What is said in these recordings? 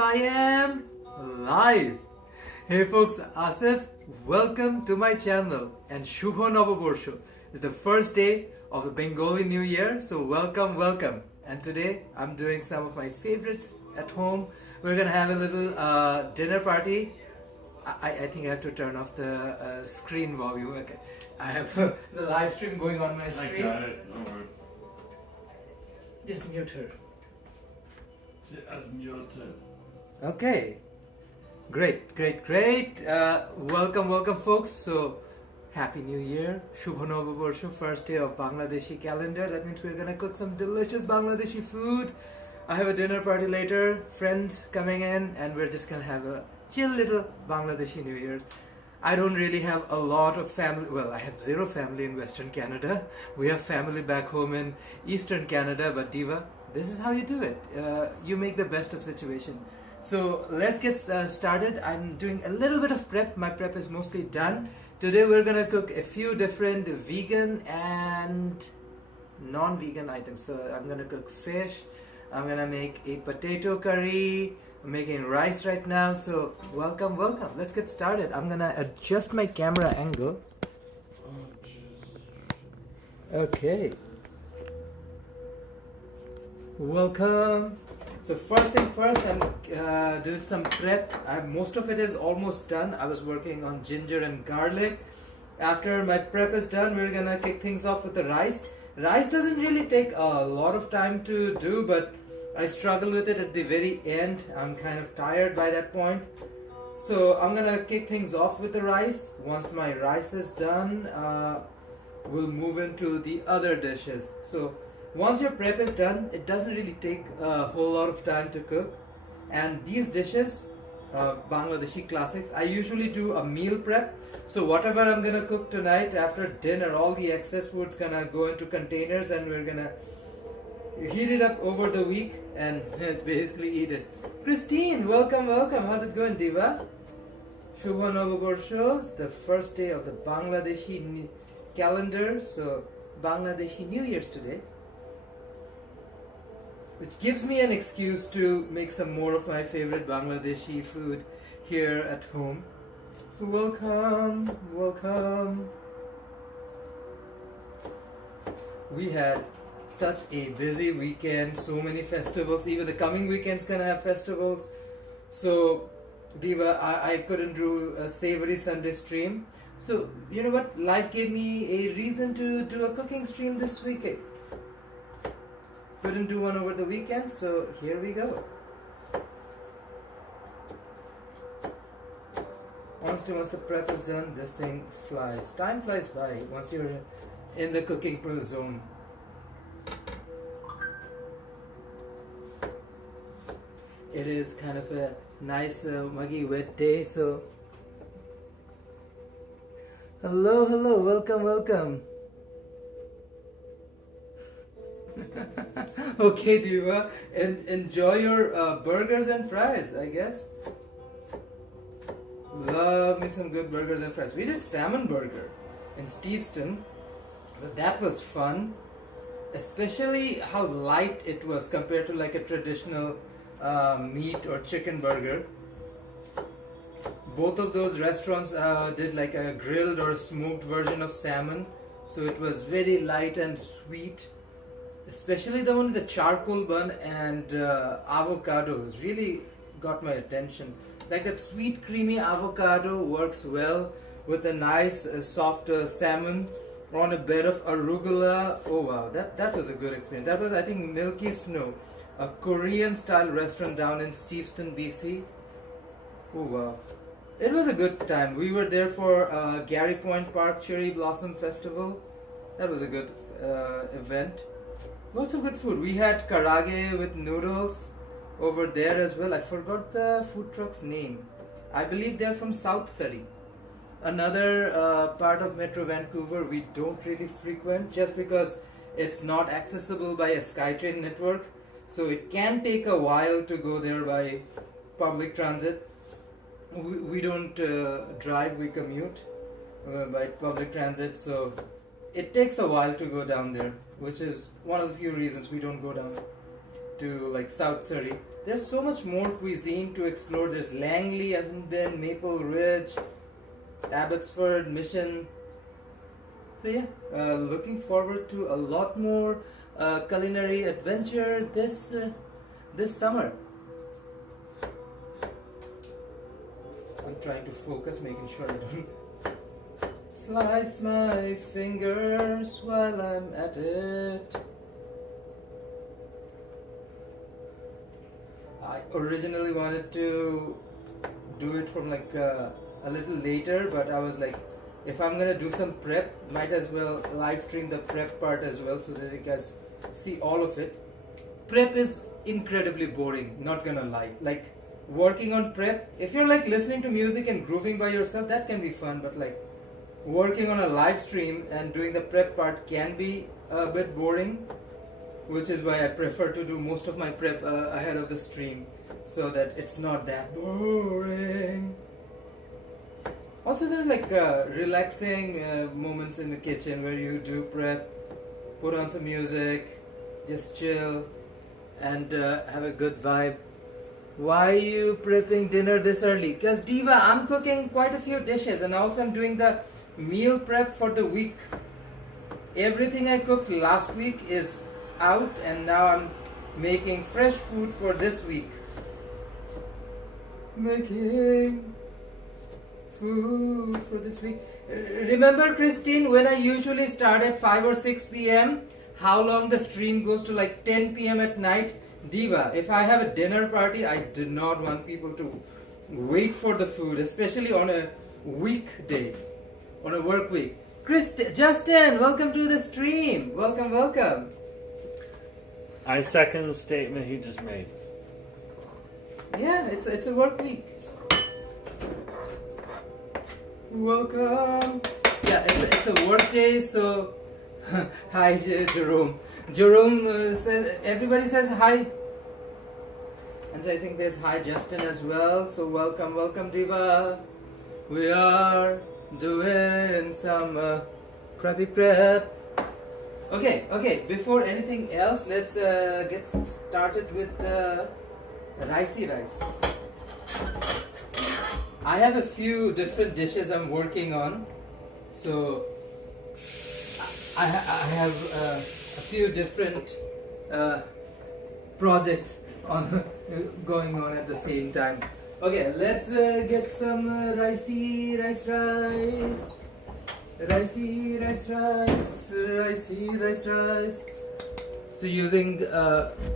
I am live. Hey folks, Asif, welcome to my channel. And Shubho Noboborsho is the first day of the Bengali New Year, so welcome. And today I'm doing some of my favorites at home. We're gonna have a little dinner party. I think I have to turn off the screen volume. Okay, I have the live stream going on my screen. I got it. Don't worry. Just mute her. As muted. Okay, great. Welcome folks. So happy new year, Shubho Noboborsho, first day of Bangladeshi calendar. That means we're gonna cook some delicious Bangladeshi food. I have a dinner party later, friends coming in, and we're just gonna have a chill little Bangladeshi New Year. I don't really have a lot of family. Well, I have zero family in Western Canada. We have family back home in Eastern Canada, but Diva, this is how you do it. You make the best of situation. So let's get started. I'm doing a little bit of prep. My prep is mostly done. Today we're gonna cook a few different vegan and non-vegan items. So I'm gonna cook fish. I'm gonna make a potato curry. I'm making rice right now. So welcome. Let's get started. I'm gonna adjust my camera angle. Okay. Welcome. So first thing first, I'm doing some prep. Most of it is almost done. I was working on ginger and garlic. After my prep is done, we're gonna kick things off with the rice. Rice doesn't really take a lot of time to do, but I struggle with it at the very end. I'm kind of tired by that point. So I'm gonna kick things off with the rice. Once my rice is done, we'll move into the other dishes. So once your prep is done, it doesn't really take a whole lot of time to cook. And these dishes, Bangladeshi classics, I usually do a meal prep. So whatever I'm gonna cook tonight after dinner, all the excess food's gonna go into containers and we're gonna heat it up over the week and basically eat it. Christine, welcome. How's it going, Diva? Shubho Noboborsho, it's the first day of the Bangladeshi calendar, so Bangladeshi New Year's today, which gives me an excuse to make some more of my favorite Bangladeshi food here at home. So welcome. We had such a busy weekend, so many festivals. Even the coming weekend's gonna have festivals. So Diva, I couldn't do a savory Sunday stream. So you know what? Life gave me a reason to do a cooking stream this week. Couldn't do one over the weekend, so here we go. Honestly, once the prep is done, this thing flies. Time flies by once you're in the cooking pro zone. It is kind of a nice muggy wet day, so hello, welcome. Okay, Diva, and enjoy your burgers and fries, I guess. Love me some good burgers and fries. We did salmon burger in Steveston, but that was fun, especially how light it was compared to like a traditional meat or chicken burger. Both of those restaurants did like a grilled or smoked version of salmon, so it was very light and sweet. Especially the one with the charcoal bun and avocados really got my attention. Like that sweet creamy avocado works well with a nice soft salmon on a bed of arugula. Oh wow, that was a good experience. That was, I think, Milky Snow, a Korean style restaurant down in Steveston, BC. Oh wow, it was a good time. We were there for Gary Point Park Cherry Blossom Festival. That was a good event. Lots of good food. We had karage with noodles over there as well. I forgot the food truck's name. I believe they're from South Surrey, another part of Metro Vancouver we don't really frequent just because it's not accessible by a SkyTrain network. So it can take a while to go there by public transit. We don't drive, we commute by public transit. So it takes a while to go down there, which is one of the few reasons we don't go down to like South Surrey. there's so much more cuisine to explore. There's Langley, I haven't been, Maple Ridge, Abbotsford, Mission. So yeah, looking forward to a lot more culinary adventure this summer. I'm trying to focus, making sure I don't slice my fingers while I'm at it. I originally wanted to do it from like a little later, but I was like, if I'm gonna do some prep, might as well live stream the prep part as well so that you guys see all of it. Prep is incredibly boring, not gonna lie. Like working on prep, if you're like listening to music and grooving by yourself, that can be fun, but like working on a live stream and doing the prep part can be a bit boring, which is why I prefer to do most of my prep ahead of the stream so that it's not that boring. Also, there's like relaxing moments in the kitchen where you do prep, put on some music, just chill and have a good vibe. Why are you prepping dinner this early? Because Diva, I'm cooking quite a few dishes and also I'm doing the meal prep for the week. Everything I cooked last week is out and now I'm making fresh food for this week. Making food for this week. Remember, Christine, when I usually start at 5 or 6 p.m., how long the stream goes to like 10 p.m. at night? Diva, if I have a dinner party, I do not want people to wait for the food, especially on a weekday, on a work week. Justin, welcome to the stream. Welcome, welcome. I second the statement he just made. Yeah, it's a work week. Welcome. Yeah, it's a work day, so hi Jerome. Jerome says, everybody says hi. And I think there's hi Justin as well. So welcome Diva. We are doing some crappy prep. Okay, before anything else, let's get started with the ricey rice. I have a few different dishes I'm working on, so I have a few different projects going on at the same time. Okay, let's get some ricey rice. So using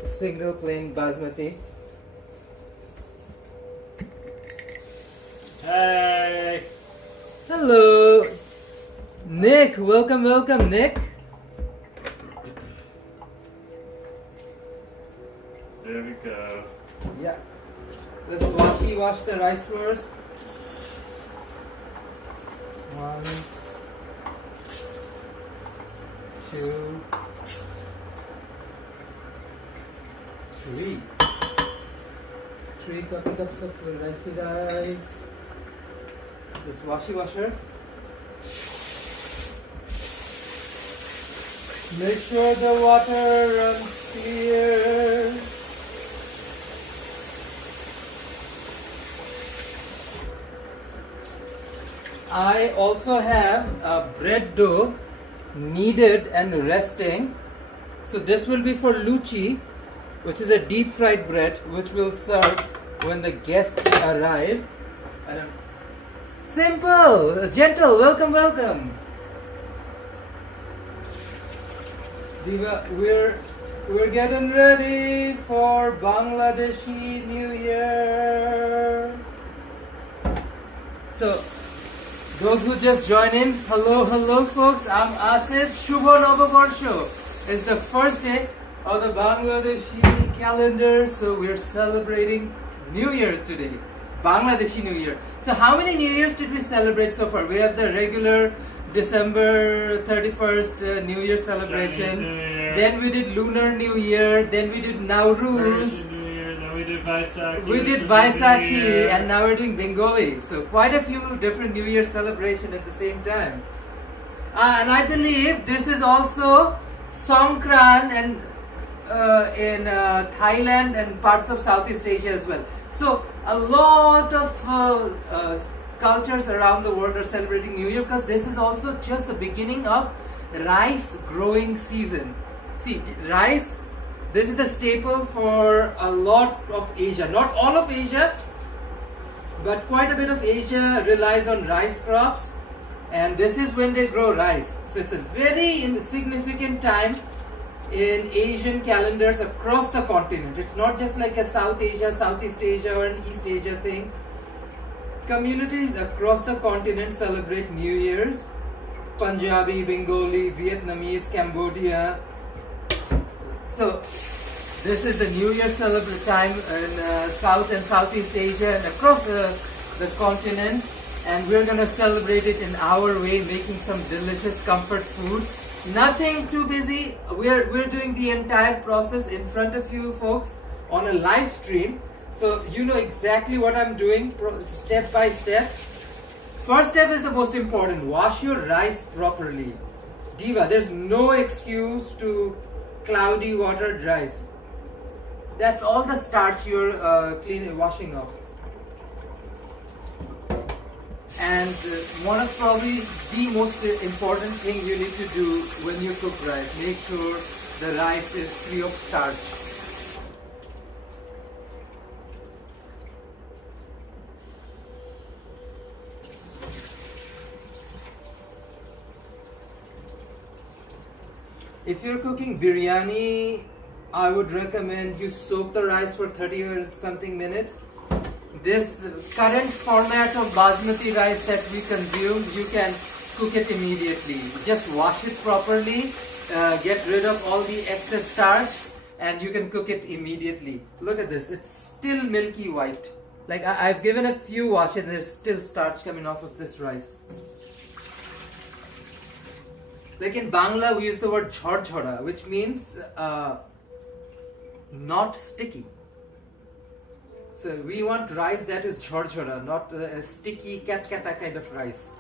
single plain basmati. Hey! Hello! Nick, welcome, Nick. There we go. Yeah. Let's wash the rice first. 1, 2, 3. 3 cups of ricey rice. This washer. Make sure the water runs clear. I also have a bread dough kneaded and resting. So this will be for luchi, which is a deep fried bread, which will serve when the guests arrive. Simple, gentle, welcome. Diva, we're getting ready for Bangladeshi New Year. So, those who just joined in, hello folks, I'm Asif. Shubho Novoborsho. It's the first day of the Bangladeshi calendar, so we're celebrating New Year's today. Bangladeshi New Year. So how many New Years did we celebrate so far? We have the regular December 31st New Year celebration. New Year. Then we did Lunar New Year. Then we did Nowruz. New Year. Then we did Vaisakhi. We did Vaisakhi, and now we're doing Bengali. So quite a few different New Year celebration at the same time. And I believe this is also Songkran and in Thailand and parts of Southeast Asia as well. So a lot of cultures around the world are celebrating New Year because this is also just the beginning of rice growing season. See, rice, this is the staple for a lot of Asia. Not all of Asia, but quite a bit of Asia relies on rice crops, and this is when they grow rice. So it's a very significant time in Asian calendars across the continent. It's not just like a South Asia, Southeast Asia or an East Asia thing. Communities across the continent celebrate New Year's. Punjabi, Bengali, Vietnamese, Cambodia. So this is the New Year time in South and Southeast Asia and across the continent, and we're gonna celebrate it in our way, making some delicious comfort food. Nothing too busy. We're doing the entire process in front of you folks on a live stream, so you know exactly what I'm doing step by step. First step is the most important. Wash your rice properly. Diva, there's no excuse to cloudy watered rice. That's all the starch you're washing off. And one of probably the most important thing you need to do when you cook rice, make sure the rice is free of starch. If you're cooking biryani, I would recommend you soak the rice for 30 or something minutes. This current format of basmati rice that we consume, you can cook it immediately. Just wash it properly, get rid of all the excess starch, and you can cook it immediately. Look at this, it's still milky white. Like I've given a few washes and there's still starch coming off of this rice. Like in Bangla, we use the word jhorjhora, which means not sticky. So we want rice that is jhorjhora, not a sticky katkata kind of rice.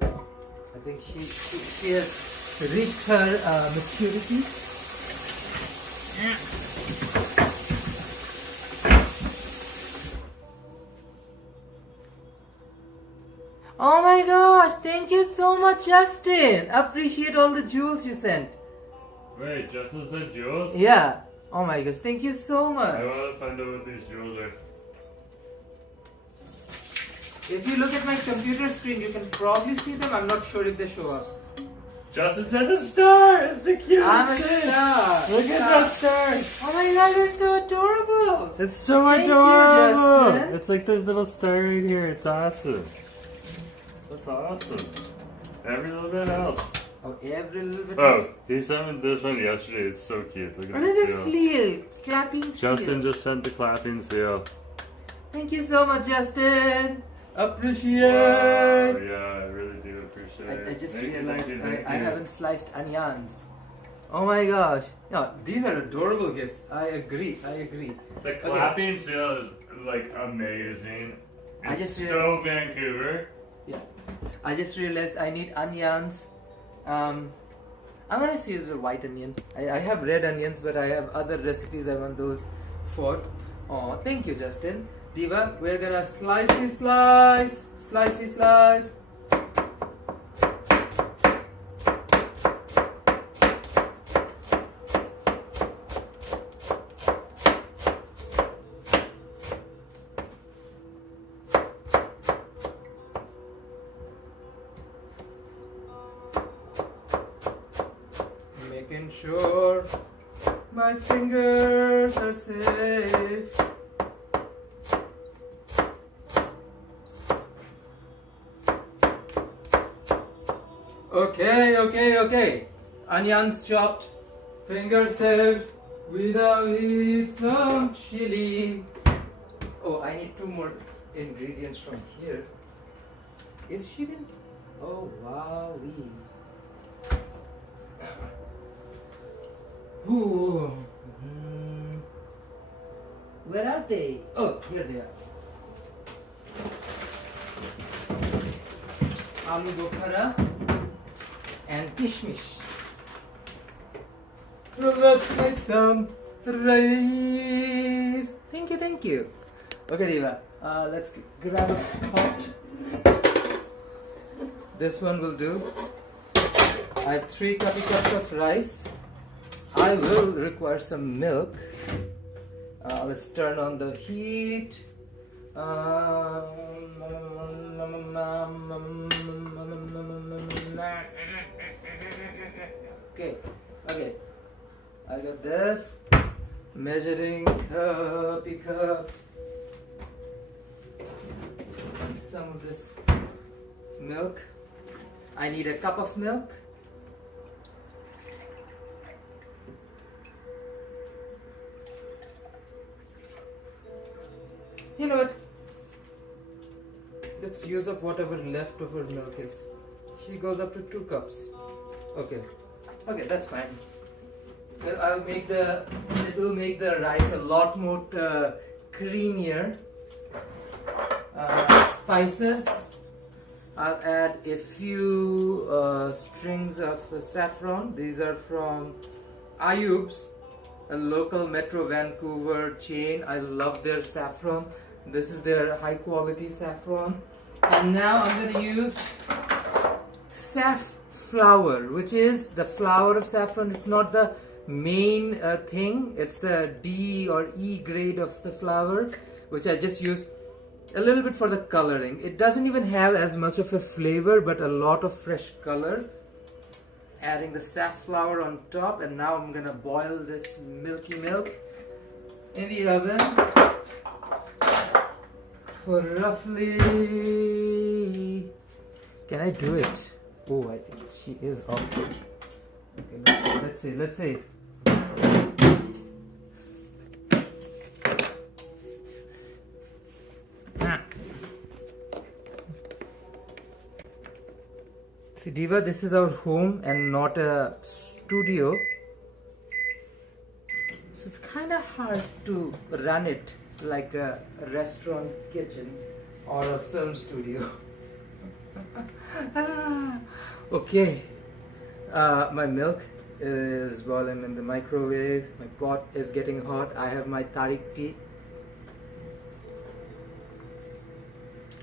I think she has reached her maturity. Oh my gosh, thank you so much, Justin. Appreciate all the jewels you sent. Wait, Justin sent jewels? Yeah. Oh my gosh, thank you so much. I want to find out what these jewels are. If you look at my computer screen, you can probably see them. I'm not sure if they show up. Justin sent a star! It's the cutest I'm a thing! star. Look at that star! Oh my god, it's so adorable. It's so Thank you, adorable! Justin. It's like this little star right here. It's awesome. That's awesome. Every little bit helps. Oh, every little bit. Oh, he sent me this one yesterday. It's so cute. Look at What this is this seal. seal? Clapping seal. Justin just sent the clapping seal. Thank you so much, Justin. Appreciate. Wow, yeah, I really do appreciate it. I just Thank you, realized thank you, thank I you. haven't sliced onions. Oh my gosh. No, these are adorable gifts. I agree. The clapping seal is like amazing. I It's just so Vancouver. Yeah. I just realized I need onions. I'm gonna use a white onion. I have red onions, but I have other recipes I want those for. Oh, thank you, Justin. Diva, we're gonna slicey slice. Making sure my fingers are safe. Okay. Onions chopped, fingers saved. We now need some chili. Oh, I need 2 more ingredients from here. Is she been? Oh, wow. Ooh. Where are they? Oh, here they are. Aloo bukhara and kishmish. Let's make some rice. Thank you, thank you. Okay, Diva, let's grab a pot. This one will do. I have 3 cups of rice. I will require some milk. Let's turn on the heat. Okay. I got this. Measuring cup, cup. Some of this milk. I need a cup of milk. You know what? Let's use up whatever leftover milk is. She goes up to 2 cups. Okay, that's fine. Well, it will make the rice a lot more creamier. Spices. I'll add a few strings of saffron. These are from Ayub's, a local Metro Vancouver chain. I love their saffron. This is their high quality saffron. And now I'm going to use safflower, which is the flower of saffron. It's not the main thing. It's the D or E grade of the flower, which I just use a little bit for the coloring. It doesn't even have as much of a flavor, but a lot of fresh color. Adding the safflower on top, and now I'm gonna boil this milky milk in the oven for roughly. Can I do it? Oh, I think she is off. Okay, let's see. See, Diva, this is our home and not a studio. So it's kind of hard to run it like a restaurant kitchen or a film studio. Okay, my milk is boiling in the microwave. My pot is getting hot. I have my Tariq tea.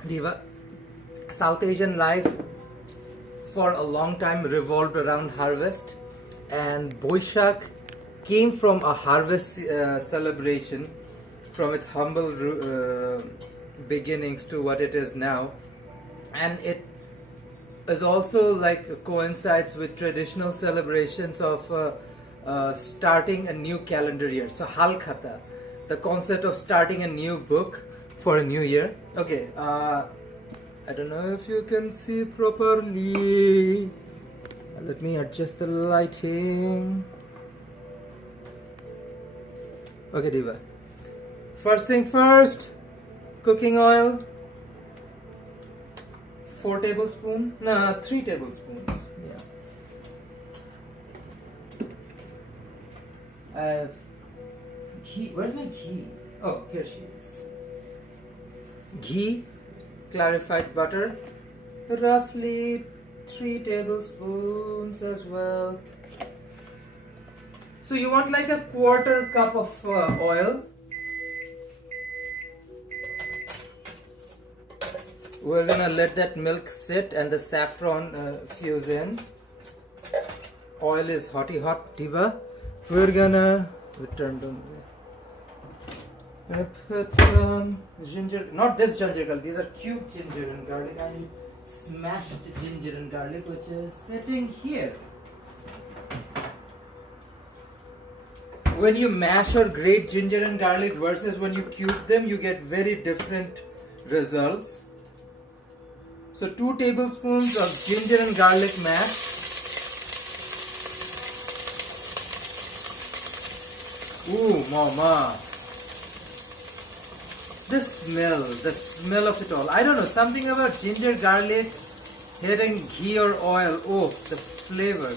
Diva, South Asian life for a long time revolved around harvest, and Boishak came from a harvest celebration, from its humble beginnings to what it is now, and it is also like coincides with traditional celebrations of starting a new calendar year. So Halkhata, the concept of starting a new book for a new year. Okay, I don't know if you can see properly. Let me adjust the lighting. Okay, Diva. First thing first, cooking oil. 4 tablespoons? No, 3 tablespoons. Yeah. I have ghee. Where's my ghee? Oh, here she is. Ghee. Clarified butter, roughly 3 tablespoons as well. So you want like a 1/4 cup of oil. We're gonna let that milk sit and the saffron fuse in. Oil is hotty hot, Diva. We're gonna return them. I put some ginger, not this ginger garlic, these are cubed ginger and garlic. I need smashed ginger and garlic, which is sitting here. When you mash or grate ginger and garlic versus when you cube them, you get very different results. So 2 tablespoons of ginger and garlic mash. Ooh, mama. The smell of it all. I don't know, something about ginger, garlic, hitting ghee or oil. Oh, the flavor.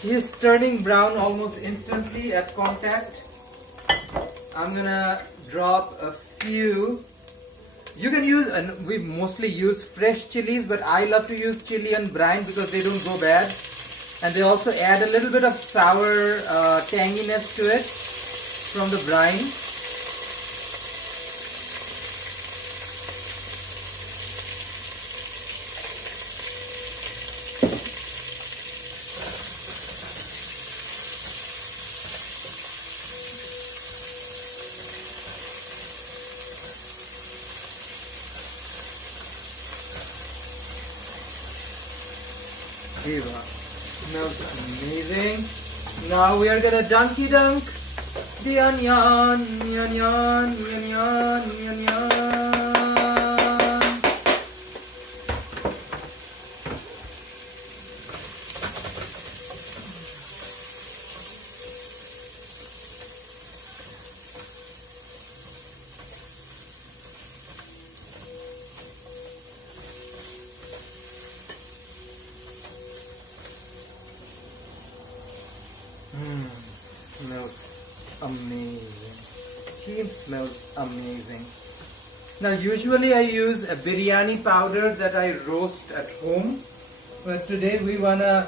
She is turning brown almost instantly at contact. I'm gonna drop a few. You can use, and we mostly use fresh chilies, but I love to use chili and brine because they don't go bad. And they also add a little bit of sour tanginess to it from the brine. Diva. Smells amazing. Now we are gonna dunky dunk the onion, the onion, the onion, the onion. Smells amazing. Cheese smells amazing. Now usually I use a biryani powder that I roast at home, but today we wanna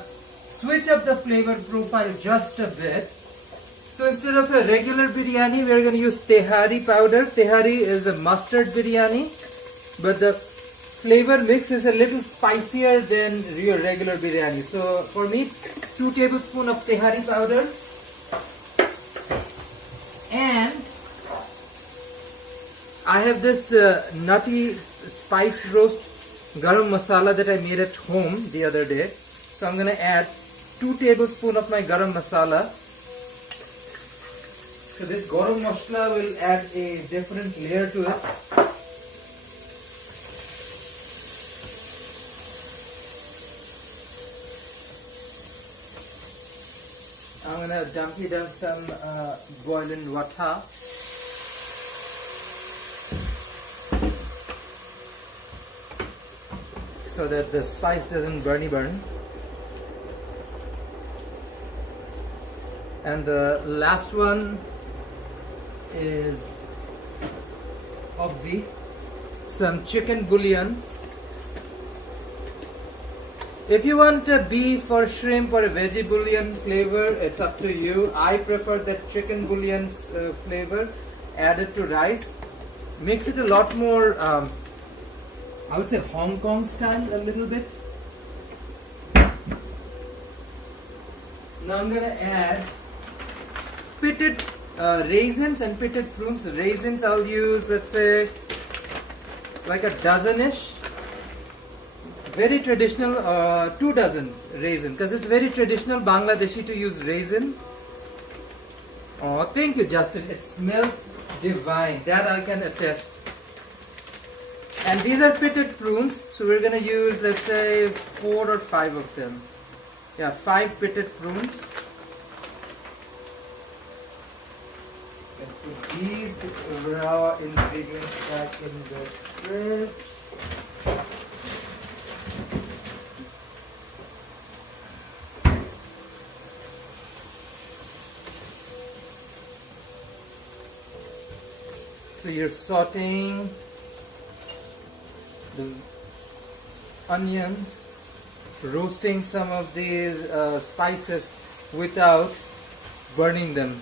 switch up the flavor profile just a bit. So instead of a regular biryani, we're gonna use tehari powder. Tehari is a mustard biryani, but the flavor mix is a little spicier than your regular biryani. So for me, 2 tablespoons of tehari powder. And I have this nutty spice roast garam masala that I made at home the other day. So I'm going to add 2 tablespoons of my garam masala. So this garam masala will add a different layer to it. I'm going to dump it in some boiling water. So that the spice doesn't burn. And the last one is some chicken bouillon. If you want a beef or shrimp or a veggie bouillon flavor, it's up to you. I prefer that chicken bouillon flavor added to rice. Makes it a lot more, I would say Hong Kong style a little bit. Now I'm going to add pitted raisins and pitted prunes. Raisins I'll use, let's say, like a dozen-ish. Very traditional, 2 dozen raisin, because it's very traditional Bangladeshi to use raisin. Oh, thank you, Justin. It smells divine. That I can attest. And these are pitted prunes, so we're going to use, let's say, 4 or 5 of them. Yeah, 5 pitted prunes. And put these raw ingredients back in the fridge. So you're sauteing the onions, roasting some of these spices without burning them.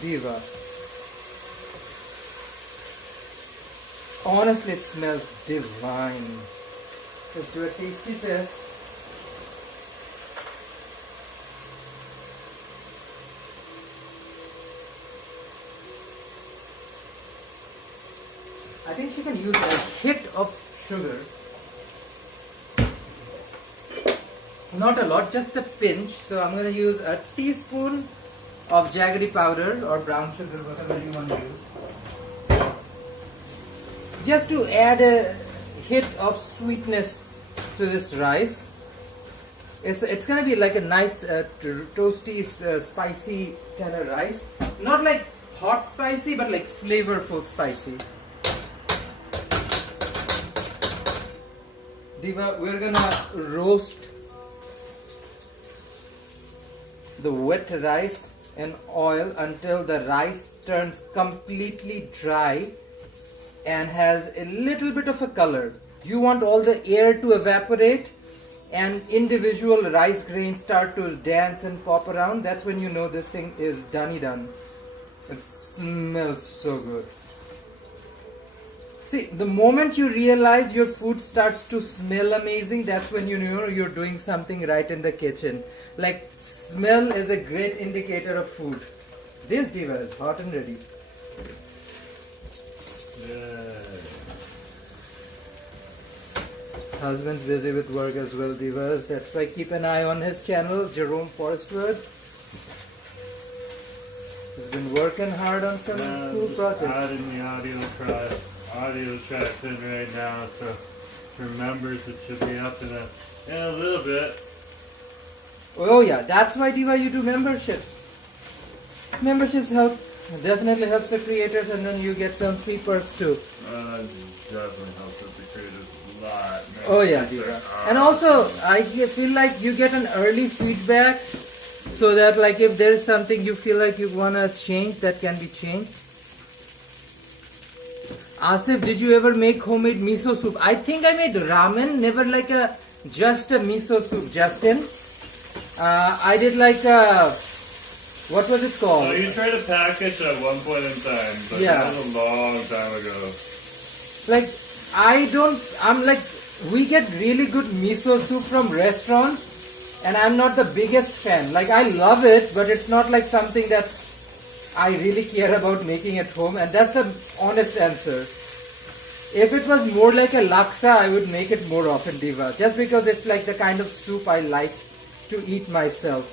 Diva. Honestly, it smells divine. Let's do a tasty test. I think she can use a hit of sugar. Not a lot, just a pinch. So I'm going to use a teaspoon of jaggery powder or brown sugar, whatever you want to use. Just to add a hit of sweetness to this rice. It's going to be like a nice toasty, spicy kind of rice. Not like hot spicy, but like flavorful spicy. Diva, we're gonna roast the wet rice in oil until the rice turns completely dry and has a little bit of a color. you want all the air to evaporate and individual rice grains start to dance and pop around. That's when you know this thing is done. It smells so good. See, the moment you realize your food starts to smell amazing, that's when you know you're doing something right in the kitchen. Like, smell is a great indicator of food. This diva is hot and ready. Husband's busy with work as well, divas. That's why keep an eye on his channel, Jerome Forestwood. He's been working hard on some cool projects. Adding the audio track in right now, so remembers it should be up in a little bit. Oh yeah, that's why diva you do memberships. Memberships definitely helps the creators, and then you get some free perks too. Definitely helps with the creators a lot. Oh yeah, diva. And also, I feel like you get an early feedback, so that like if there is something you feel like you wanna change, that can be changed. Asif, did you ever make homemade miso soup? I think I made ramen, never like just a miso soup, Justin. I did like what was it called? Oh, you tried to package at one point in time, but that was a long time ago. Like, we get really good miso soup from restaurants, and I'm not the biggest fan. Like, I love it, but it's not like something that I really care about making at home, and that's the honest answer. If it was more like a laksa, I would make it more often, diva, just because it's like the kind of soup I like to eat myself.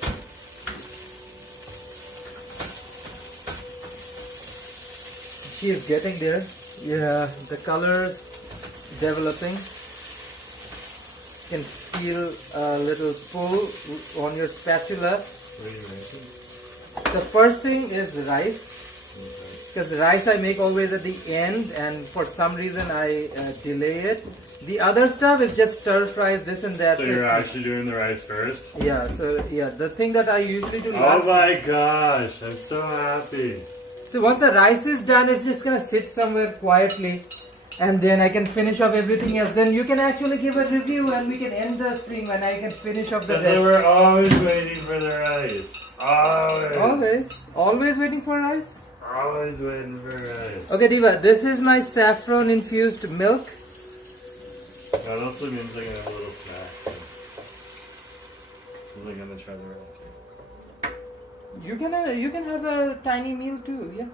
She is getting there. Yeah, the colors developing. You can feel a little pull on your spatula. What are you making? The first thing is rice. Because rice I make always at the end, and for some reason I delay it. The other stuff is just stir fries, this and that. So you're actually doing the rice first? Yeah, so yeah, the thing that I usually do last. Oh my gosh, I'm so happy. So once the rice is done, it's just gonna sit somewhere quietly, and then I can finish off everything else. Then you can actually give a review, and we can end the stream, and I can finish off the rest. Because we're always waiting for the rice. Always waiting for rice? Always waiting for rice. Okay, diva, this is my saffron infused milk. That also means I'm gonna have a little snack. I'm gonna try the rice. You can have a tiny meal too, yeah.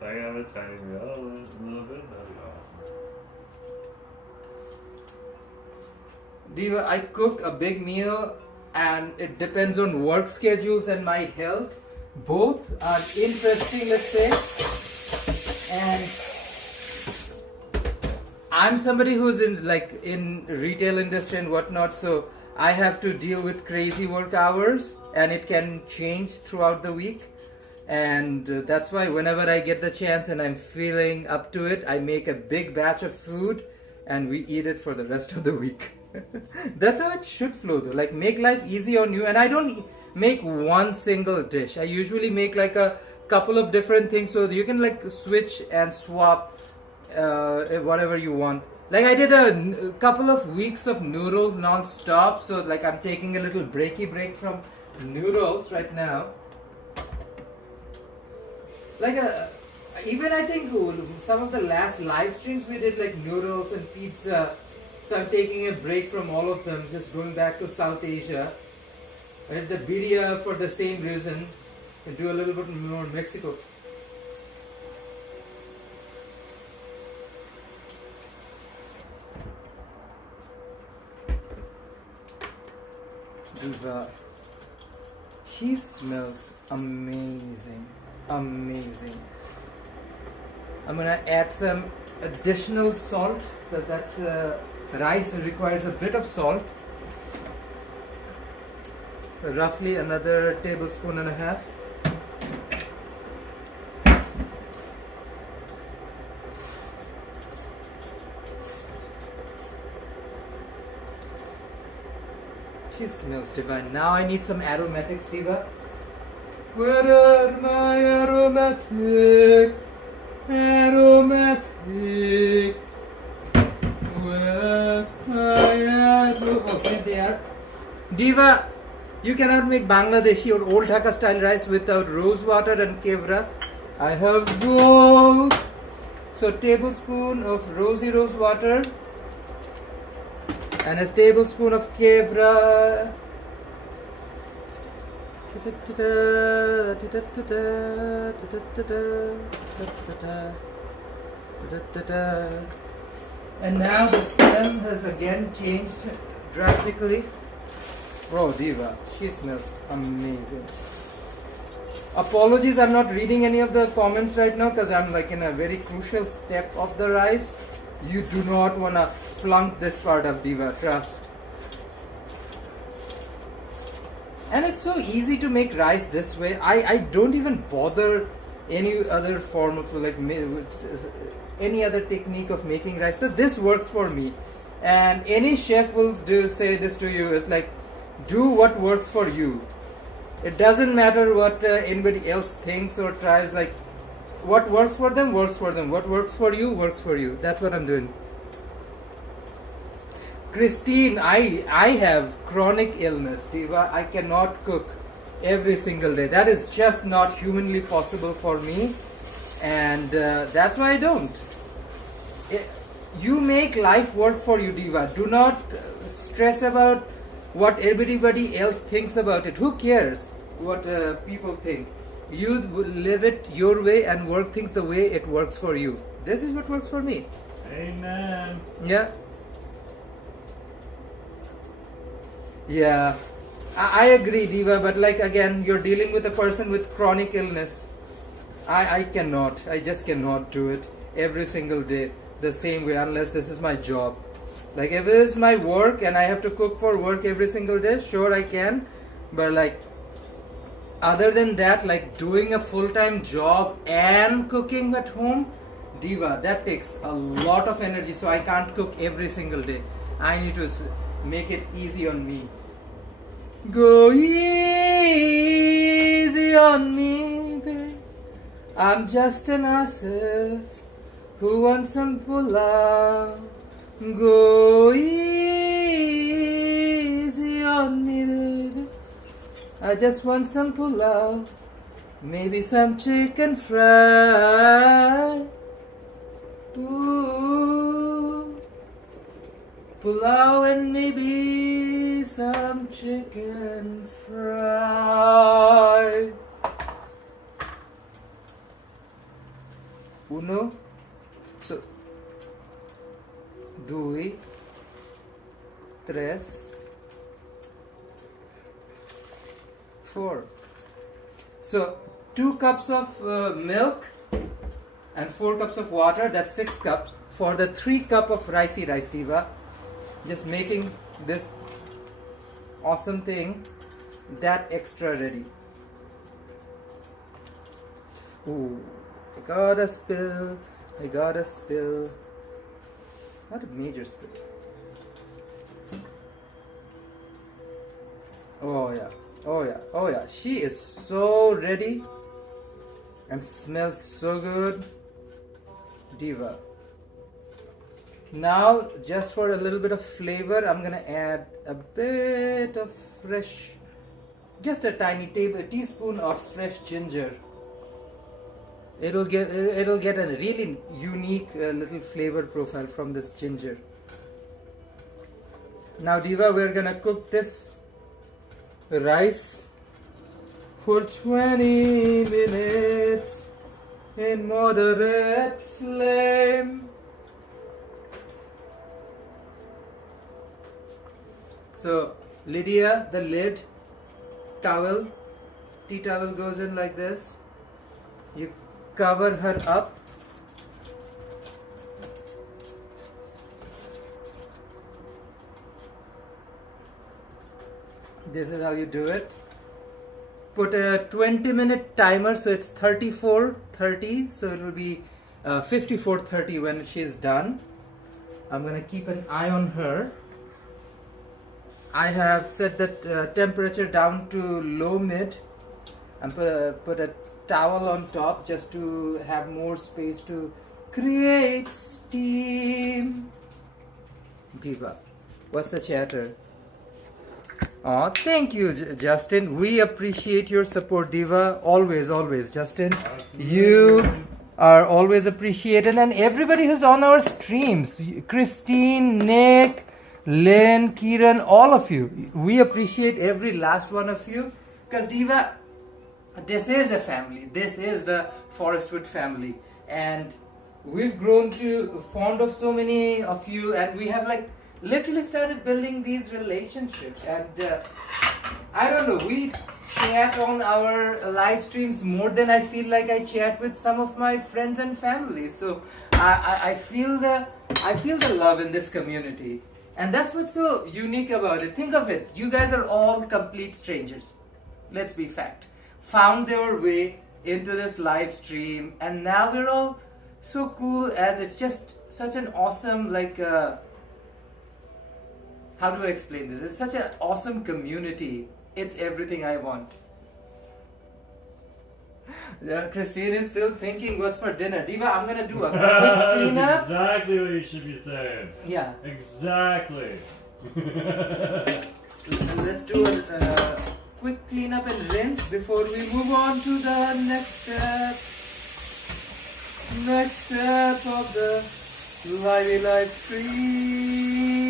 I can have a tiny meal, a little bit, that'd be awesome. Diva, I cook a big meal, and it depends on work schedules and my health. Both are interesting, let's say. And I'm somebody who's in retail industry and whatnot, so I have to deal with crazy work hours, and it can change throughout the week. And that's why whenever I get the chance and I'm feeling up to it, I make a big batch of food and we eat it for the rest of the week. That's how it should flow though. Like, make life easy on you. And I don't make one single dish. I usually make like a couple of different things, so you can like switch and swap whatever you want. Like, I did a couple of weeks of noodles non-stop, so like I'm taking a little break from noodles right now. Like even I think some of the last live streams we did like noodles and pizza, so I'm taking a break from all of them, just going back to South Asia. I did the birria for the same reason, and do a little bit more Mexico. Dude, she smells amazing. Amazing. I'm gonna add some additional salt, because that's rice requires a bit of salt. Roughly another tablespoon and a half. She smells divine. Now I need some aromatics, Diva. Where are my aromatics? Aromatics. Where they are. Diva, you cannot make Bangladeshi or old Dhaka style rice without rose water and kevra. I have both. So tablespoon of rose water and a tablespoon of kevra. And now the smell has again changed drastically. Oh, Diva, she smells amazing. Apologies, I'm not reading any of the comments right now because I'm like in a very crucial step of the rice. You do not want to flunk this part of Diva, trust. And it's so easy to make rice this way. I don't even bother any other form of like any other technique of making rice because this works for me. And any chef will say this to you is like, do what works for you. It doesn't matter what anybody else thinks or tries. Like, what works for them works for them. What works for you works for you. That's what I'm doing. Christine, I have chronic illness, Diva. I cannot cook every single day. That is just not humanly possible for me, and that's why I don't. You make life work for you, Diva. Do not stress about what everybody else thinks about it. Who cares what people think? You live it your way and work things the way it works for you. This is what works for me. Amen. Yeah. Yeah, I agree, Diva, but like again, you're dealing with a person with chronic illness. I cannot, I just cannot do it every single day the same way unless this is my job. Like if it is my work and I have to cook for work every single day, sure I can, but like other than that, like doing a full-time job and cooking at home, Diva, that takes a lot of energy, so I can't cook every single day. I need to make it easy on me. Go easy on me, babe. I'm just an asif who wants some pulao. Go easy on me, baby. I just want some pulao, maybe some chicken fry. Ooh. Pulao and maybe some chicken fry. Uno, so, due, tres, four. So 2 cups of milk and 4 cups of water. That's 6 cups for the 3 cup of ricey rice, Diva. Just making this awesome thing that extra ready. Ooh, I got a spill. Not a major spill. Oh yeah. She is so ready and smells so good. Diva. Now, just for a little bit of flavor, I'm gonna add a bit of fresh, just a tiny teaspoon of fresh ginger. It'll get a really unique little flavor profile from this ginger. Now, Diva, we're gonna cook this rice for 20 minutes in moderate flame. So, Lydia, the lid, towel, tea towel goes in like this. You cover her up. This is how you do it. Put a 20-minute timer, so it's 34:30, so it will be 54:30 when she's done. I'm gonna keep an eye on her. I have set the temperature down to low mid and put a towel on top just to have more space to create steam. Diva, what's the chatter? Oh, thank you, Justin. We appreciate your support, Diva. Always, always, Justin. You are always appreciated, and everybody who's on our streams, Christine, Nick, Lynn, Kieran, all of you. We appreciate every last one of you, because Diva, this is a family. This is the Forestwood family, and we've grown to fond of so many of you, and we have like literally started building these relationships. And I don't know, we chat on our live streams more than I feel like I chat with some of my friends and family. So I feel the love in this community, and that's what's so unique about it. Think of it, you guys are all complete strangers. Let's be fact. Found their way into this live stream, and now we're all so cool, and it's just such an awesome, like how do I explain this? It's such an awesome community. It's everything I want. Christine is still thinking what's for dinner. Diva, I'm gonna do a quick cleanup. That's exactly what you should be saying. Yeah. Exactly. Let's do a quick cleanup and rinse before we move on to the next step. Next step of the live stream.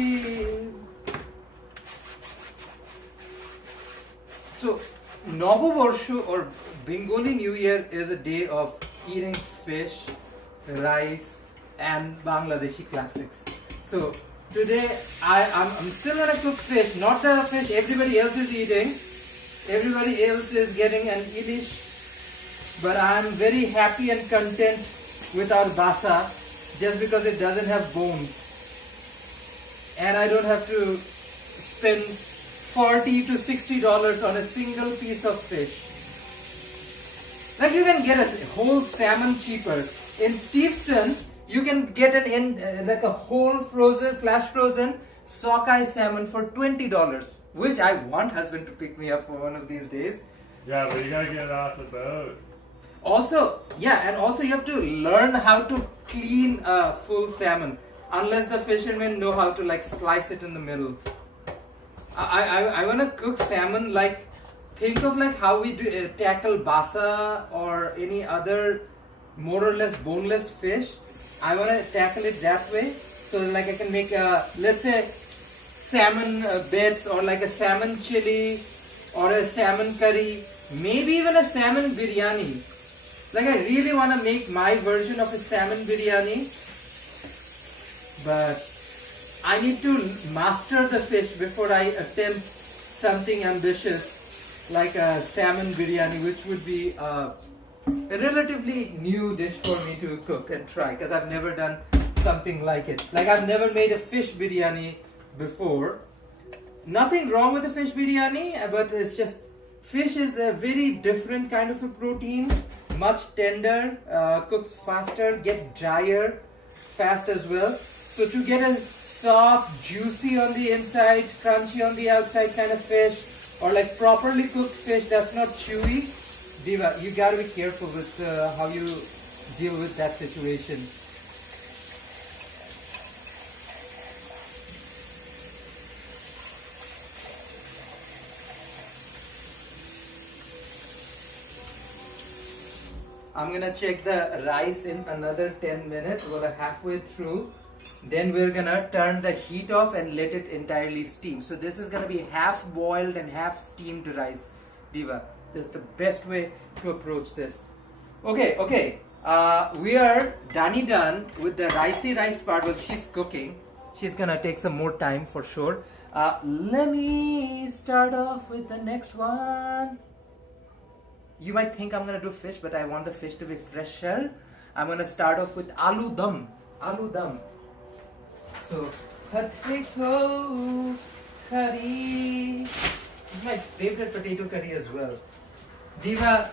So, Noboborsho or Bengali New Year is a day of eating fish, rice, and Bangladeshi classics. So today I'm still gonna cook fish, not the fish everybody else is eating. Everybody else is getting an ilish, but I'm very happy and content with our basa just because it doesn't have bones, and I don't have to spend $40 to $60 on a single piece of fish. Like you can get a whole salmon cheaper. In Steveston, you can get like a whole frozen, flash frozen sockeye salmon for $20, which I want husband to pick me up for one of these days. Yeah, but you gotta get it off the boat. Also, yeah, and also you have to learn how to clean a full salmon, unless the fishermen know how to like slice it in the middle. I want to cook salmon like, think of like how we do tackle basa or any other more or less boneless fish. I want to tackle it that way, so like I can make let's say salmon bits, or like a salmon chili, or a salmon curry, maybe even a salmon biryani. Like I really want to make my version of a salmon biryani, but I need to master the fish before I attempt something ambitious like a salmon biryani, which would be a relatively new dish for me to cook and try, because I've never done something like it. Like I've never made a fish biryani before. Nothing wrong with the fish biryani, but it's just fish is a very different kind of a protein, much tender, cooks faster, gets drier fast as well. So to get a soft, juicy on the inside, crunchy on the outside kind of fish, or like properly cooked fish that's not chewy, Diva, you gotta be careful with how you deal with that situation. I'm gonna check the rice in another 10 minutes. We're halfway through. Then we're gonna turn the heat off and let it entirely steam. So this is gonna be half boiled and half steamed rice, Diva. That's the best way to approach this. Okay. We are done with the ricey rice part. Well, she's cooking. She's gonna take some more time for sure. Let me start off with the next one. You might think I'm gonna do fish, but I want the fish to be fresher. I'm gonna start off with aloo dum. Aloo dum. So, potato curry. This is my favorite potato curry as well. Diva,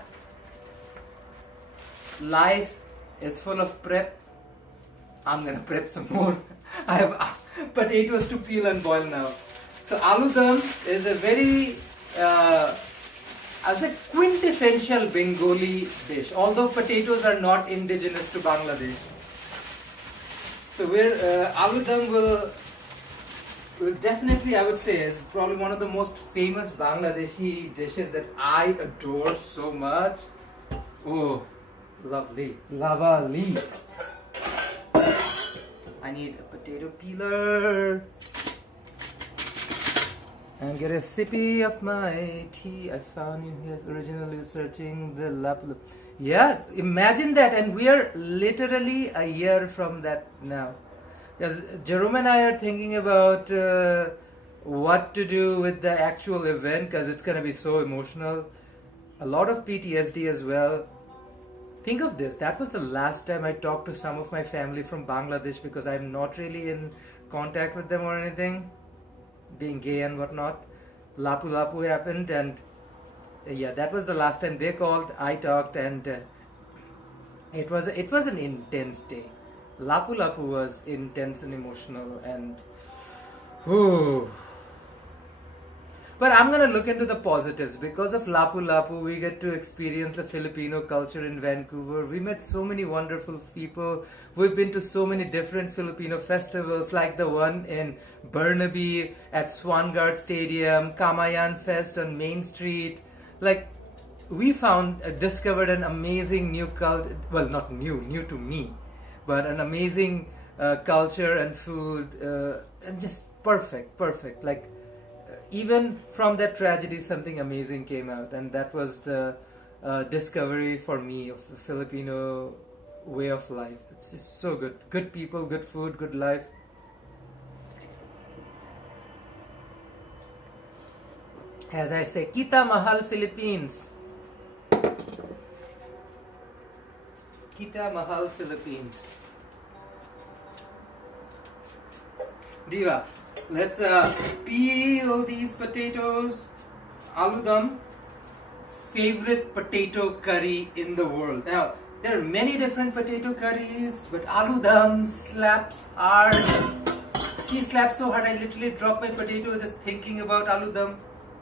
life is full of prep. I'm gonna prep some more. I have potatoes to peel and boil now. So, aloo dum is a very, as a quintessential Bengali dish, although potatoes are not indigenous to Bangladesh. So aloo dum will Well, definitely, I would say is probably one of the most famous Bangladeshi dishes that I adore so much. Oh, lovely. Lava leaf. I need a potato peeler. And get a sippy of my tea. I found him. He was originally searching the lapu. Yeah, imagine that. And we are literally a year from that now. Because Jerome and I are thinking about what to do with the actual event because it's going to be so emotional. A lot of PTSD as well. Think of this. That was the last time I talked to some of my family from Bangladesh because I'm not really in contact with them or anything. Being gay and whatnot. Lapu Lapu happened and yeah, that was the last time they called. I talked and it was an intense day. Lapu Lapu was intense and emotional and whew. But I'm gonna look into the positives. Because of Lapu Lapu, we get to experience the Filipino culture in Vancouver. We met so many wonderful people. We've been to so many different Filipino festivals, like the one in Burnaby at Swangard Stadium, Kamayan Fest on Main Street. Like, we discovered an amazing new culture. Well, not new to me, but an amazing culture and food, and just perfect. Like. Even from that tragedy, something amazing came out, and that was the discovery for me of the Filipino way of life. It's just so good. Good people, good food, good life. As I say, Kita Mahal Philippines. Kita Mahal Philippines. Diva. Let's peel these potatoes. Aloo dum, favorite potato curry in the world. Now, there are many different potato curries, but aloo dum slaps hard. She slaps so hard I literally drop my potato just thinking about aloo dum.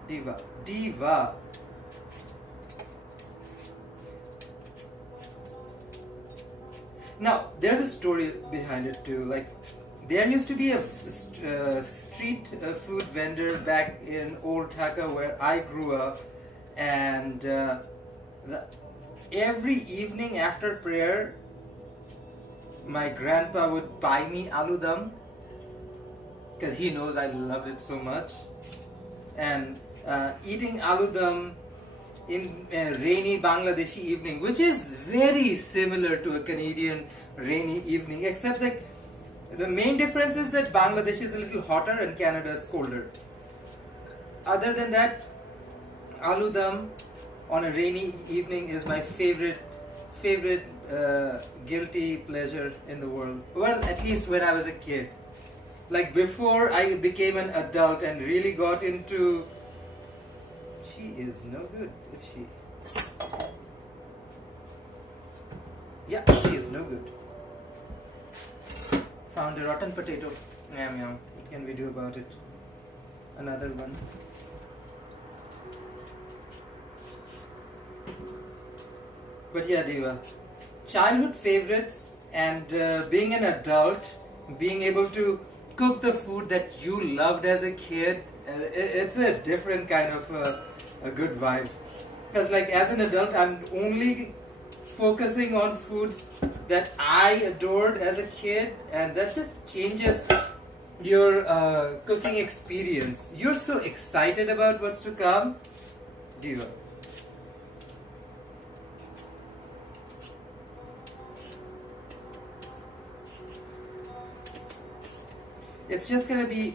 Diva. Now, there's a story behind it too. Like, there used to be a street food vendor back in Old Tarka where I grew up, and every evening after prayer, my grandpa would buy me aloo dum because he knows I loved it so much. And eating aloo dum in a rainy Bangladeshi evening, which is very similar to a Canadian rainy evening, except that the main difference is that Bangladesh is a little hotter and Canada is colder. Other than that, aloo dum on a rainy evening is my favorite guilty pleasure in the world. Well, at least when I was a kid. Like before I became an adult and really got into... She is no good, is she? Yeah, she is no good. Found a rotten potato. Yum. What can we do about it? Another one. But yeah, Deva. Childhood favorites and being an adult, being able to cook the food that you loved as a kid, it's a different kind of a good vibes. Because like as an adult, I'm only focusing on foods that I adored as a kid, and that just changes your cooking experience. You're so excited about what's to come. Diva. It's just gonna be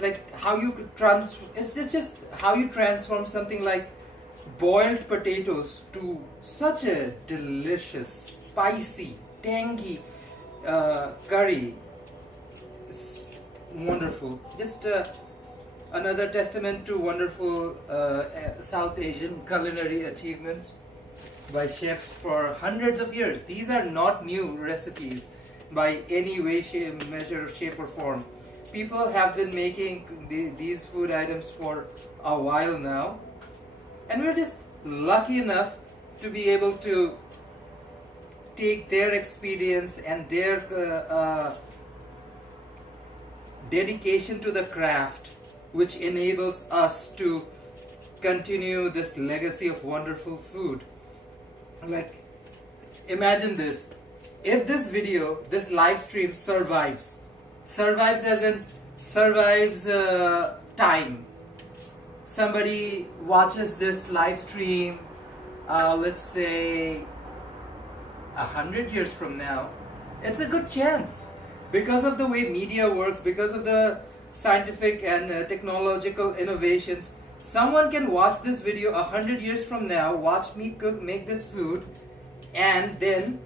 like how you could it's just how you transform something like boiled potatoes to such a delicious, spicy, tangy curry. It's wonderful. Just another testament to wonderful South Asian culinary achievements by chefs for hundreds of years. These are not new recipes by any way, shape, measure, shape or form. People have been making these food items for a while now, and we're just lucky enough to be able to take their experience and their dedication to the craft which enables us to continue this legacy of wonderful food. Like, imagine this. If this video, this live stream survives as in survives time. Somebody watches this live stream, let's say 100 years from now, it's a good chance. Because of the way media works, because of the scientific and technological innovations, someone can watch this video 100 years from now, watch me cook, make this food, and then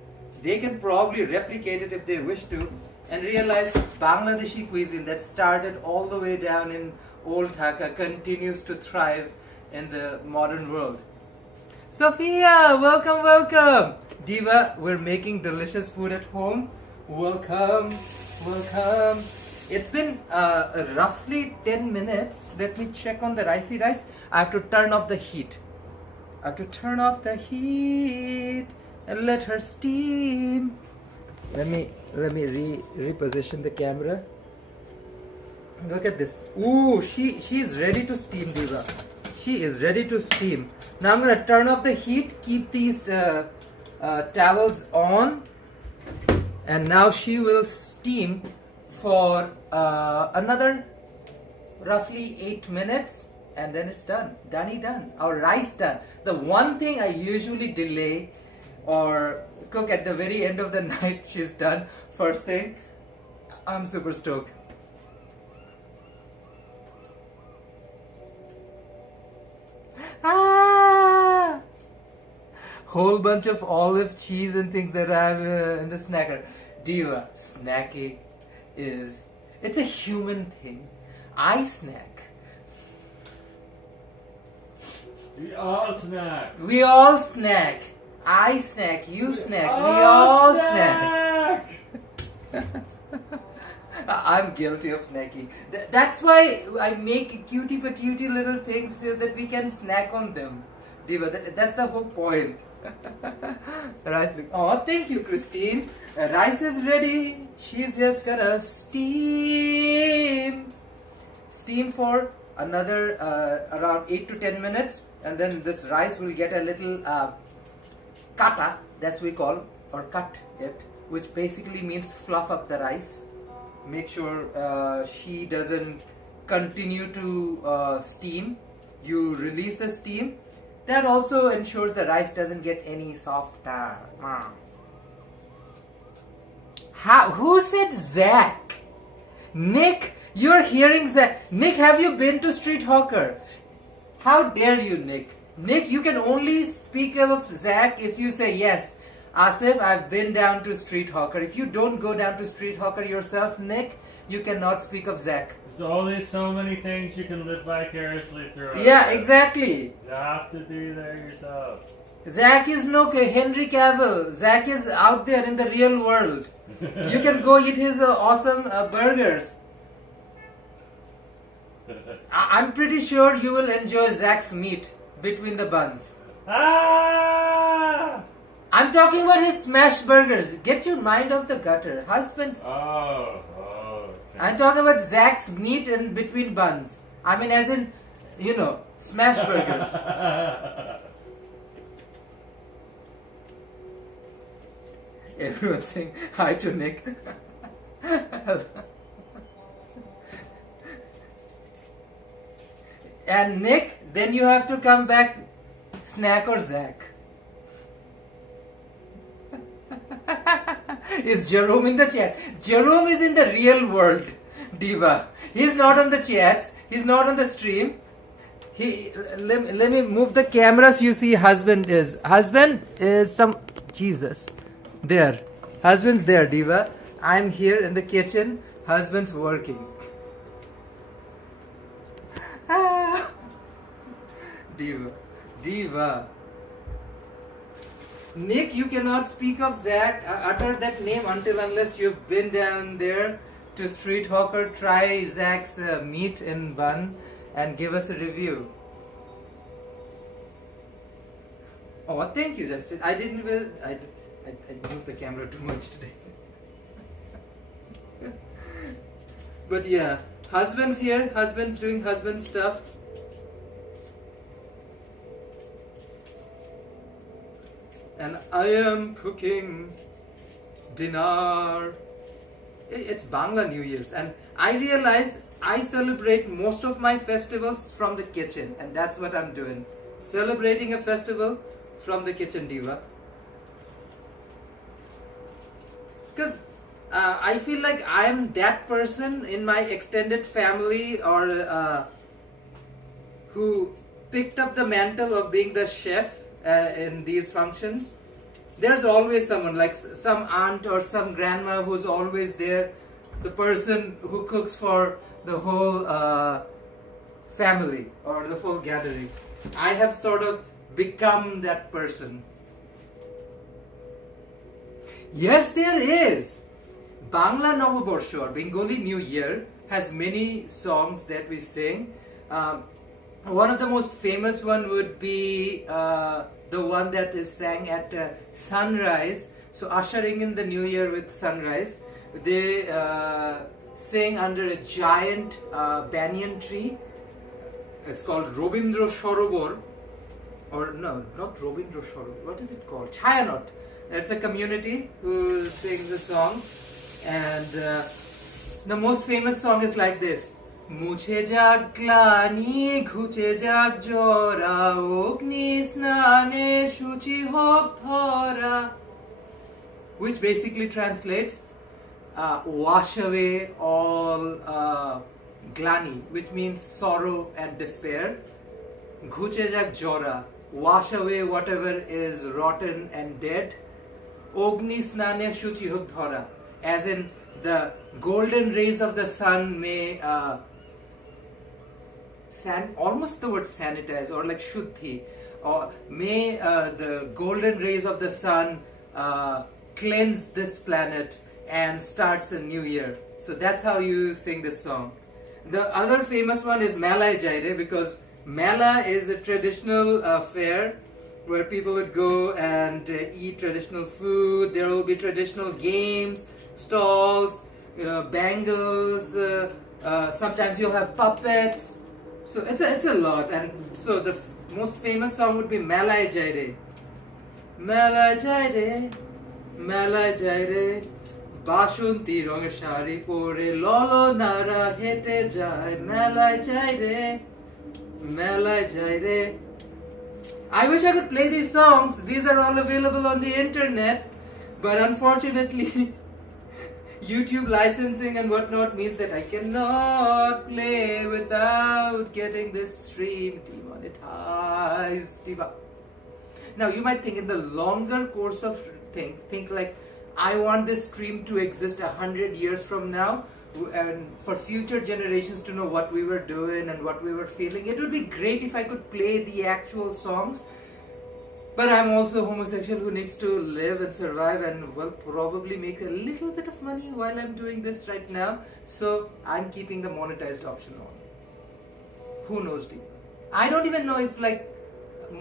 they can probably replicate it if they wish to, and realize Bangladeshi cuisine that started all the way down in old Dhaka continues to thrive in the modern world. Sophia, welcome, welcome. Diva, we're making delicious food at home. Welcome, welcome. It's been roughly 10 minutes. Let me check on the ricey rice. I have to turn off the heat. I have to turn off the heat and let her steam. Let me reposition the camera. Look at this. Ooh, she is ready to steam, Diva. She is ready to steam. Now I'm gonna turn off the heat. Keep these towels on, and now she will steam for another roughly 8 minutes, and then it's done. Done. Our rice done. The one thing I usually delay or cook at the very end of the night, she's done first thing. I'm super stoked. Ah! Whole bunch of olive, cheese and things that I have in the snacker. Diva, snacking it's a human thing. I snack. We all snack. We all snack. I snack, you snack, we all snack. I'm guilty of snacking. That's why I make cutie patootie little things so that we can snack on them. Diva, that's the whole point. Rice. Oh, thank you, Christine. Rice is ready. She's just gonna steam for another around 8 to 10 minutes, and then this rice will get a little kata, that's we call, or cut it, which basically means fluff up the rice. Make sure she doesn't continue to steam. You release the steam. That also ensures the rice doesn't get any softer. Who said Zach? Nick, you're hearing Zach. Nick, have you been to Street Hawker? How dare you, Nick? Nick, you can only speak of Zach if you say yes. Asif, I've been down to Street Hawker. If you don't go down to Street Hawker yourself, Nick, you cannot speak of Zach. There's only so many things you can live vicariously through. Yeah, exactly. You have to be there yourself. Zach is no Henry Cavill. Zach is out there in the real world. You can go eat his awesome burgers. I'm pretty sure you will enjoy Zach's meat between the buns. Ah! I'm talking about his smash burgers. Get your mind off the gutter. Husbands. Oh. Okay. I'm talking about Zach's meat in between buns. I mean, as in, smash burgers. Everyone saying hi to Nick. And Nick, then you have to come back, snack or Zach. Is Jerome in the chat? Jerome is in the real world, Diva. He's not on the chats. He's not on the stream. Let me move the camera so you see husband is some Jesus. There. Husband's there, Diva. I'm here in the kitchen. Husband's working. Ah. Diva. Nick, you cannot speak of Zach, utter that name unless you've been down there to Street Hawker, try Zach's meat in bun and give us a review. Oh, thank you, Justin. I moved the camera too much today. But yeah, husband's here, husband's doing husband stuff. And I am cooking dinner. It's Bangla New Year's, and I realize I celebrate most of my festivals from the kitchen, and that's what I'm doing. Celebrating a festival from the kitchen, Diva. Because I feel like I'm that person in my extended family or who picked up the mantle of being the chef in these functions. There's always someone, like some aunt or some grandma who's always there, the person who cooks for the whole family or the full gathering. I have sort of become that person. Yes, there is. Bangla Novoborsho or Bengali New Year has many songs that we sing. One of the most famous one would be the one that is sang at sunrise. So ushering in the new year with sunrise, they sing under a giant banyan tree. It's called Robindro Sorobor, or no, not Robindro Sorobor. What is it called? Chayanot. It's a community who sings the song, and the most famous song is like this. মুছে যাক গ্লানি ঘুচে যাক জরা অগ্নি স্নানে শুচি হোক ধরা, which basically translates wash away all glani, which means sorrow and despair. ঘুচে যাক জরা, wash away whatever is rotten and dead. অগ্নি স্নানে শুচি হোক ধরা, as in the golden rays of the sun may almost the word sanitize or like shuddhi, or may the golden rays of the sun cleanse this planet and starts a new year. So that's how you sing this song. The other famous one is Melai Jaire, because Mela is a traditional fair where people would go and eat traditional food. There will be traditional games, stalls, bangles, sometimes you'll have puppets. So it's a lot, and so the most famous song would be Melai Jaire. Melai Jaire, Melai Jaire, বাসন্তী রঙের শাড়ি পরে ললনারা হেঁটে যায় মেলায় যাই রে, মেলায় যাই রে. I wish I could play these songs. These are all available on the internet, but unfortunately YouTube licensing and whatnot means that I cannot play without getting this stream demonetized. Now you might think in the longer course of think like, I want this stream to exist 100 years from now, and for future generations to know what we were doing and what we were feeling. It would be great if I could play the actual songs. But I'm also homosexual who needs to live and survive and will probably make a little bit of money while I'm doing this right now. So I'm keeping the monetized option on. Who knows, deep? I don't even know if like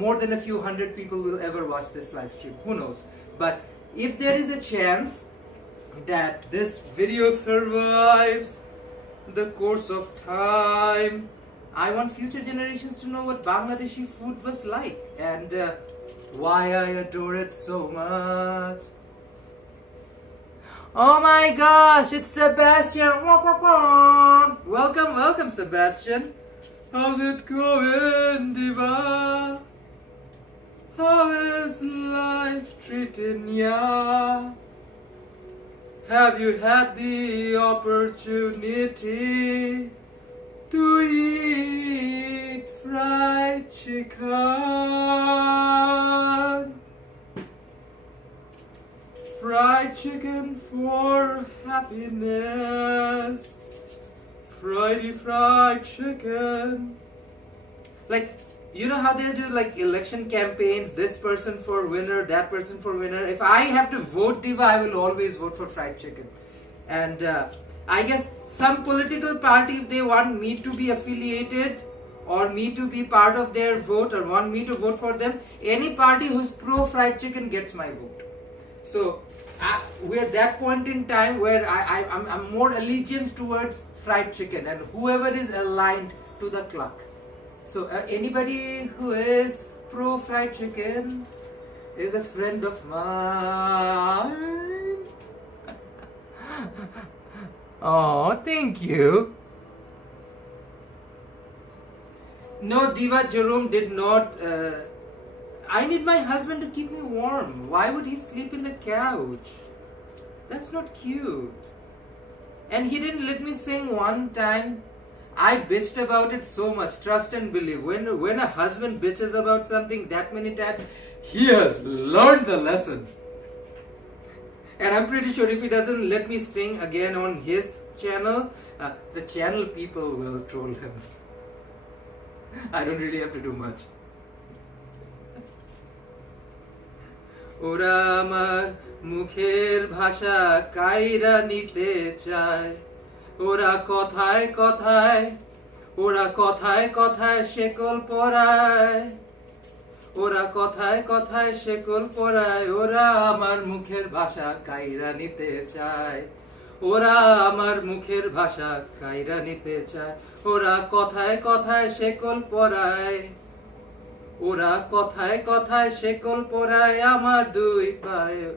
more than a few hundred people will ever watch this live stream. Who knows? But if there is a chance that this video survives the course of time, I want future generations to know what Bangladeshi food was like and why I adore it so much. Oh my gosh, it's Sebastian. Welcome, welcome, Sebastian. How's it going, Diva? How is life treating ya? Have you had the opportunity to eat fried chicken? Fried chicken for happiness. Fried chicken. Like, you know how they do like election campaigns, this person for winner, that person for winner. If I have to vote, Diva, I will always vote for fried chicken. And I guess some political party, if they want me to be affiliated or me to be part of their vote or want me to vote for them, any party who's pro fried chicken gets my vote. So we're at that point in time where I'm more allegiance towards fried chicken, and whoever is aligned to the clock. So anybody who is pro fried chicken is a friend of mine. Oh, thank you. No, Diva Jerome did not. I need my husband to keep me warm. Why would he sleep in the couch? That's not cute. And he didn't let me sing one time. I bitched about it so much. Trust and believe. When a husband bitches about something that many times, he has learned the lesson. And I'm pretty sure if he doesn't let me sing again on his channel, the channel people will troll him. I don't really have to do much. ওরা আমার মুখের ভাষা কাইরা নিতে চায়, ওরা কথায় কথায়, ওরা কথায় কথায় শেকল পরায়, ওরা কথায় কথায় শেকল পরায়, ওরা আমার মুখের ভাষা কাইরা নিতে চায়, ওরা আমার মুখের ভাষা কাইরা নিতে চায়, ওরা কথায় কথায় শেকল পরায়, ওরা কথায় কথায় শেকল পরায় আমার দুই পায়ে,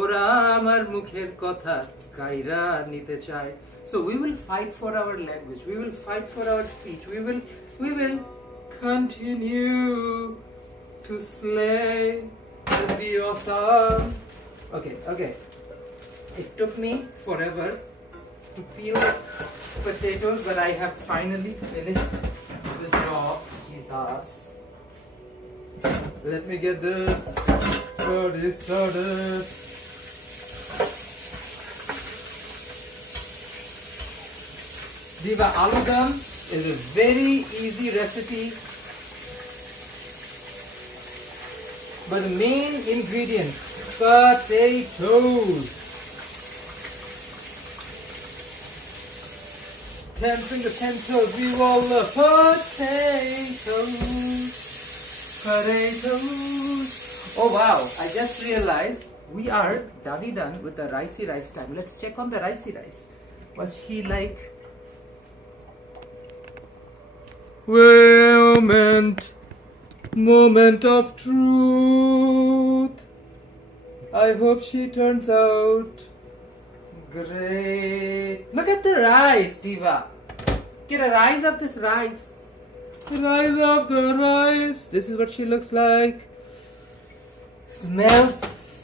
ওরা আমার মুখের কথা কাইরা নিতে চায়. So we will fight for our language, we will fight for our speech, we will continue to slay and be awesome. Okay. It took me forever to peel potatoes, but I have finally finished the job. Jesus. Let me get this started. Diva, aloo dum is a very easy recipe, but the main ingredient, potatoes. 10 fingers, 10 toes, we all love potatoes. Potatoes. Oh wow, I just realized we are done with the ricey rice time. Let's check on the ricey rice. Was she like... Moment of truth. I hope she turns out great. Look at the rice, Diva. Get a rise of this rice. Rise of the rice. This is what she looks like. Smells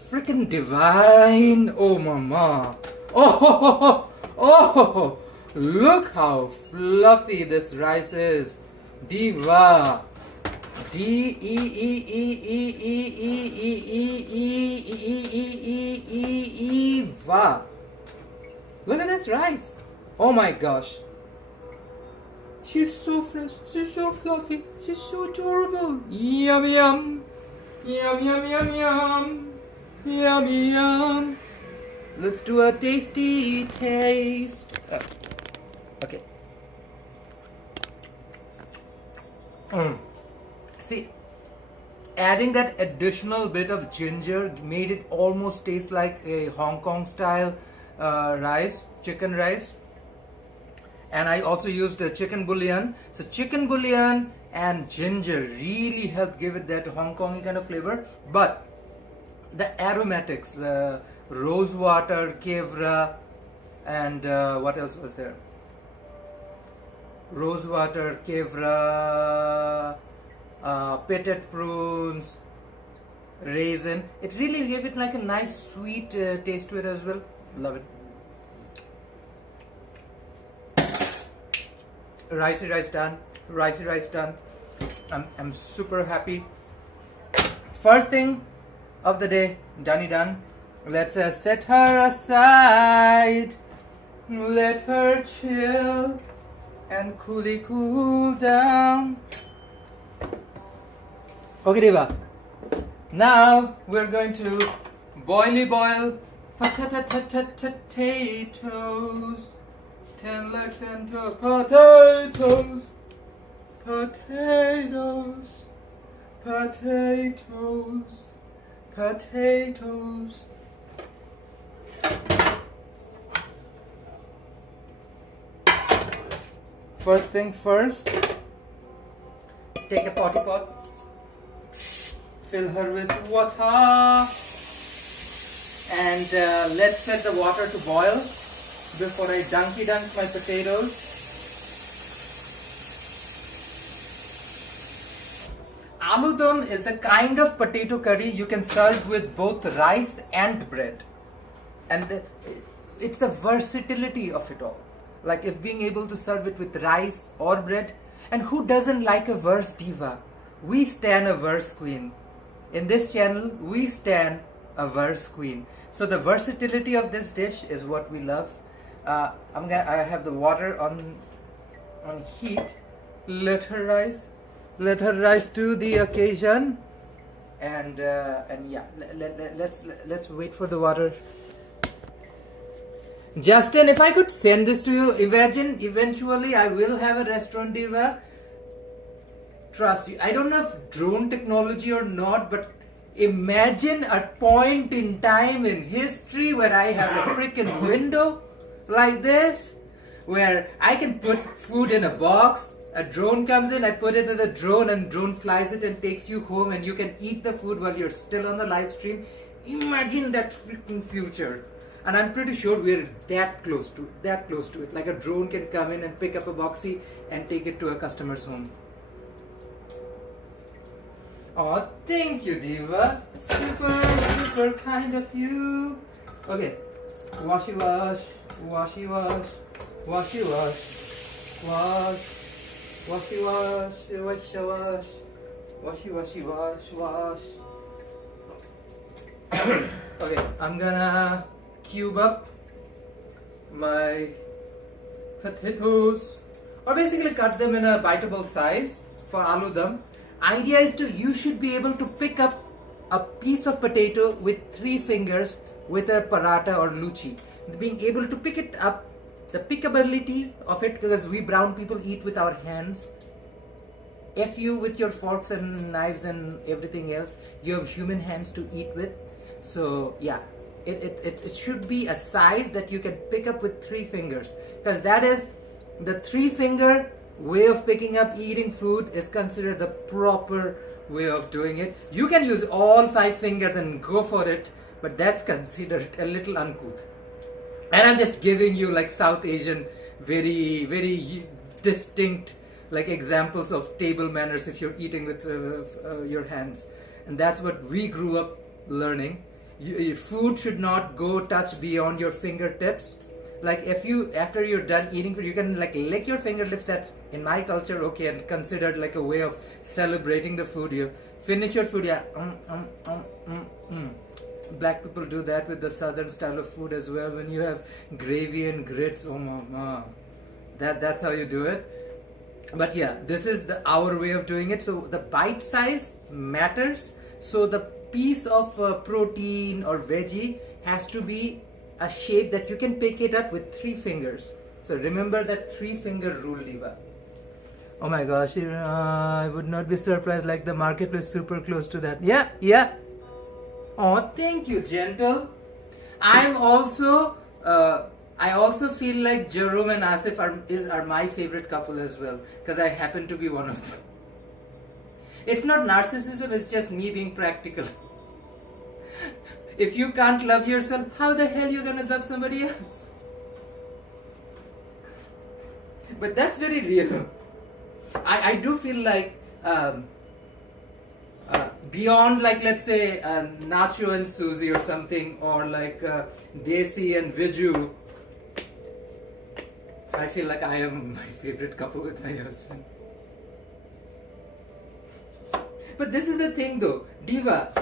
freaking divine. Oh, mama. Oh, look how fluffy this rice is. Diva. Diva. Look at this rice. Oh my gosh. She's so fresh, she's so fluffy, she's so adorable. Yum yum. Yum yum yum yum. Yum yum. Let's do a tasty taste. Okay. See, adding that additional bit of ginger made it almost taste like a Hong Kong style rice, chicken rice. And I also used chicken bouillon. So chicken bouillon and ginger really helped give it that Hong Kongy kind of flavor. But the aromatics, the rose water, kevra, and what else was there? Rose water, kevra, pitted prunes, raisin. It really gave it like a nice sweet taste to it as well. Love it. Ricey rice done. I'm super happy. First thing of the day, done. Let's set her aside, let her chill and cool down. Okay, Diva, now we're going to boil potatoes. 10 legs and 2 potatoes. first thing first, take a potty pot, fill her with water, and let's set the water to boil before I dunk my potatoes. Aloo dum is the kind of potato curry you can serve with both rice and bread. And it's the versatility of it all. Like if being able to serve it with rice or bread. And who doesn't like a verse diva? We stan a verse queen. In this channel, we stan a verse queen. So the versatility of this dish is what we love. I have the water on heat. Let her rise to the occasion. And yeah, let's wait for the water. Justin, if I could send this to you, imagine eventually I will have a restaurant diva. Trust you. I don't know if drone technology or not, but imagine a point in time in history where I have a freaking window like this, where I can put food in a box, a drone comes in, I put it in the drone and drone flies it and takes you home and you can eat the food while you're still on the live stream. Imagine that freaking future. And I'm pretty sure we're that close to it. Like a drone can come in and pick up a boxy and take it to a customer's home. Oh, thank you, Diva. Super kind of you. Okay, washy wash, washy wash, washy wash, wash, washy wash, washy wash, washy washy wash, wash. Okay, I'm gonna cube up my potatoes, or basically cut them in a biteable size for aloo dum. Idea is you should be able to pick up a piece of potato with 3 fingers with a paratha or luchi. Being able to pick it up, the pickability of it, because we brown people eat with our hands. If you with your forks and knives and everything else, you have human hands to eat with. So yeah, it should be a size that you can pick up with 3 fingers, because that is the 3-finger way of picking up eating food is considered the proper way of doing it. You can use all 5 fingers and go for it, but that's considered a little uncouth. And I'm just giving you like South Asian very distinct like examples of table manners if you're eating with your hands. And that's what we grew up learning. Your food should not go touch beyond your fingertips. Like if you, after you're done eating food, you can like lick your fingertips. That's in my culture okay and considered like a way of celebrating the food. You finish your food, yeah. Black people do that with the southern style of food as well. When you have gravy and grits, oh mama, that's how you do it. But yeah, this is our way of doing it. So the bite size matters. So the piece of protein or veggie has to be a shape that you can pick it up with 3 fingers. So remember that 3-finger rule, Diva. Oh my gosh, I would not be surprised, like the market was super close to that. Yeah. Oh, thank you, gentle. I also feel like Jerome and Asif are my favorite couple as well, because I happen to be one of them. It's not narcissism, it's just me being practical. If you can't love yourself, how the hell you gonna love somebody else? But that's very real. I do feel like beyond, like, let's say Nacho and Susie or something, or like Desi and Viju, I feel like I am my favorite couple with my husband. But this is the thing though, Diva,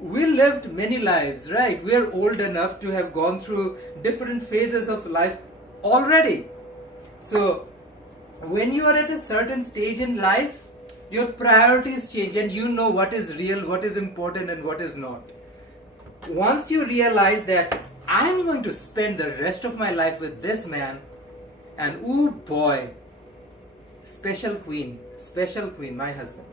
we lived many lives, right? We are old enough to have gone through different phases of life already. So when you are at a certain stage in life, your priorities change and you know what is real, what is important and what is not. Once you realize that I'm going to spend the rest of my life with this man, and oh boy, special queen, my husband.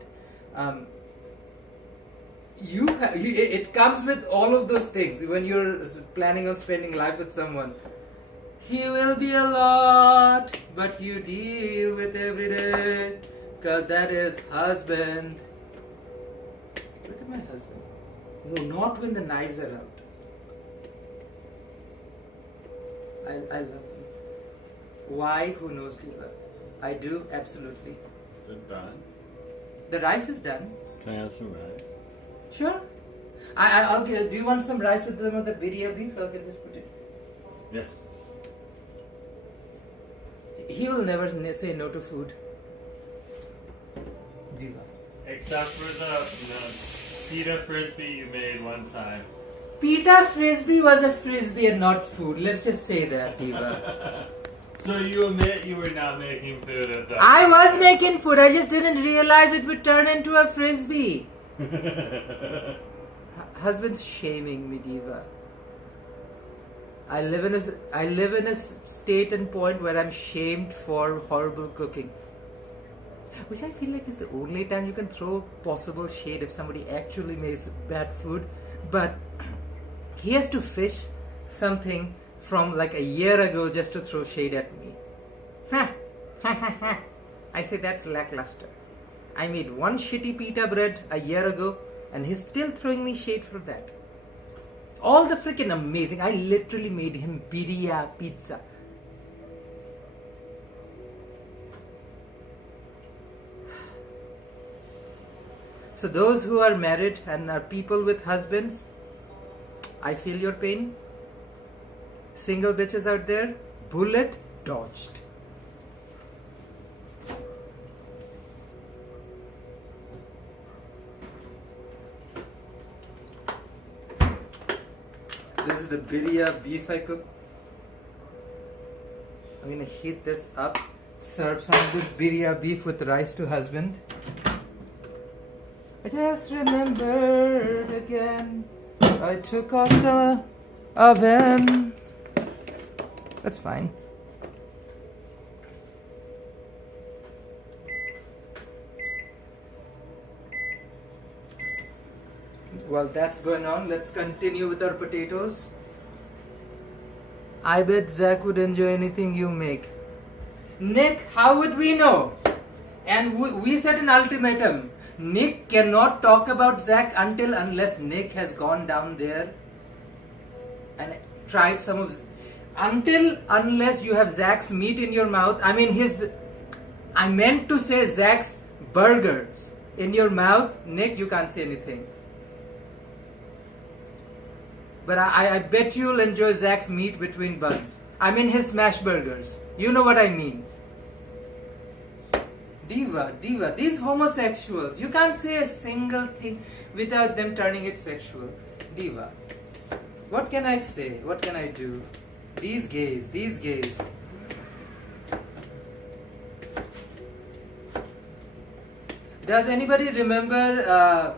It comes with all of those things. When you're planning on spending life with someone, He will be a lot, but you deal with every day, 'cause that is husband. Look at my husband. No, not when the knives are out. I love him. Why? Who knows, Diva? I do, absolutely. Is it done? The rice is done. Can I have some rice? Sure. I'll get. Do you want some rice with some of the birria beef? I'll get this put it. Yes. He will never say no to food. Diva. Except for the pita frisbee you made one time. Pita frisbee was a frisbee and not food. Let's just say that, Diva. So you admit you were not making food at that I was making food. I just didn't realize it would turn into a frisbee. Husband's shaming me, Diva. I live in a state and point where I'm shamed for horrible cooking, which I feel like is the only time you can throw possible shade if somebody actually makes bad food. But he has to fish something from like a year ago just to throw shade at me. I say that's lackluster. I made one shitty pita bread a year ago and he's still throwing me shade for that. All the freaking amazing. I literally made him birria pizza. So those who are married and are people with husbands, I feel your pain. Single bitches out there, bullet dodged. This is the birria beef I cooked. I'm gonna heat this up. Serve some of this birria beef with rice to husband. I just remembered again. I took off the oven. That's fine. While that's going on, let's continue with our potatoes. I bet Zach would enjoy anything you make. Nick, how would we know? And we set an ultimatum. Nick cannot talk about Zach unless Nick has gone down there and tried some of... Unless you have Zach's meat in your mouth. I meant to say Zach's burgers in your mouth. Nick, you can't say anything. But I bet you'll enjoy Zach's meat between buns. His smash burgers. You know what I mean. Diva, these homosexuals, you can't say a single thing without them turning it sexual. Diva, what can I say? What can I do? These gays. Does anybody remember,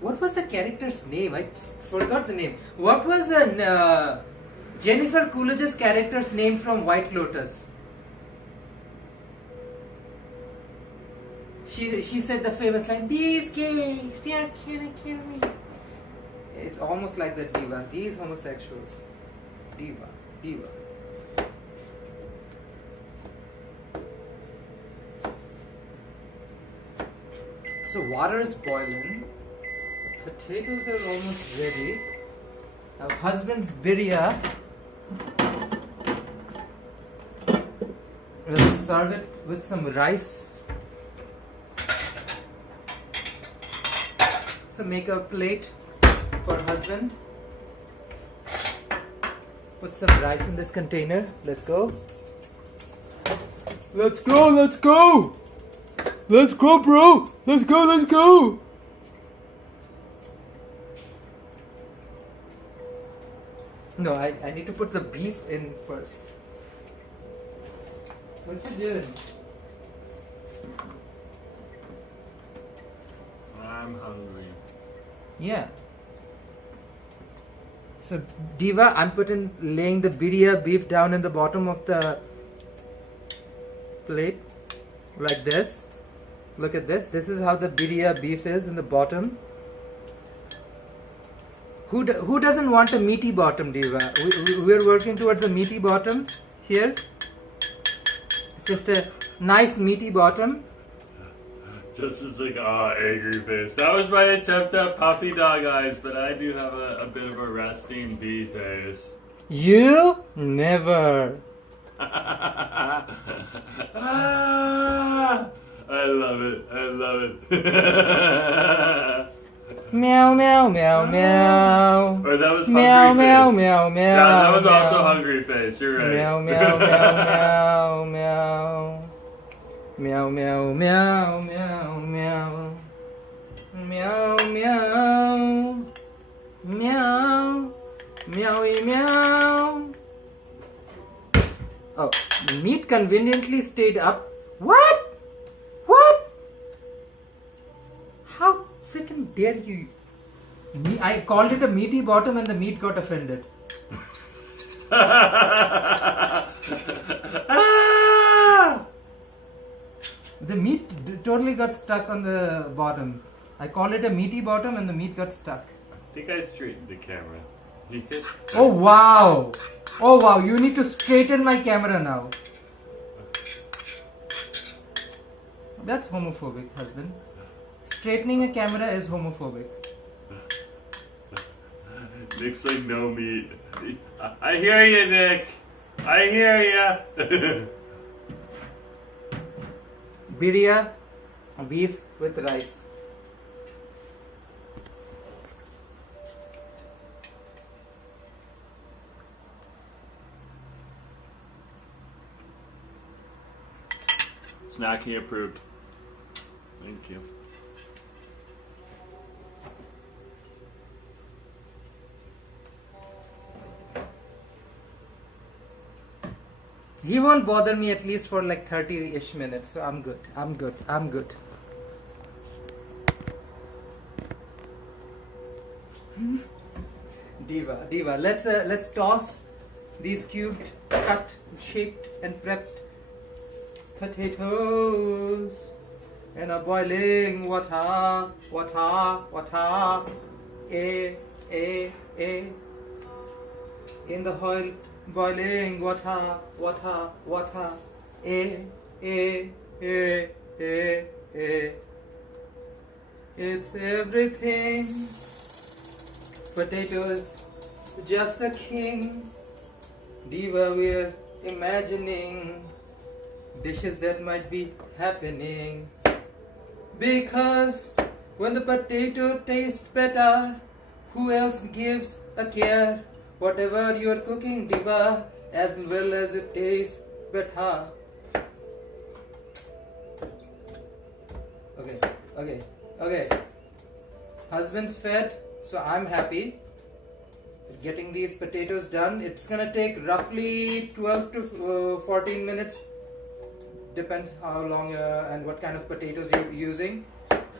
what was the character's name? I forgot the name. What was Jennifer Coolidge's character's name from White Lotus? She said the famous line, "These gays, they are killing me." It's almost like that, Diva. These homosexuals. Diva. So water is boiling. Potatoes are almost ready. Our husband's birria. We'll serve it with some rice. So make a plate for husband. Put some rice in this container. Let's go. Let's go, bro. Let's go. No, I need to put the beef in first. What you doing? I'm hungry. Yeah. So Diva, I'm laying the birria beef down in the bottom of the plate like this. Look at this. This is how the birria beef is in the bottom. Who doesn't want a meaty bottom, Diva? We're working towards a meaty bottom here. It's just a nice meaty bottom. Just as like, angry face. That was my attempt at puppy dog eyes, but I do have a bit of a resting bee face. You? Never. I love it. I love it. Meow, meow, meow, meow. Or that was hungry meow, face. meow, meow, meow. Yeah, that was meow. also hungry face. You're right. Meow, meow, meow, meow, meow. Meow, meow, meow, meow, meow. Meow, meow. Meow. Meowie, meow. Oh, the meat conveniently stayed up. What? What? How freaking dare you? I called it a meaty bottom and the meat got offended. The meat totally got stuck on the bottom. I called it a meaty bottom and the meat got stuck. I think I straightened the camera. Oh wow! Oh wow, you need to straighten my camera now. That's homophobic, husband. Straightening a camera is homophobic. Nick's like, no meat. I hear you, Nick. I hear ya. Birya, beef with rice. Snacking approved. Thank you. He won't bother me at least for like 30-ish minutes, so I'm good. I'm good. I'm good. Diva, let's toss these cubed, cut, shaped, and prepped potatoes in a boiling water, in the boiling water, it's everything. Potatoes, just the king. Diva, we're imagining dishes that might be happening. Because when the potato tastes better, who else gives a care? Whatever you're cooking, Diva, as well as it tastes better. Okay. Husband's fed, so I'm happy. Getting these potatoes done. It's gonna take roughly 12 to 14 minutes. Depends how long and what kind of potatoes you're using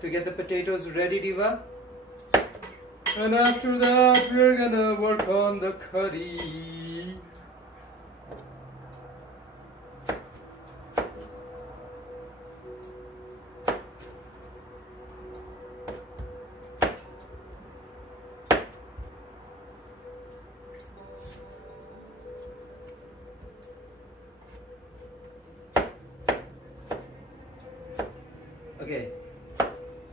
to get the potatoes ready, Diva. And after that, we're gonna work on the curry. Okay,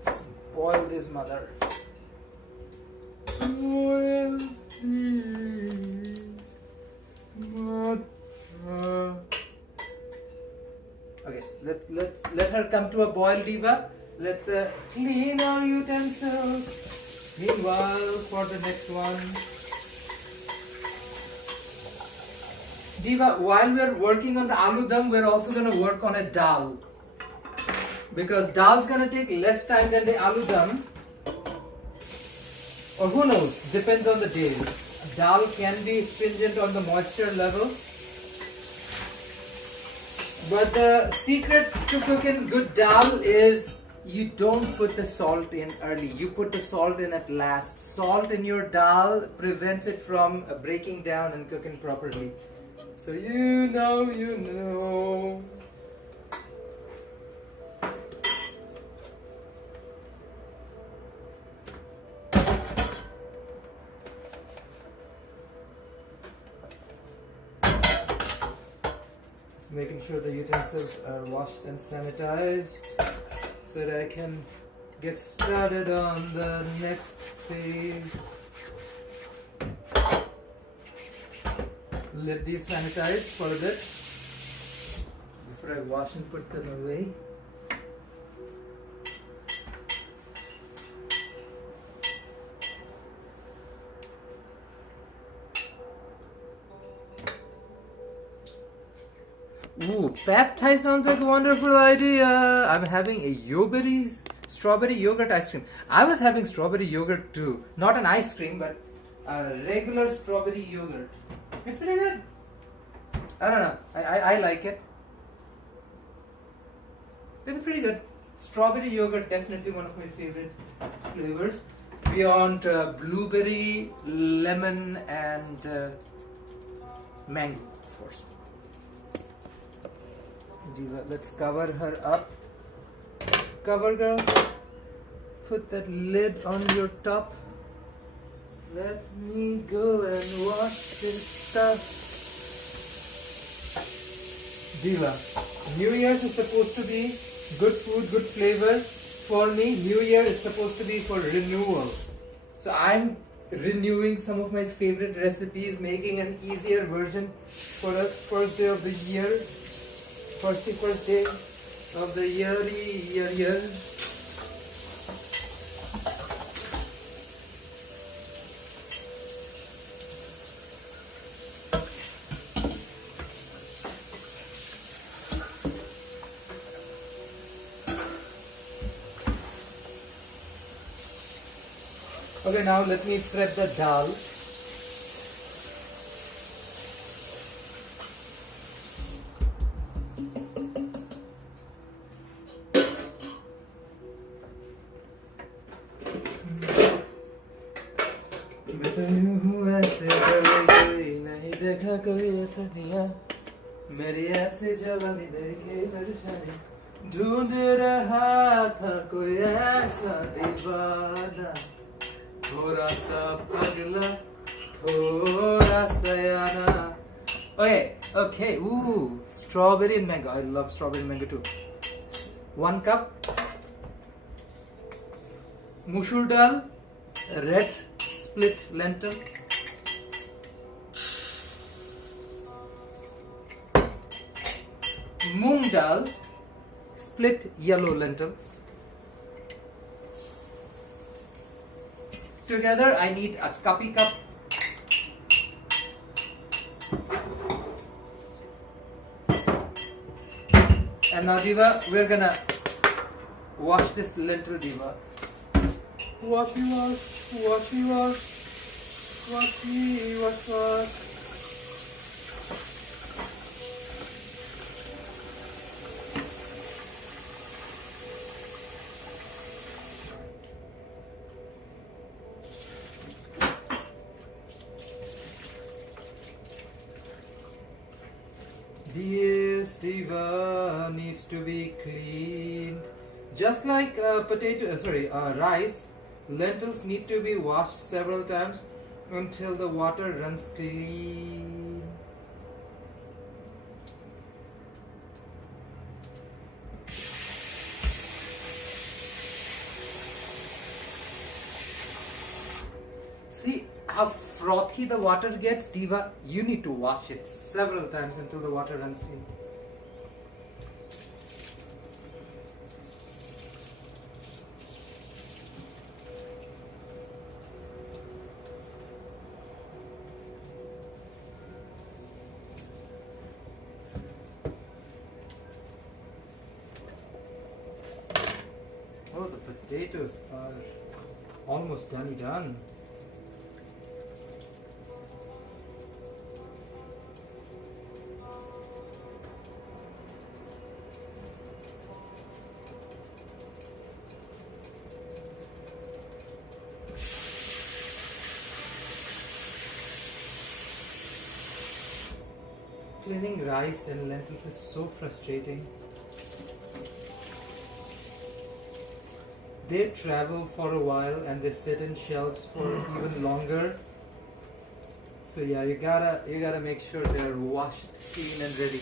let's boil this mother. Okay, let her come to a boil, Diva. Let's clean our utensils. Meanwhile, for the next one, Diva, while we're working on the aloo dum, we're also gonna work on a dal. Because dal's gonna take less time than the aloo dum. Or who knows, depends on the day. Dal can be stringent on the moisture level. But the secret to cooking good dal is you don't put the salt in early. You put the salt in at last. Salt in your dal prevents it from breaking down and cooking properly. So you know. making sure the utensils are washed and sanitized so that I can get started on the next phase. Let these sanitize for a bit before I wash and put them away. Ooh, pad thai sounds like a wonderful idea. I'm having a strawberry yogurt ice cream. I was having strawberry yogurt too. Not an ice cream, but a regular strawberry yogurt. It's pretty good. I don't know. I like it. It's pretty good. Strawberry yogurt, definitely one of my favorite flavors. Beyond blueberry, lemon, and mango, of course. Diva, let's cover her up. Cover, girl. Put that lid on your top. Let me go and wash this stuff. Diva, New Year's is supposed to be good food, good flavor. For me, New Year is supposed to be for renewal. So I'm renewing some of my favorite recipes, making an easier version for us. First day of the year. First day of the year. Okay, now let me prep the dal. मेरी ऐसी जवानी देखे परेशानी ढूंढ रहा था कोई ऐसा दीवाना थोड़ा सा पगला थोड़ा सा याना. Okay, ooh, strawberry and mango. I love strawberry and mango too. 1 cup musur dal, red split lentil. Moong dal, split yellow lentils. Together I need a cup. And now Diva, we're gonna wash this lentil, Diva. Washy wash. This Diva needs to be cleaned. Just like rice, lentils need to be washed several times until the water runs clean. See how frothy the water gets, Diva? You need to wash it several times until the water runs clean. Oh, the potatoes are almost done. Cleaning rice and lentils is so frustrating. They travel for a while and they sit in shelves for even longer. So yeah, you gotta make sure they're washed, clean and ready.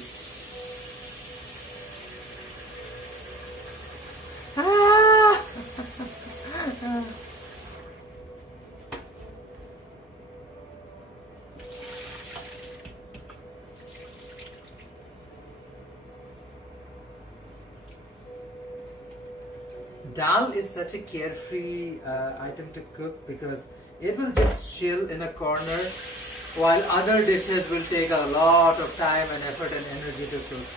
dal is such a carefree item to cook because it will just chill in a corner while other dishes will take a lot of time and effort and energy to cook.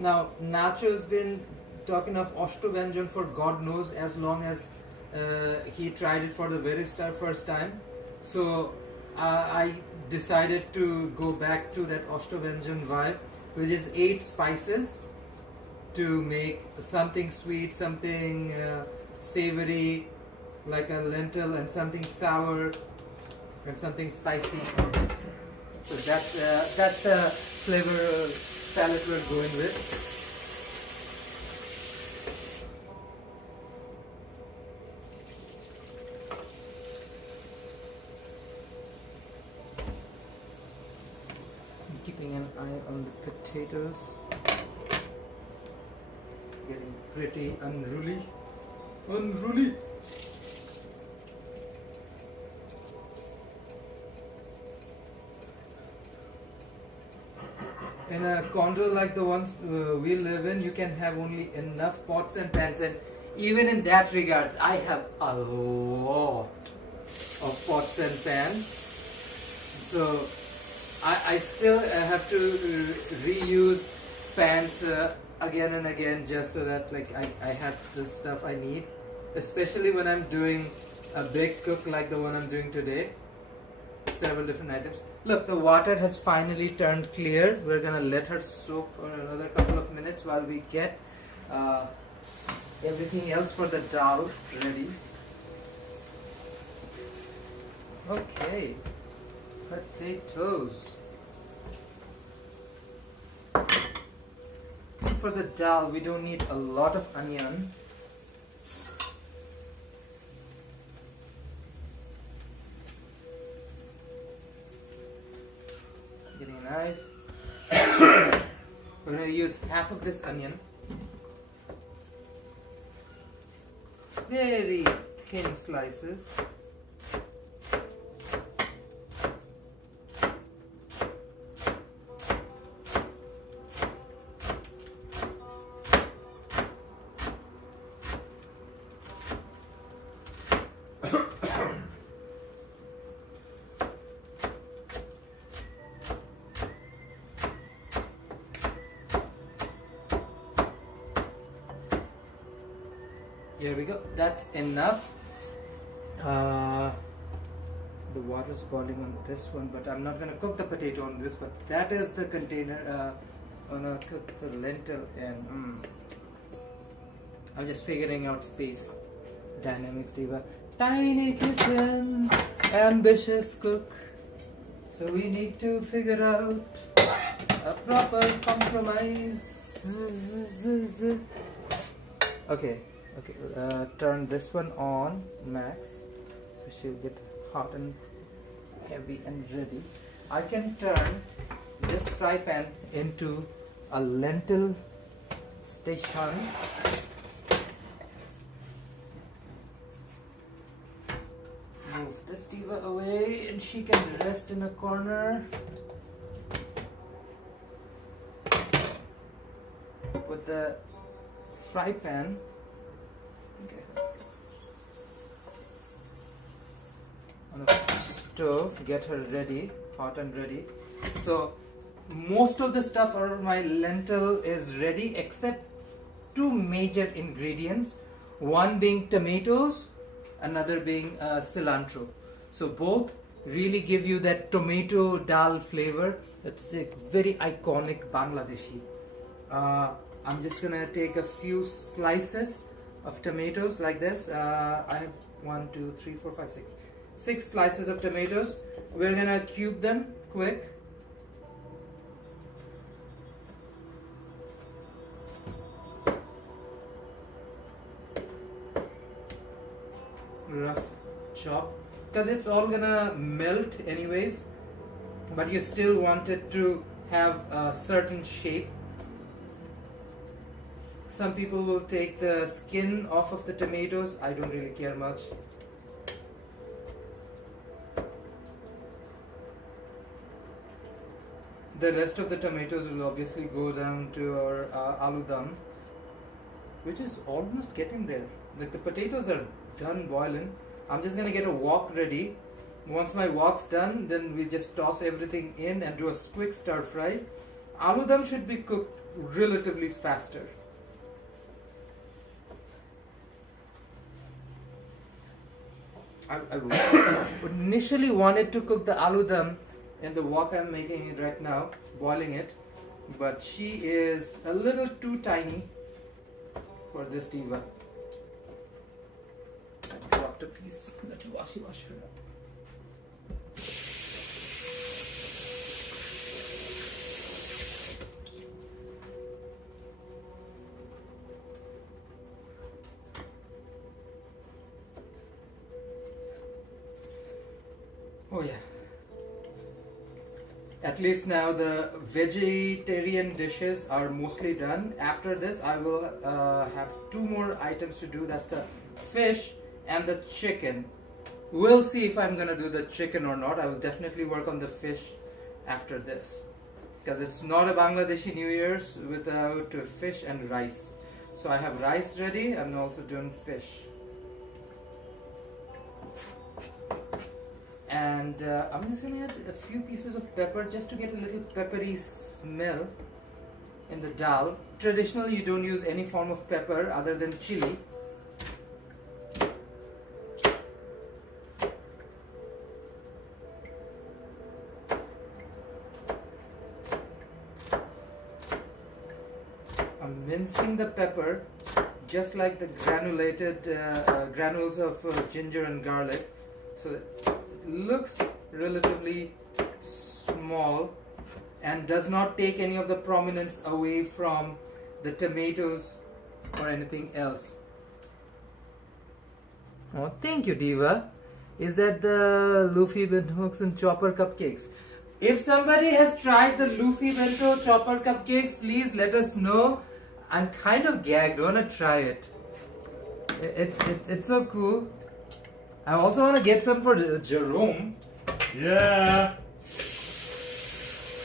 Now, Nacho's been talking of Ashtobanjan for God knows as long as he tried it for the very first time. So I decided to go back to that Ashtobanjan vibe, which is 8 spices to make something sweet, something savory, like a lentil, and something sour, and something spicy. So that's the flavor palette we're going with. I'm keeping an eye on the potatoes. Getting pretty unruly. Unruly! In a condo like the one we live in, you can have only enough pots and pans, and even in that regards, I have a lot of pots and pans. So I still have to reuse pans again and again just so that like I have the stuff I need, especially when I'm doing a big cook like the one I'm doing today. Several different items. Look, the water has finally turned clear. We're gonna let her soak for another couple of minutes while we get everything else for the dal ready. Okay, potatoes. So for the dal, we don't need a lot of onion. Getting a knife. We're going to use half of this onion. Very thin slices. Here we go, that's enough. The water's boiling on this one, but I'm not going to cook the potato on this, but that is the container. I'm going to cook the lentil and I'm just figuring out space dynamics, Diva. Tiny kitchen, ambitious cook. So we need to figure out a proper compromise. Okay. Turn this one on max, so she'll get hot and heavy and ready. I can turn this fry pan into a lentil station. Move this diva away and she can rest in a corner. Put the fry pan on the stove, get her ready, hot and ready. So most of the stuff for my lentil is ready except 2 major ingredients, one being tomatoes, another being cilantro. So both really give you that tomato dal flavor. It's like very iconic Bangladeshi. I'm just gonna take a few slices of tomatoes like this. I have 1, 2, 3, 4, 5, 6 slices of tomatoes. We're gonna cube them quick. Rough chop, because it's all gonna melt anyways, but you still want it to have a certain shape. Some people will take the skin off of the tomatoes. I don't really care much. The rest of the tomatoes will obviously go down to our aloo dum, which is almost getting there. Like the potatoes are done boiling. I'm just gonna get a wok ready. Once my wok's done, then we just toss everything in and do a quick stir fry. Aloo dum should be cooked relatively faster. I initially wanted to cook the aloo dum in the wok I'm making it right now, boiling it, but she is a little too tiny for this diva. I dropped a piece. Let's wash her up. Oh yeah. At least now the vegetarian dishes are mostly done. After this I will have two more items to do. That's the fish and the chicken. We'll see if I'm gonna do the chicken or not. I will definitely work on the fish after this, because it's not a Bangladeshi New Year's without fish and rice. So I have rice ready. I'm also doing fish. And I'm just going to add a few pieces of pepper just to get a little peppery smell in the dal. Traditionally, you don't use any form of pepper other than chili. I'm mincing the pepper just like the granulated granules of ginger and garlic. So that looks relatively small and does not take any of the prominence away from the tomatoes or anything else. Oh, thank you, Diva. Is that the Luffy Bento's and Chopper cupcakes? If somebody has tried the Luffy Bento Chopper cupcakes, please let us know. I'm kind of gagged. I want to try it. It's so cool. I also want to get some for Jerome. Yeah.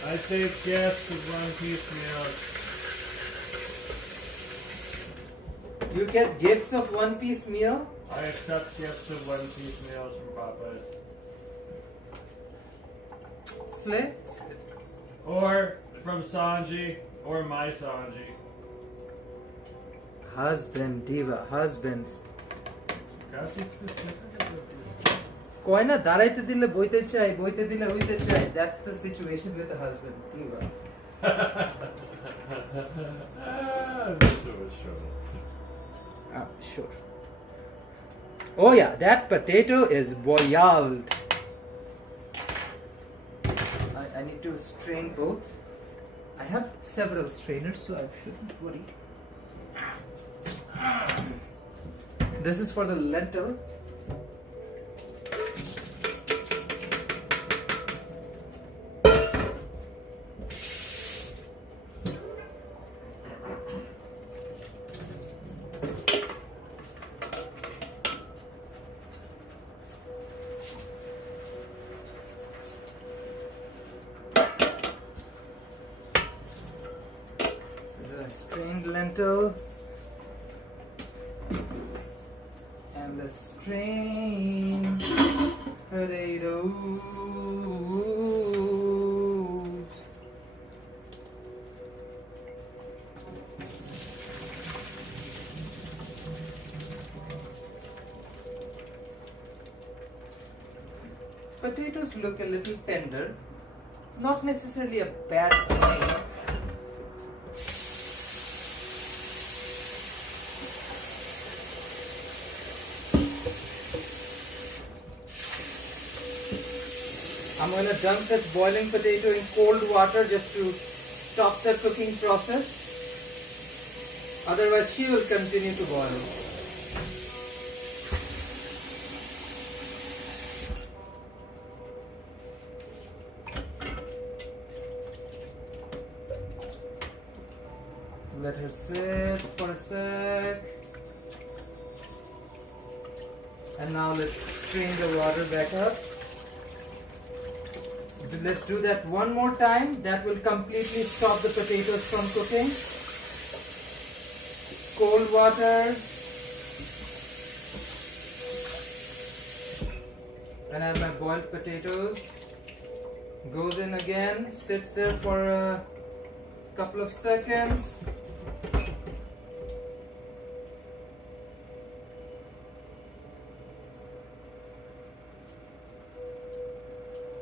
I take gifts of one-piece meals. You get gifts of one-piece meal? I accept gifts of one-piece meals from Popeyes. Slay? Or from Sanji, or my Sanji. Husband, Diva, husbands. Gotta be specific. কয় না দাঁড়াইতে দিলে বইতে চাই বইতে দিলে হইতে চাই. That's the situation with the husband, Diva. Sure. Oh yeah, that potato is boiled. I need to strain both. I have several strainers, so I shouldn't worry. This is for the lentil. This is a strained lentil. And the strained potatoes. Potatoes look a little tender, not necessarily a bad thing. I'm going to dump this boiling potato in cold water just to stop the cooking process. Otherwise, she will continue to boil. Let her sit for a sec. And now let's strain the water back up. Let's do that one more time. That will completely stop the potatoes from cooking. Cold water. And I have my boiled potatoes. Goes in again, sits there for a couple of seconds.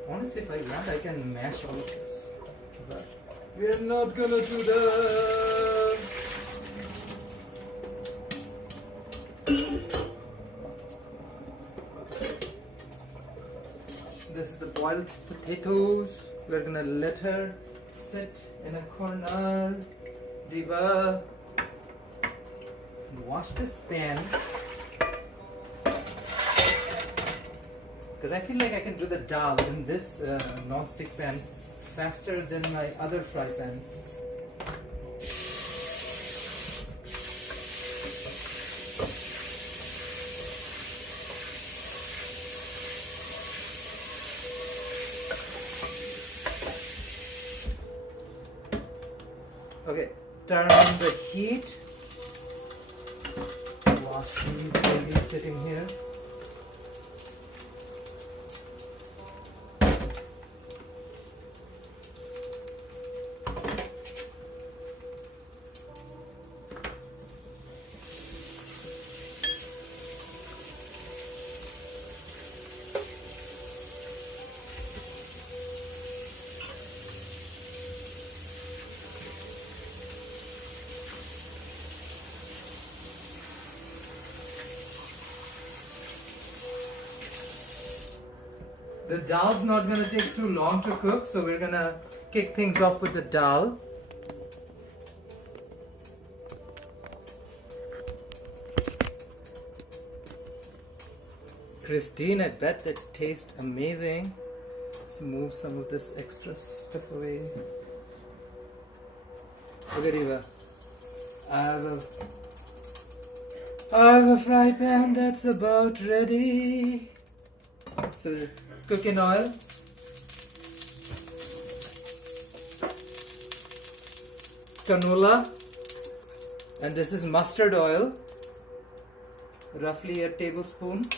Honestly, if I want, I can mash all of this. But we're not gonna do that. This is the boiled potatoes. We're gonna let her sit in a corner. Diva. Wash this pan. Because I feel like I can do the dal in this non-stick pan faster than my other fry pan. Okay, turn on the heat. Wash these babies sitting here. The dal's not gonna take too long to cook, so we're gonna kick things off with the dal. Christine, I bet that tastes amazing. Let's move some of this extra stuff away. Okay, Diva. I have a fry pan that's about ready. So, cooking oil. Canola. And this is mustard oil. Roughly a tablespoon.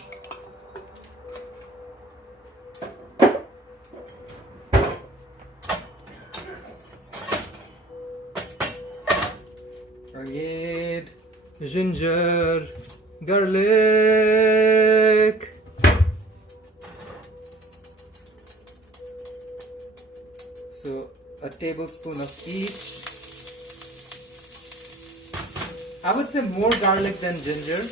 Again, ginger, garlic. So a tablespoon of each. I would say more garlic than ginger.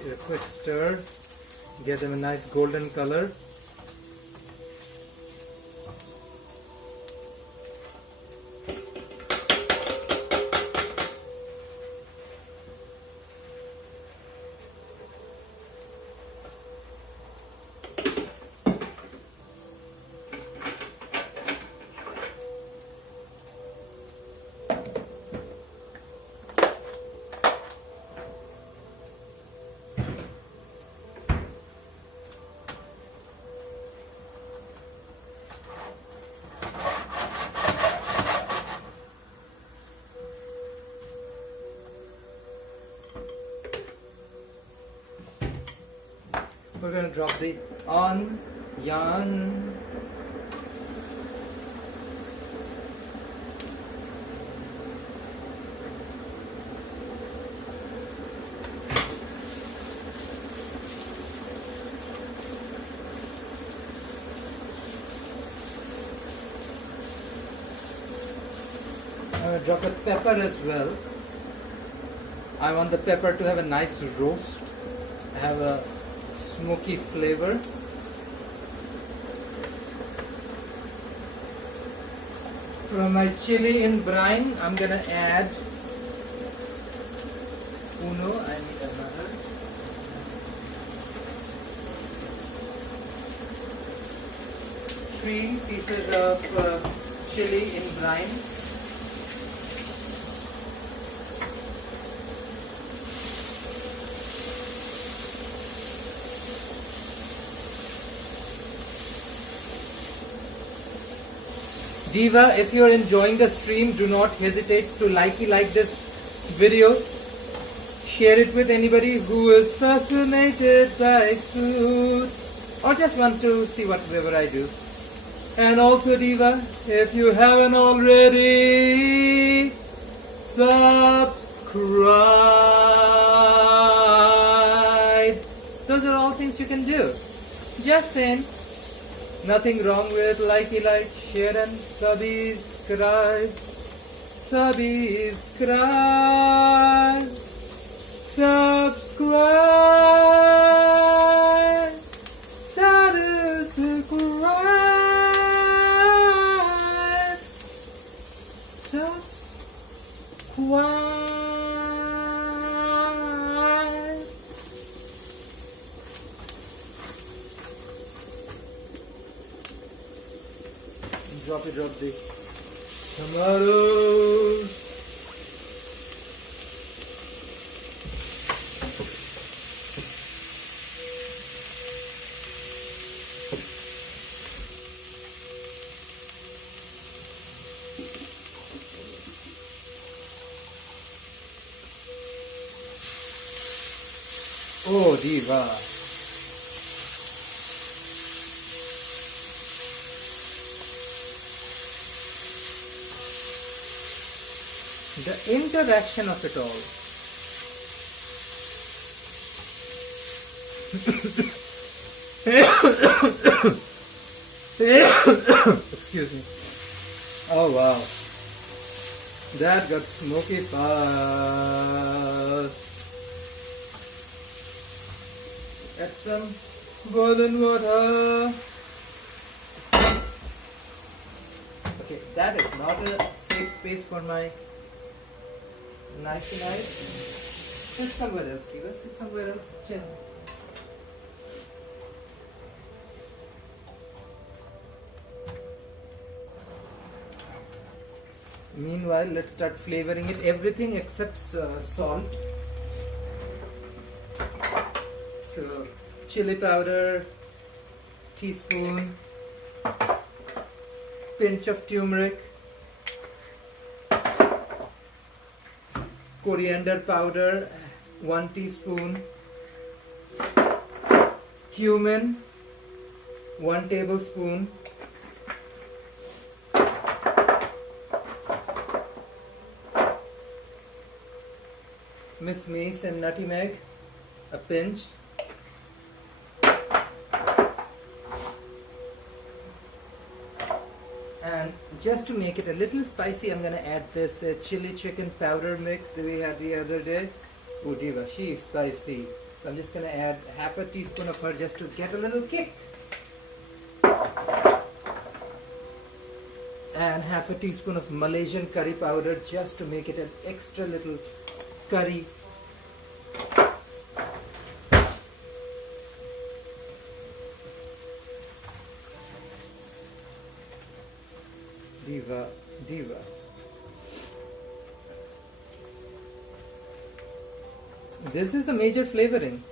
So a quick stir, get them a nice golden color. We're going to drop the onion. I'm going to drop the pepper as well. I want the pepper to have a nice roast. Have a smoky flavor. From my chili in brine, I'm gonna add I need another. 3 pieces of chili in brine. Diva, if you are enjoying the stream, do not hesitate to like this video. Share it with anybody who is fascinated by food or just wants to see whatever I do. And also, Diva, if you haven't already, subscribe. Those are all things you can do. Just saying. Nothing wrong with like, share and subscribe. Subscribe. Subscribe. Subscribe. Subscribe. Drop the tomatoes. Oh, Diva. The interaction of it all. Excuse me. Oh wow. That got smoky fast. Add some boiling water. Okay, that is not a safe space for my knife tonight. Sit somewhere else, Kiva. Sit somewhere else. Chill. Meanwhile, let's start flavoring it. Everything except salt. So, chili powder, teaspoon, pinch of turmeric, coriander powder, 1 teaspoon, cumin, 1 tablespoon, mace and nutmeg, a pinch, and just to make it a little spicy, I'm gonna add this chili chicken powder mix that we had the other day. Oh Diva, she is spicy. So I'm just gonna add half a teaspoon of her just to get a little kick. And half a teaspoon of Malaysian curry powder just to make it an extra little curry. Diva. This is the major flavoring.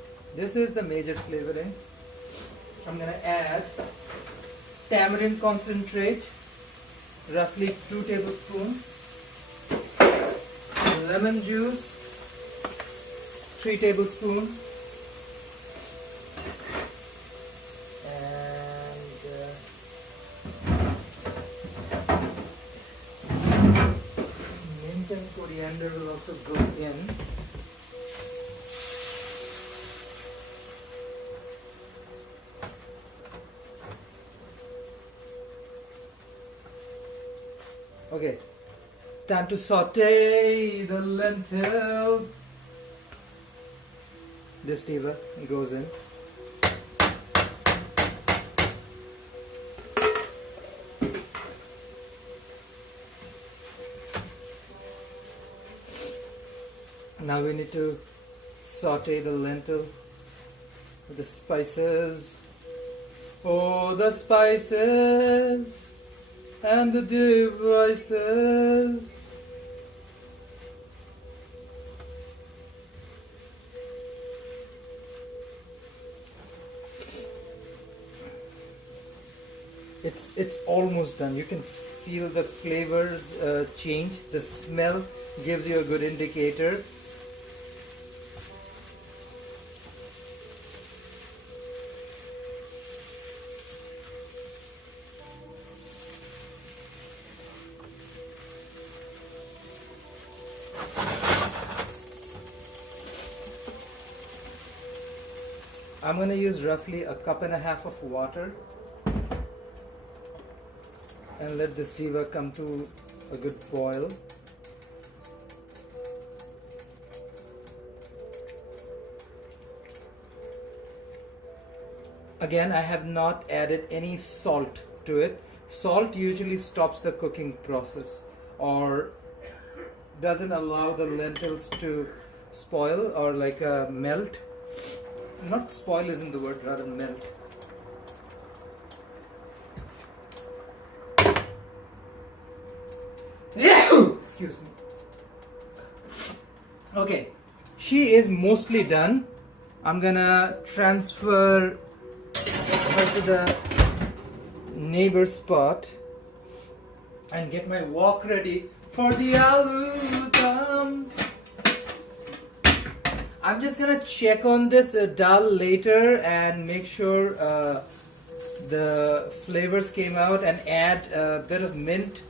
I'm gonna add tamarind concentrate, roughly 2 tablespoons, lemon juice, 3 tablespoons, and coriander will also go in. Okay, time to saute the lentil. This Diva goes in. Now we need to saute the lentil with the spices. Oh, the spices and the devices. It's almost done. You can feel the flavors change. The smell gives you a good indicator. I'm going to use roughly a cup and a half of water and let this diva come to a good boil. Again, I have not added any salt to it. Salt usually stops the cooking process or doesn't allow the lentils to spoil or like melt. Not spoil isn't the word, rather melt. Excuse me. Okay, she is mostly done. I'm gonna transfer her to the neighbor spot and get my wok ready for the aloo dum. I'm just gonna check on this dal later and make sure the flavors came out and add a bit of mint,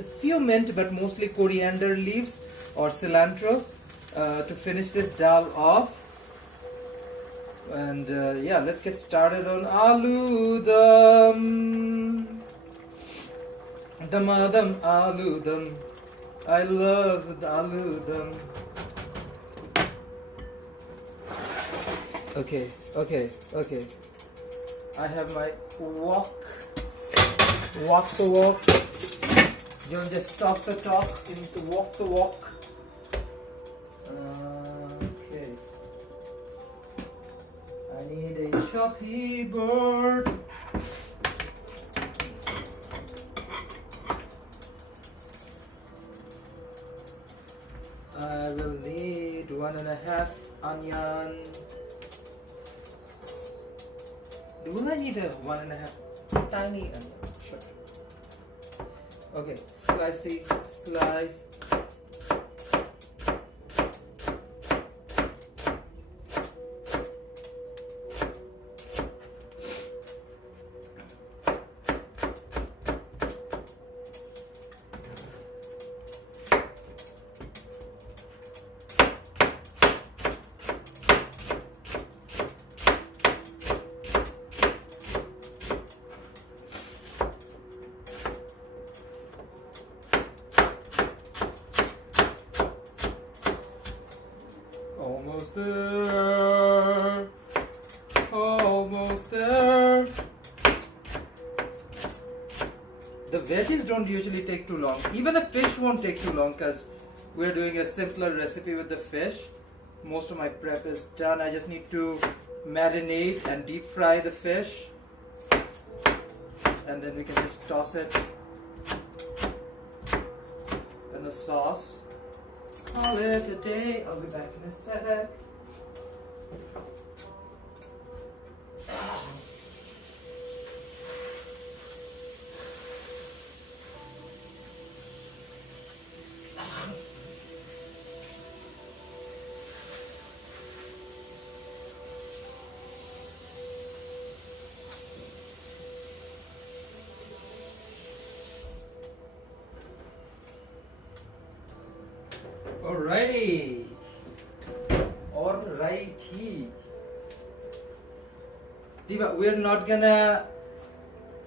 a few mint but mostly coriander leaves or cilantro to finish this dal off. And yeah, let's get started on aloo dum. Damadam aloo dum. I love the aloo dum. Okay. I have my wok the wok. Don't just talk the talk, you need to walk the walk. Okay. I need a choppy board. I will need 1.5 onion. Do I need a 1.5 tiny onion? Sure. Okay, slice. Almost there. The veggies don't usually take too long. Even the fish won't take too long because we're doing a simpler recipe with the fish. Most of my prep is done. I just need to marinate and deep fry the fish, and then we can just toss it in the sauce. Call it a day. I'll be back in a sec. Alrighty. Diva, we're not gonna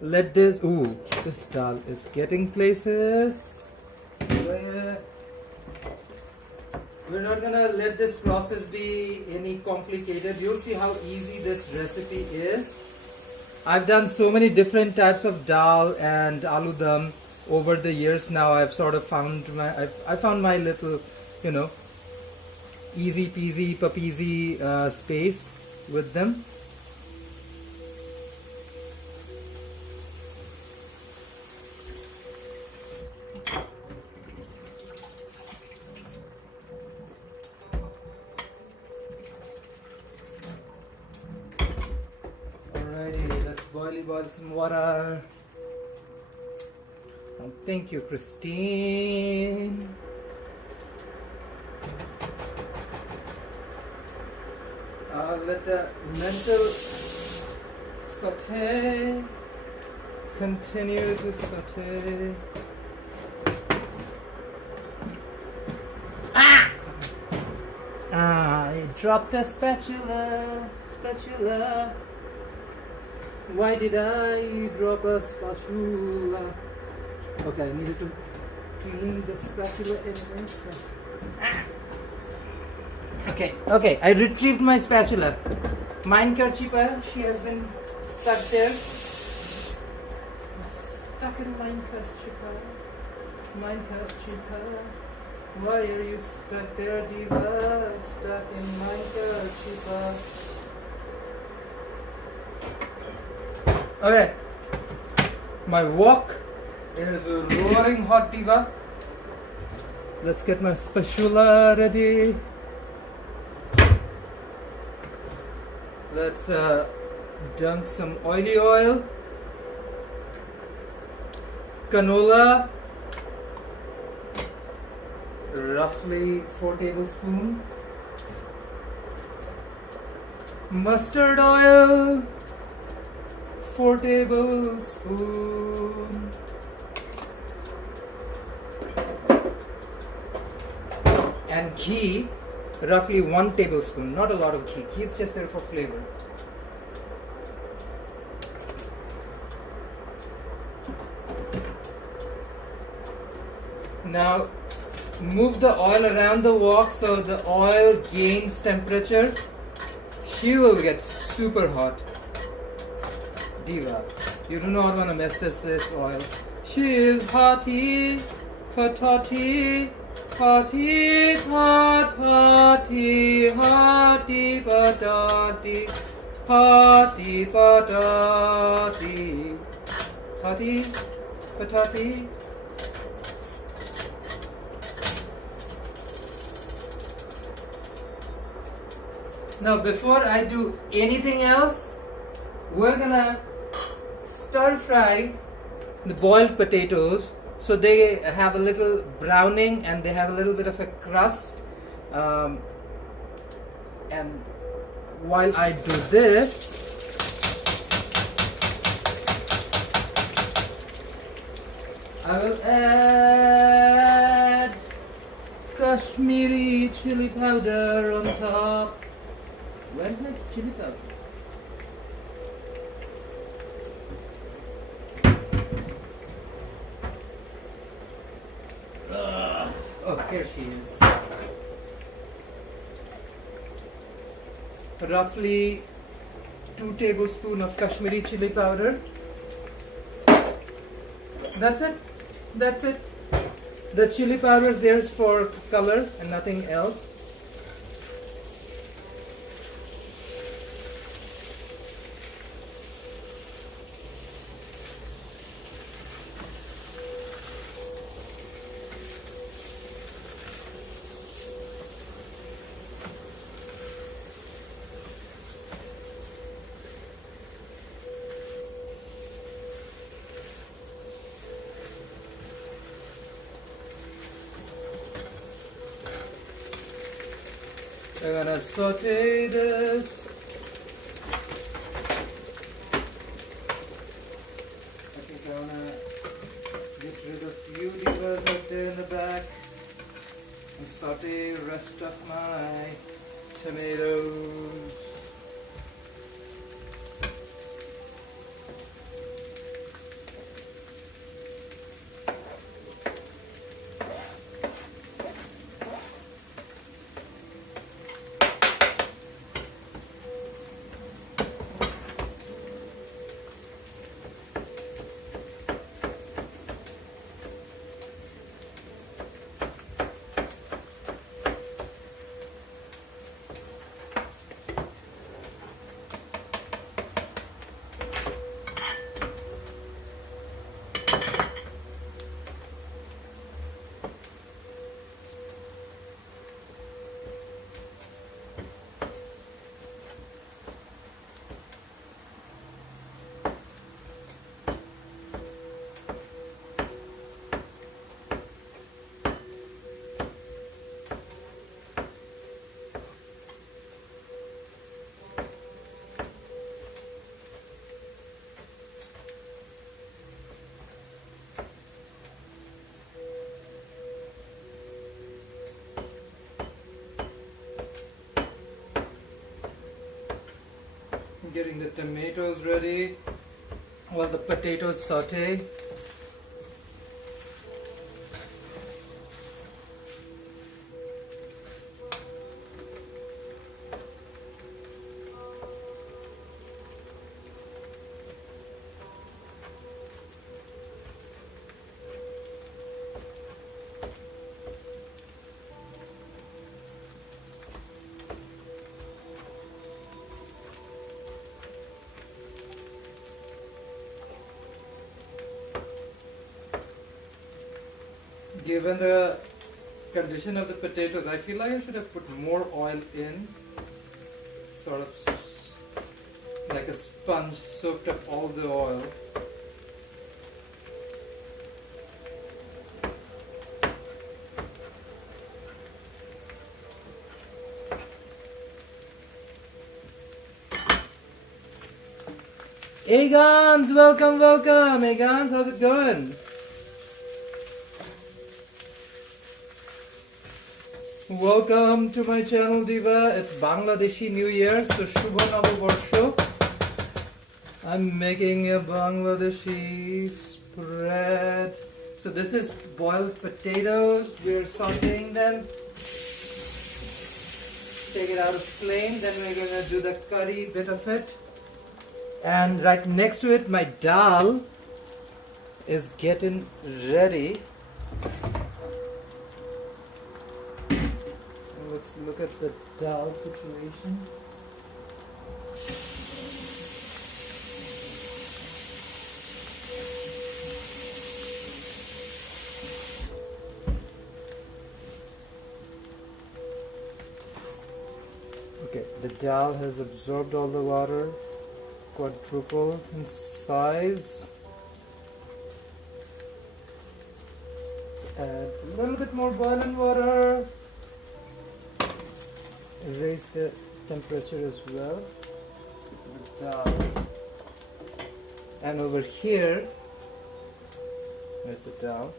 let this. Ooh, this dal is getting places. We're not gonna let this process be any complicated. You'll see how easy this recipe is. I've done so many different types of dal and aloo dum over the years now. I've sort of found my little, easy peasy papeasy space with them. boil some water. Oh, thank you, Christine. Let the lentil saute. Continue to saute. I dropped the spatula. Why did I drop a spatula? Okay, I needed to clean the spatula anyway. So. Okay, I retrieved my spatula. Mein Kerchipa, she has been stuck there. Stuck in mein Kerchipa. Why are you stuck there, diva? Stuck in mein Kerchipa. Okay, my wok is roaring hot, diva. Let's get my spatula ready. Let's dunk some oily oil, canola, roughly 4 tablespoons, mustard oil, 4 tablespoons, and ghee, roughly 1 tablespoon. Not a lot of ghee. Ghee is just there for flavor. Now move the oil around the wok so the oil gains temperature. She will get super hot. Diva, you do not want to mess this oil. She is hotty, patati, hotty, hot, hotty, hotty, patati, hotty, patati, hotty, patati. Now before I do anything else, we're gonna stir fry the boiled potatoes so they have a little browning and they have a little bit of a crust. And while I do this, I will add Kashmiri chili powder on top. Where's my chili powder? Oh, here she is. Roughly 2 tablespoons of Kashmiri chili powder. That's it. The chili powder is there for color and nothing else. We're gonna saute this. Okay, gonna get rid of few divas out there in the back and saute rest of my tomatoes. getting the tomatoes ready while the potatoes saute. Given the condition of the potatoes, I feel like I should have put more oil in. Sort of like a sponge soaked up all the oil. Hey Gans, welcome, welcome. Hey Gans, how's it going? Welcome to my channel, Diva. It's Bangladeshi New Year, so Shubha Navabarsho. I'm making a Bangladeshi spread. So this is boiled potatoes. We're sauteing them. Take it out of flame. Then we're gonna do the curry bit of it. And right next to it, my dal is getting ready. Let's look at the dal situation. Okay, the dal has absorbed all the water, quadrupled in size. Add a little bit more boiling water. Raise the temperature as well. Dal. And over here, there's the dal.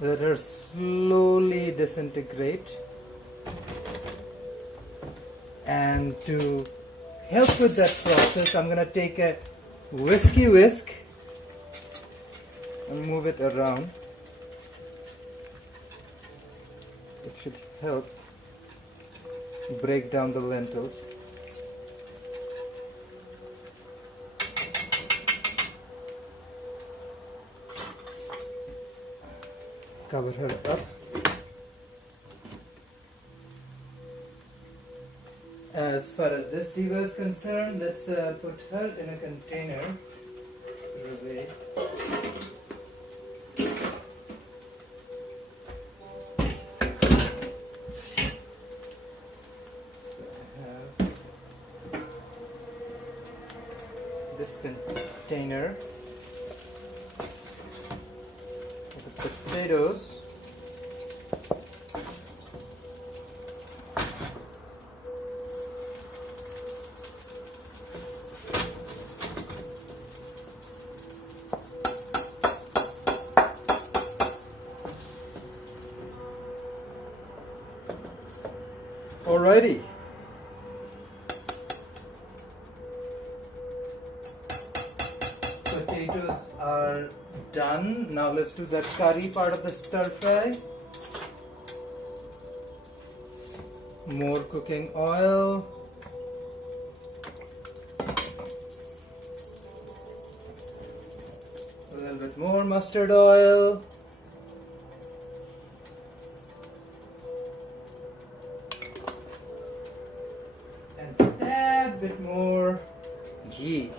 Let her slowly disintegrate. And to help with that process, I'm going to take a whiskey whisk and move it around. It should help break down the lentils. Cover her up. As far as this diva is concerned, let's put her in a container. Away. This container with the potatoes. Alrighty. Potatoes are done. Now let's do the curry part of the stir fry. More cooking oil. A little bit more mustard oil. And a bit more ghee.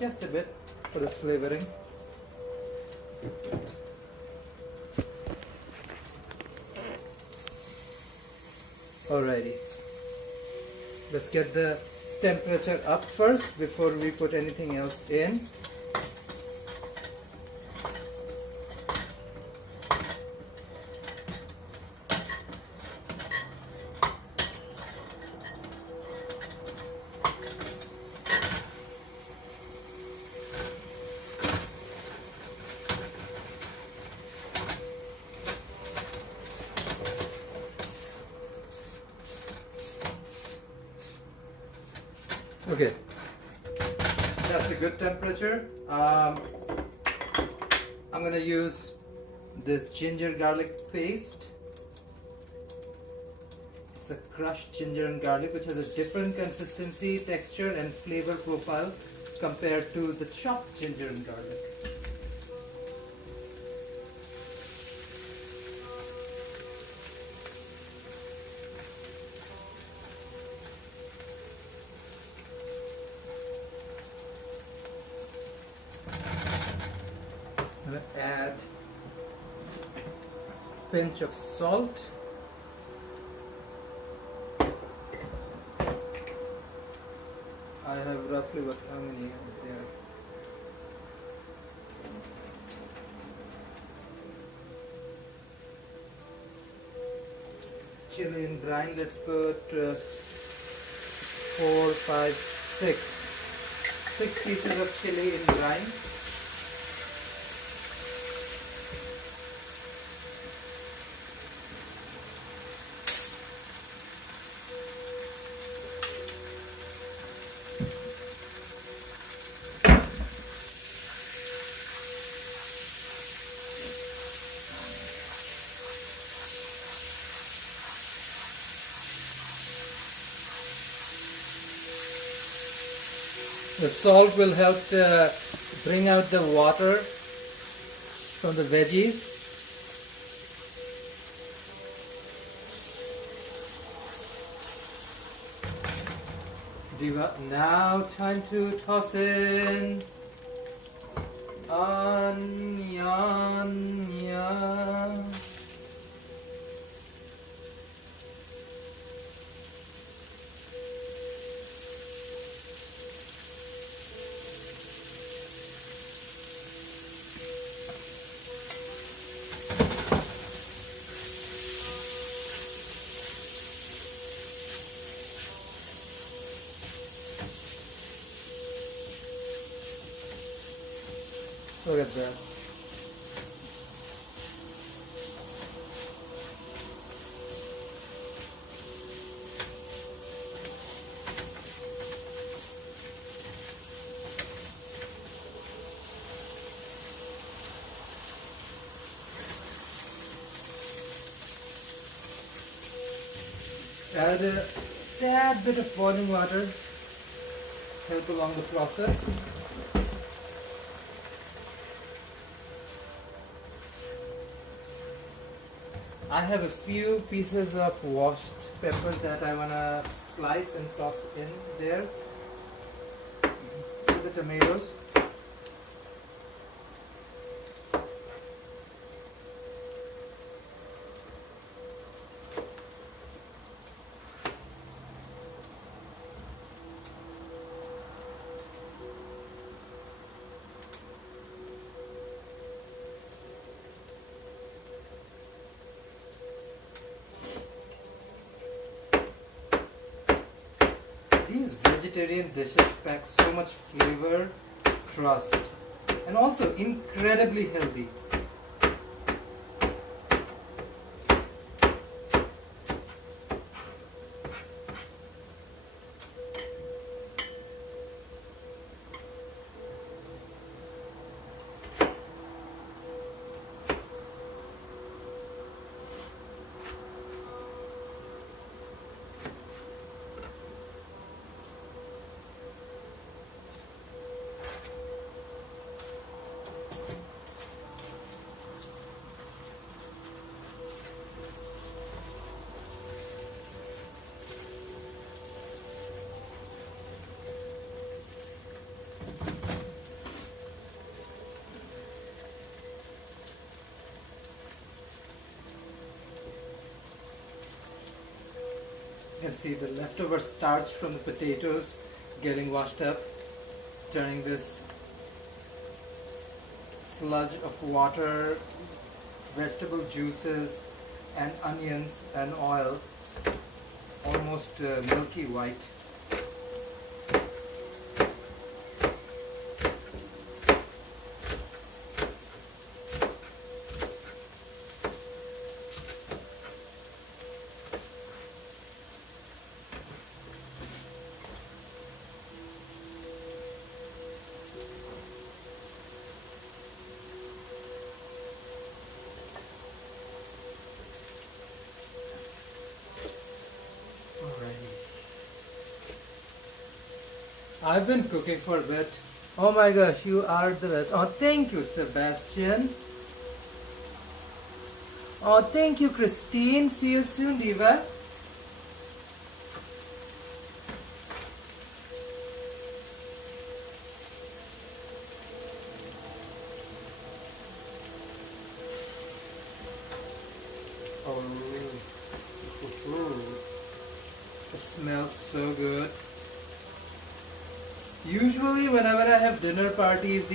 Just a bit for the flavoring. Alrighty. Let's get the temperature up first before we put anything else in. Okay, that's a good temperature. I'm gonna use this ginger garlic paste. It's a crushed ginger and garlic which has a different consistency, texture and flavor profile compared to the chopped ginger and garlic. I'm going to add a pinch of salt. I have roughly how many there? Chili in brine, let's put 4, 5, 6. 6 pieces of chili in brine. The salt will help bring out the water from the veggies. Now time to toss in onion. Look at that. Add a tad bit of boiling water, help along the process. I have a few pieces of washed pepper that I want to slice and toss in there with the tomatoes. These vegetarian dishes pack so much flavor, trust, and also incredibly healthy. You can see the leftover starch from the potatoes getting washed up, turning this sludge of water, vegetable juices and onions and oil almost milky white. I've been cooking for a bit. Oh my gosh, you are the best. Oh, thank you, Sebastian. Oh, thank you, Christine. See you soon, Diva. Oh, it smells so good. Usually whenever I have dinner parties,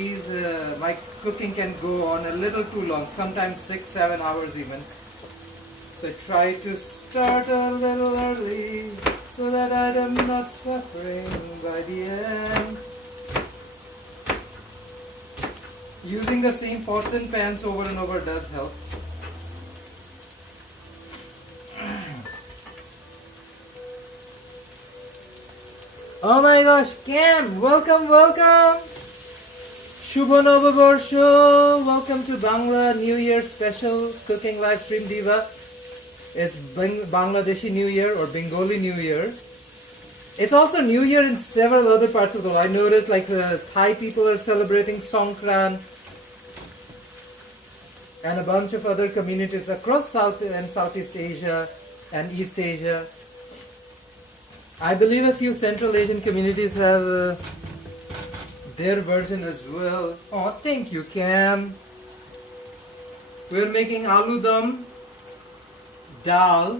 my cooking can go on a little too long, sometimes 6-7 hours even. So I try to start a little early so that I am not suffering by the end. Using the same pots and pans over and over does help. Oh my gosh, Cam, welcome, welcome! Shubho Novoborsho, welcome to Bangla New Year special cooking live stream, Diva. It's Bangladeshi New Year or Bengali New Year. It's also New Year in several other parts of the world. I noticed like the Thai people are celebrating Songkran and a bunch of other communities across South and Southeast Asia and East Asia. I believe a few Central Asian communities have their version as well. Oh, thank you, Cam. We're making aloo dum, dal,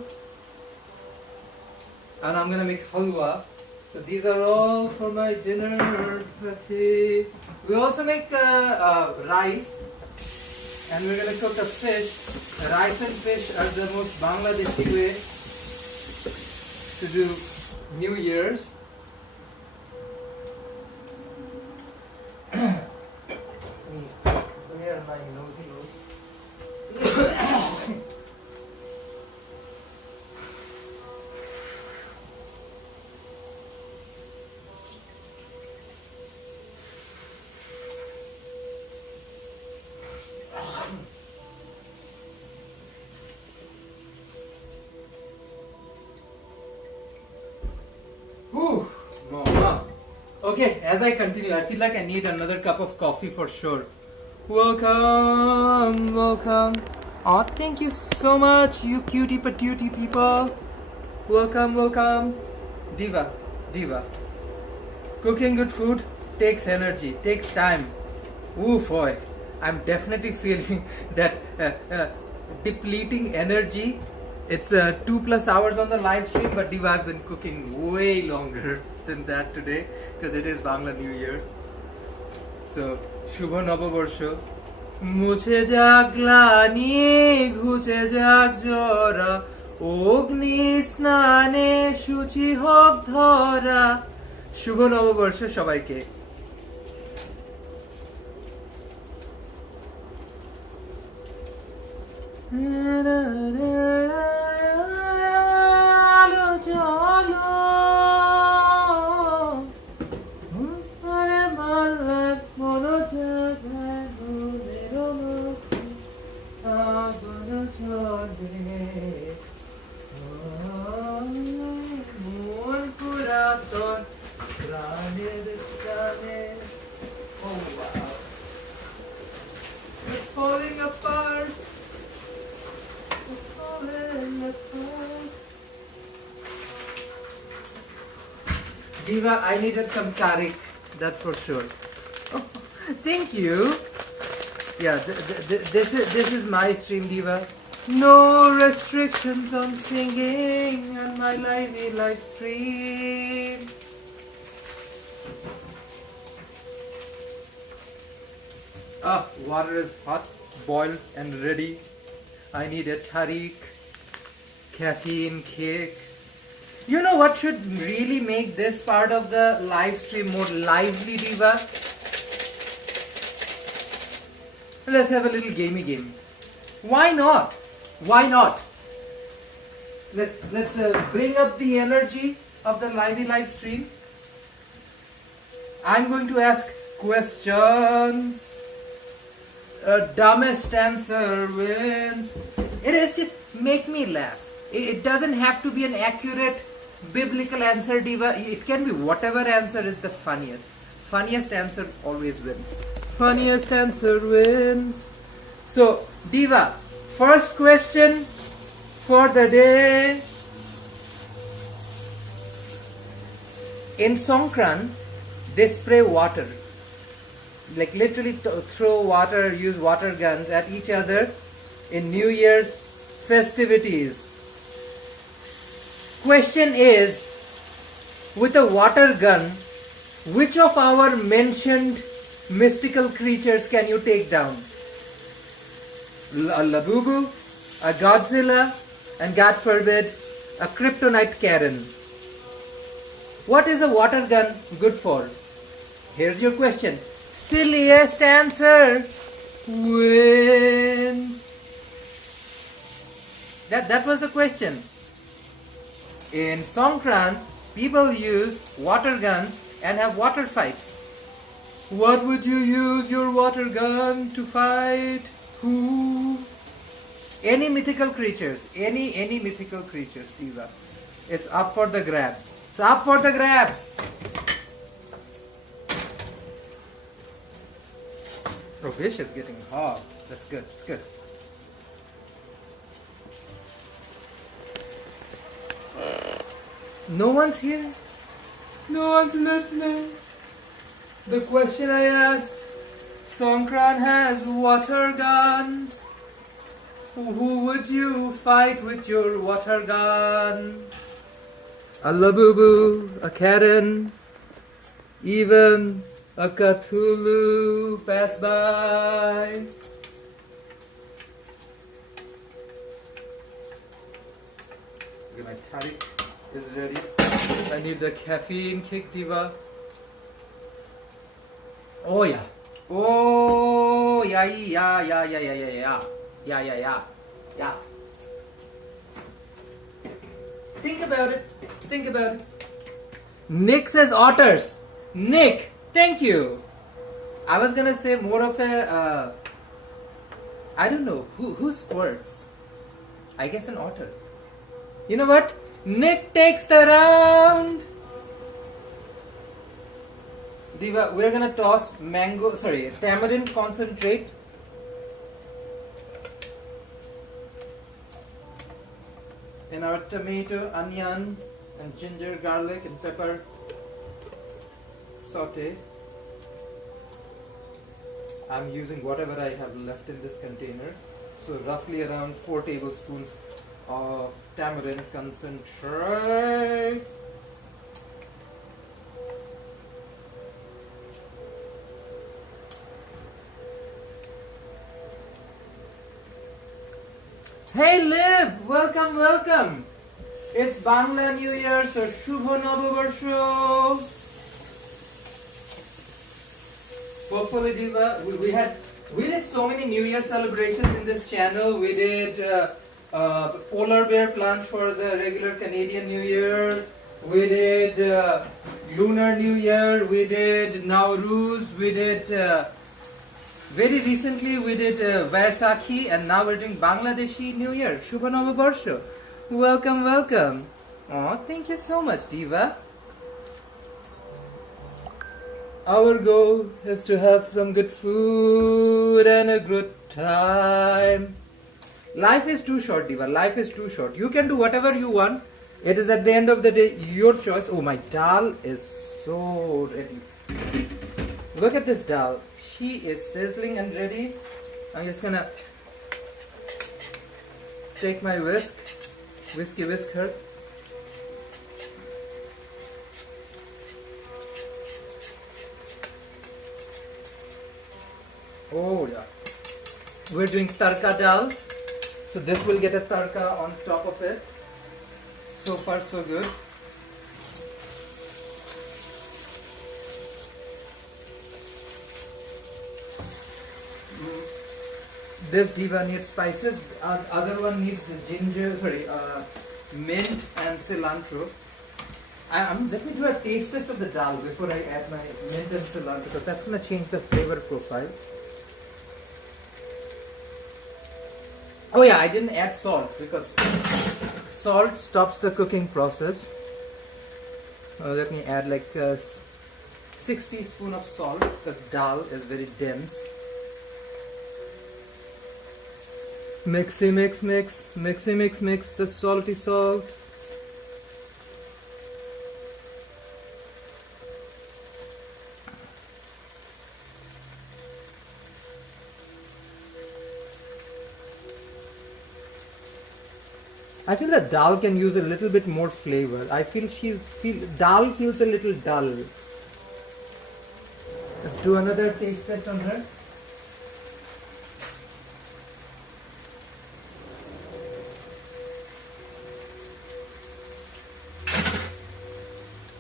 and I'm gonna make halwa. So these are all for my dinner party. We also make rice, and we're gonna cook a fish. Rice and fish are the most Bangladeshi way to do New Year's. Where are my nosy nose? Okay, as I continue, I feel like I need another cup of coffee for sure. Welcome, welcome. Oh, thank you so much, you cutie patootie people. Welcome, welcome. Diva, Diva. Cooking good food takes energy, takes time. Ooh, boy. I'm definitely feeling that depleting energy. It's 2+ hours on the live stream, but Diva, I've been cooking way longer than that today because it is Bangla New Year. So, Shubho Novoborsho. Muche jak glani, ghuche jak jora, ogni snane shuchi hok dhora. Shubho Novoborsho সবাইকে। Oh wow. It's falling apart. It's falling apart. Diva, I needed some tarik, that's for sure. Oh, thank you. Yeah, this is my stream, Diva. No restrictions on singing on my live stream. Ah, water is hot, boiled and ready. I need a tarik, caffeine cake. You know what should really make this part of the live stream more lively, Diva? Let's have a little gamey game. Why not? Why not? Let's bring up the energy of the live stream. I'm going to ask questions. Dumbest answer wins. It is just make me laugh. It doesn't have to be an accurate biblical answer, Diva. It can be whatever answer is the funniest. Funniest answer always wins. Funniest answer wins. So, Diva, first question for the day. In Songkran, they spray water. Like literally throw water, use water guns at each other in New Year's festivities. Question is, with a water gun, which of our mentioned mystical creatures can you take down? A Labubu, a Godzilla, and God forbid, a kryptonite Karen. What is a water gun good for? Here's your question. Silliest answer wins. That was the question. In Songkran, people use water guns and have water fights. What would you use your water gun to fight? Who? Any mythical creatures. Any mythical creatures, Diva. It's up for the grabs. It's up for the grabs. Oh, fish is getting hot. That's good. It's good. No one's here. No one's listening. The question I asked. Songkran has water guns. Who would you fight with your water gun? A Labubu, a Karen, even a Cthulhu pass by. Okay, my tarik is ready. I need the caffeine kick, Diva. Oh yeah. Oh yeah. Think about it. Nick says otters. Nick, thank you. I was gonna say more of a, I don't know, who squirts? I guess an otter. You know what? Nick takes the round. Diva, we're gonna toss tamarind concentrate. In our tomato, onion, and ginger, garlic, and pepper saute. I'm using whatever I have left in this container. So roughly around 4 tablespoons of tamarind concentrate. Hey Liv, welcome. It's Bangla New Year, so Shubho Noboborsho. Hopefully, Diva, we did so many New Year celebrations in this channel. We did polar bear plunge for the regular Canadian New Year. We did Lunar New Year. We did Nowruz. We did very recently we did Vaisakhi, and now we're doing Bangladeshi New Year. Shubha Noboborsho. Welcome. Oh, thank you so much, Diva. Our goal is to have some good food and a good time. Life is too short, Diva. Life is too short. You can do whatever you want. It is at the end of the day your choice. Oh, my dal is so ready. Look at this dal. She is sizzling and ready. I'm just gonna take my whisk her. Oh yeah. We're doing tarka dal. So this will get a tarka on top of it. So far so good. This Diva needs spices. Other one needs ginger, mint and cilantro. Let me do a taste test of the dal before I add my mint and cilantro, because that's going to change the flavor profile. Oh yeah, I didn't add salt because salt stops the cooking process. Let me add like 6 teaspoons of salt because dal is very dense. Mixy mix mix, mixy mix mix the salty salt. I feel that dal can use a little bit more flavor. I feel dal feels a little dull. Let's do another taste test on her.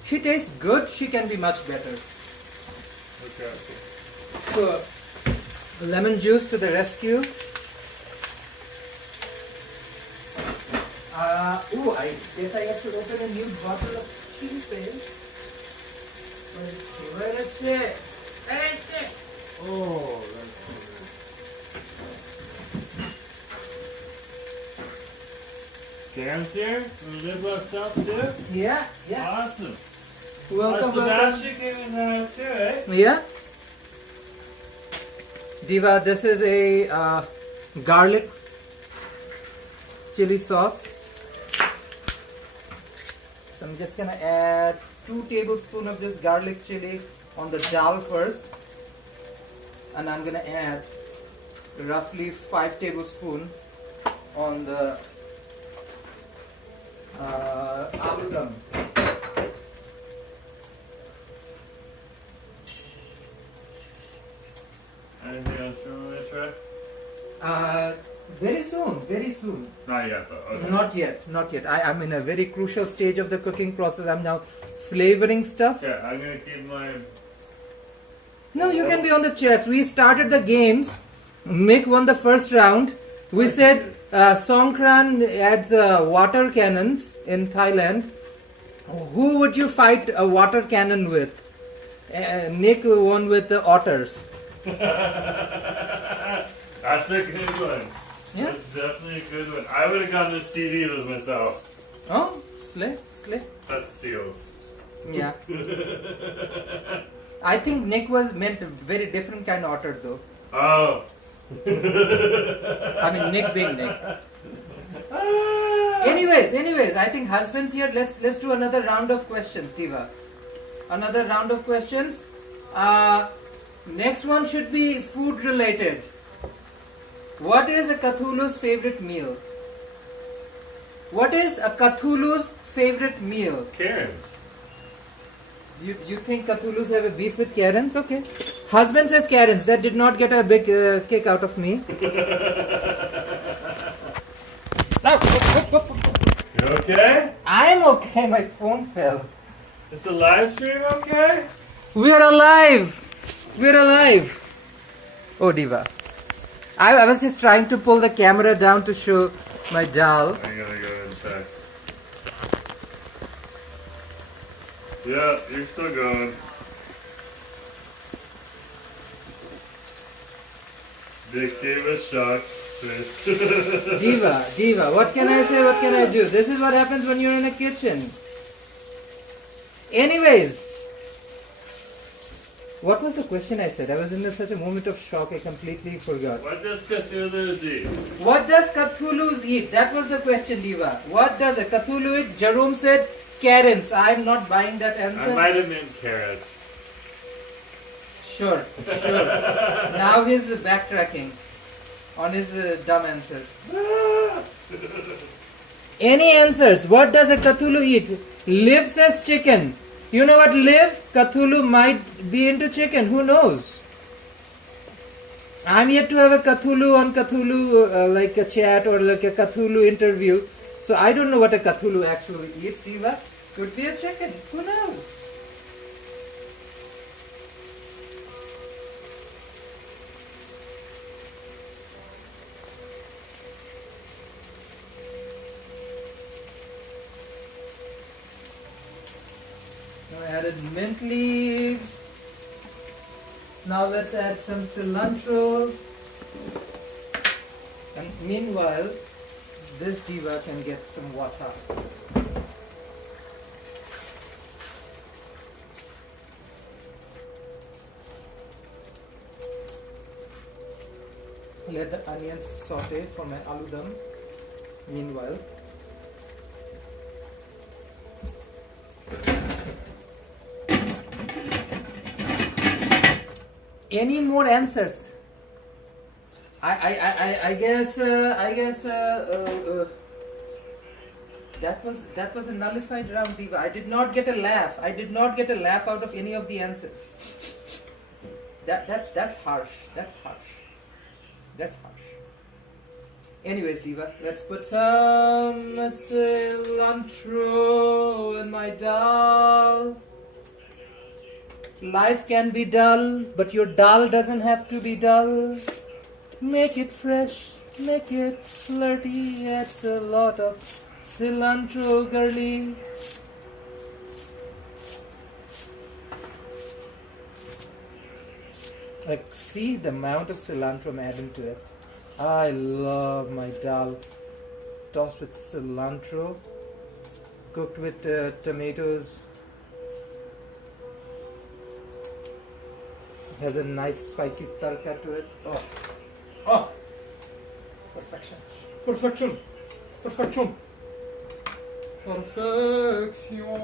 She tastes good. She can be much better. Okay. So, lemon juice to the rescue. I guess I have to open a new bottle of chili paste. Where is it? Where is it? Oh, that's so good. Karen's here? From the Midwest South too? Yeah. Awesome. Welcome, welcome. Sebastian came in the house too, eh? Yeah. Diva, this is a garlic chili sauce. So I'm just gonna add 2 tablespoons of this garlic chili on the dal first, and I'm gonna add roughly 5 tablespoons on the aloo. Anything else you want to try? Very soon. Not yet though. Okay. Not yet. I'm in a very crucial stage of the cooking process. I'm now flavoring stuff. Yeah, I'm gonna keep my... No, you can be on the chat. We started the games. Mick won the first round. We said Songkran adds water cannons in Thailand. Who would you fight a water cannon with? Nick won with the otters. That's a good one. Yeah. That's definitely a good one. I would have gotten the CD with myself. Oh, slay. That's seals. Yeah. I think Nick was meant a very different kind of otter though. Oh. I mean Nick being Nick. Anyways, I think husband's here. Let's do another round of questions, Diva. Another round of questions. Next one should be food related. What is a Cthulhu's favorite meal? What is a Cthulhu's favorite meal? Karen's. You think Cthulhu's have a beef with Karens? Okay. Husband says Karens. That did not get a big kick out of me. You okay? I am okay. My phone fell. Is the live stream okay? We're alive. Oh, Diva. I was just trying to pull the camera down to show my dal. I gotta go and check. Yeah, you're still going. Dick gave a shock. Diva, what can I say? What can I do? This is what happens when you're in a kitchen. Anyways, what was the question I said? I was in such a moment of shock, I completely forgot. What does Cthulhu eat? What does Cthulhu eat? That was the question, Diva. What does a Cthulhu eat? Jerome said Karens. I'm not buying that answer. I might have meant carrots. Sure. Now he's backtracking on his dumb answer. Any answers? What does a Cthulhu eat? Liv says chicken. You know what, Liv? Cthulhu might be into chicken. Who knows? I'm yet to have a Cthulhu on Cthulhu, like a chat or like a Cthulhu interview. So I don't know what a Cthulhu actually eats, Diva. Could be a chicken. Who knows? Added mint leaves. Now let's add some cilantro. And meanwhile, this Diva can get some water. Let the onions saute for my aloo dum. Meanwhile, any more answers? I guess that was a nullified round, Diva. I did not get a laugh. I did not get a laugh out of any of the answers. That's harsh. That's harsh. That's harsh. Anyways, Diva, let's put some cilantro in my dal. Life can be dull, but your dal doesn't have to be dull. Make it fresh, make it flirty. It's a lot of cilantro, girly. Like, see the amount of cilantro I'm adding to it. I love my dal tossed with cilantro, cooked with tomatoes. Has a nice spicy tarka to it. Oh, oh, perfection, perfection, perfection, perfection.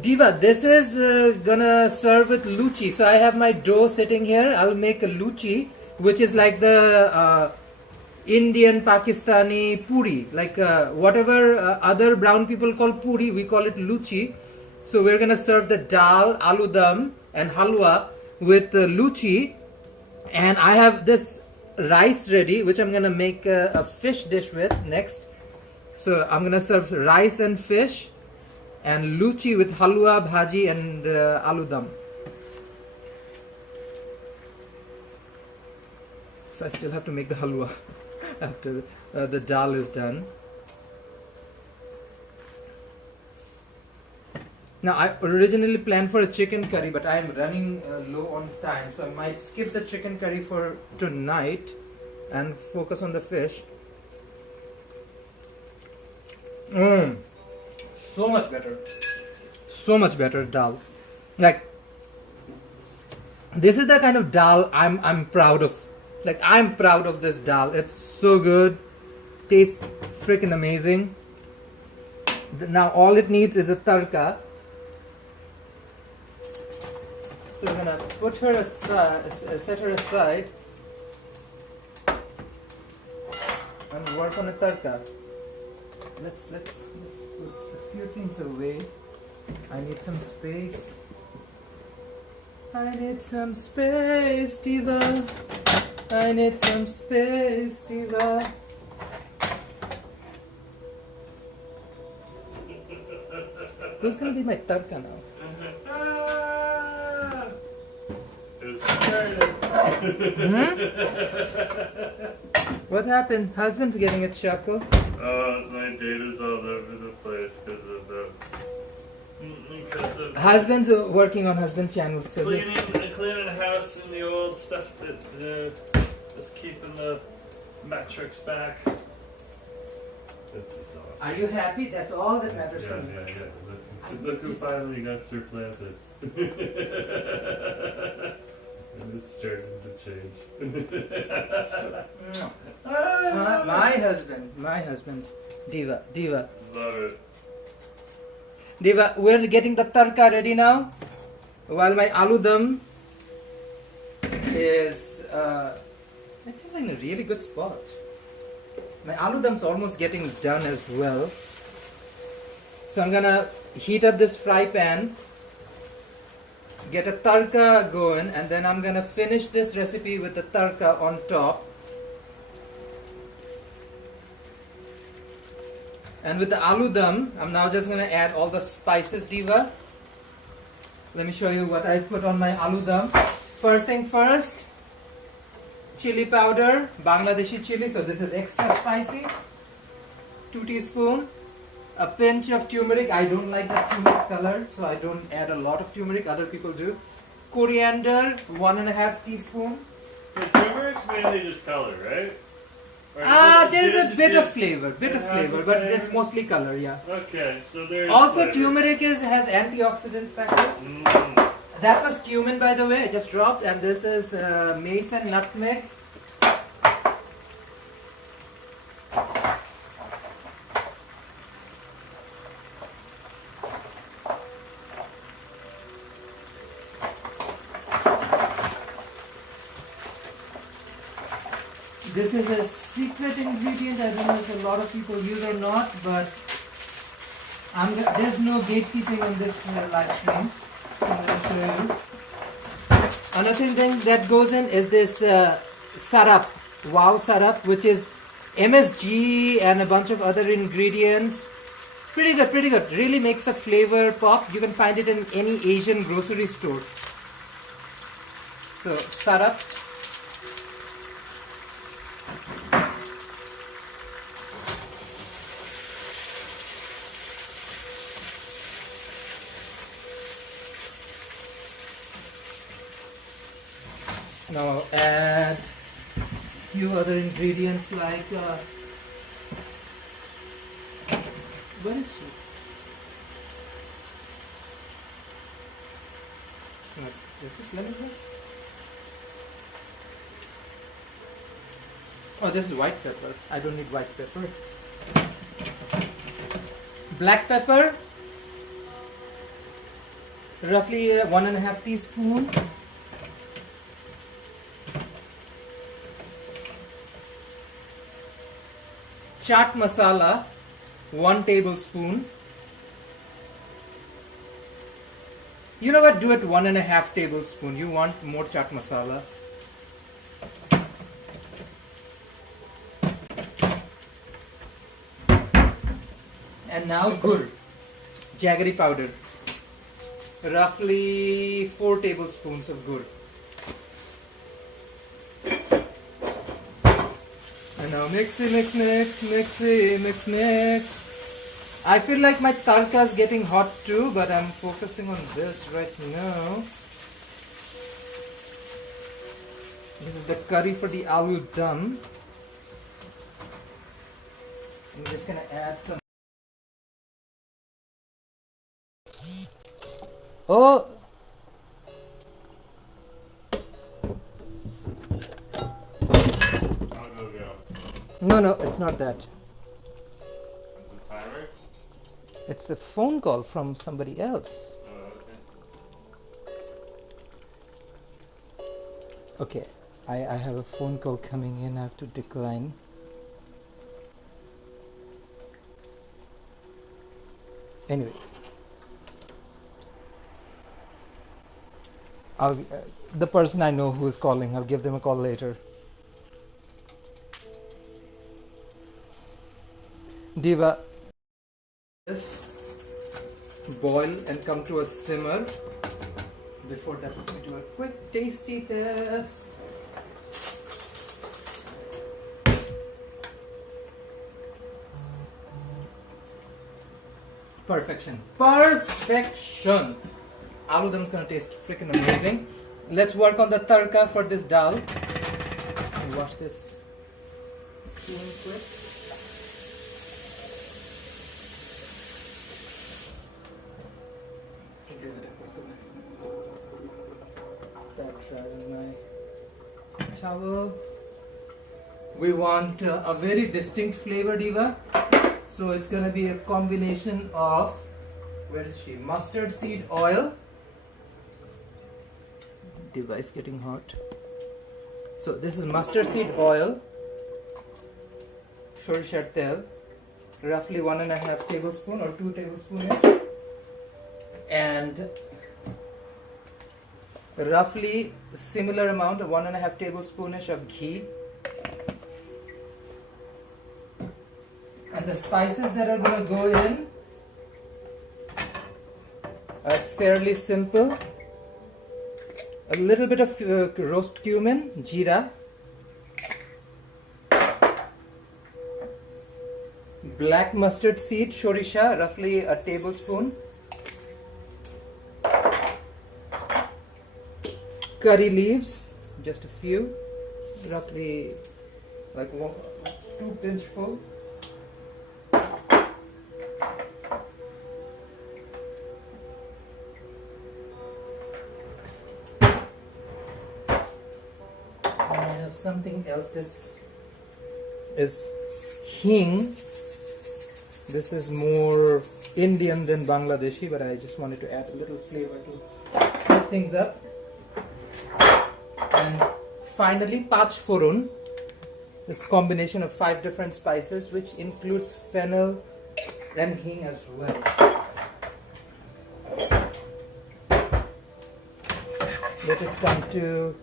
Diva, this is gonna serve with luchi. So I have my dough sitting here. I'll make a luchi, which is like the Indian Pakistani puri, like whatever other brown people call puri, we call it luchi. So we're gonna serve the dal, aloo dum, and halwa with luchi. And I have this rice ready, which I'm gonna make a fish dish with next. So I'm gonna serve rice and fish, and luchi with halwa, bhaji, and aloo dum. So I still have to make the halwa after the dal is done. Now I originally planned for a chicken curry, but I am running low on time, so I might skip the chicken curry for tonight and focus on the fish. So much better. So much better dal. Like, this is the kind of dal I'm proud of. Like, I'm proud of this dal. It's so good. Tastes freaking amazing. Now all it needs is a tarka. So we're gonna put her aside, set her aside, and work on a tarka. Let's put a few things away. I need some space. I need some space, Diva. I need some space, Diva. Who's gonna be my tarka now? What happened? Husband's getting a chuckle. My data's all over the place because of Husband's working on husband channel. So cleaning the house and the old stuff that was keeping the metrics back. It's awesome. Are you happy? That's all that matters to me. Yeah. Look who finally got supplanted. And it's starting to change. My husband, Diva. Love it. Diva, we're getting the tarka ready now, while my aloo dum is, I think I'm in a really good spot. My aloo dum's almost getting done as well. So I'm gonna heat up this fry pan, get a tarka going, and then I'm gonna finish this recipe with the tarka on top. And with the aloo dum, I'm now just gonna add all the spices, Diva. Let me show you what I put on my aloo dum. First thing first, chili powder, Bangladeshi chili, so this is extra spicy. 2 teaspoons. A pinch of turmeric. I don't like the turmeric color, so I don't add a lot of turmeric. Other people do. Coriander, 1.5 teaspoons. The turmeric's mainly just color, right? There is a bit of flavor, but it's mostly color, yeah. Okay, so there's Also, flavor. turmeric has antioxidant factors. That was cumin, by the way, I just dropped, and this is mace and nutmeg. This is a secret ingredient. I don't know if a lot of people use or not, but there's no gatekeeping on this live stream. So I'm going to show you. Another thing that goes in is this syrup, wow syrup, which is MSG and a bunch of other ingredients. Pretty good, pretty good. Really makes the flavor pop. You can find it in any Asian grocery store. So syrup. Now add few other ingredients like where is she? Is this lemongrass? Oh, this is white pepper. I don't need white pepper. Black pepper, roughly 1.5 teaspoon. Chaat masala, 1 tablespoon. You know what? Do it 1.5 tablespoon. You want more chaat masala. And now gur, jaggery powder. Roughly 4 tablespoons of gur. And now mix. I feel like my tarka is getting hot too, but I'm focusing on this right now. This is the curry for the aloo dum. I'm just gonna add some. Oh! No, it's not that. Timer? It's a phone call from somebody else. Okay, I have a phone call coming in. I have to decline. Anyways, the person I know who is calling, I'll give them a call later. Diva, just boil and come to a simmer. Before that, let me do a quick tasty test. Perfection. Perfection. Aloo dum is gonna taste freaking amazing. Let's work on the tarka for this dal. Wash this spoon quick. Towel. We want a very distinct flavor, Diva. So it's gonna be a combination of, where is she? Mustard seed oil. Diva is getting hot. So this is mustard seed oil, shorisha tel, roughly 1.5 tablespoon or 2 tablespoons, and roughly similar amount of 1.5 tablespoonish of ghee. And the spices that are going to go in are fairly simple. A little bit of roast cumin, jeera, black mustard seed, shorisha, roughly a tablespoon, curry leaves, just a few, roughly like 2 pinchful. I have something else. This is hing. This is more Indian than Bangladeshi, but I just wanted to add a little flavor to spice things up. And finally, pachforon. This combination of 5 different spices, which includes fennel and hing as well. Let it come to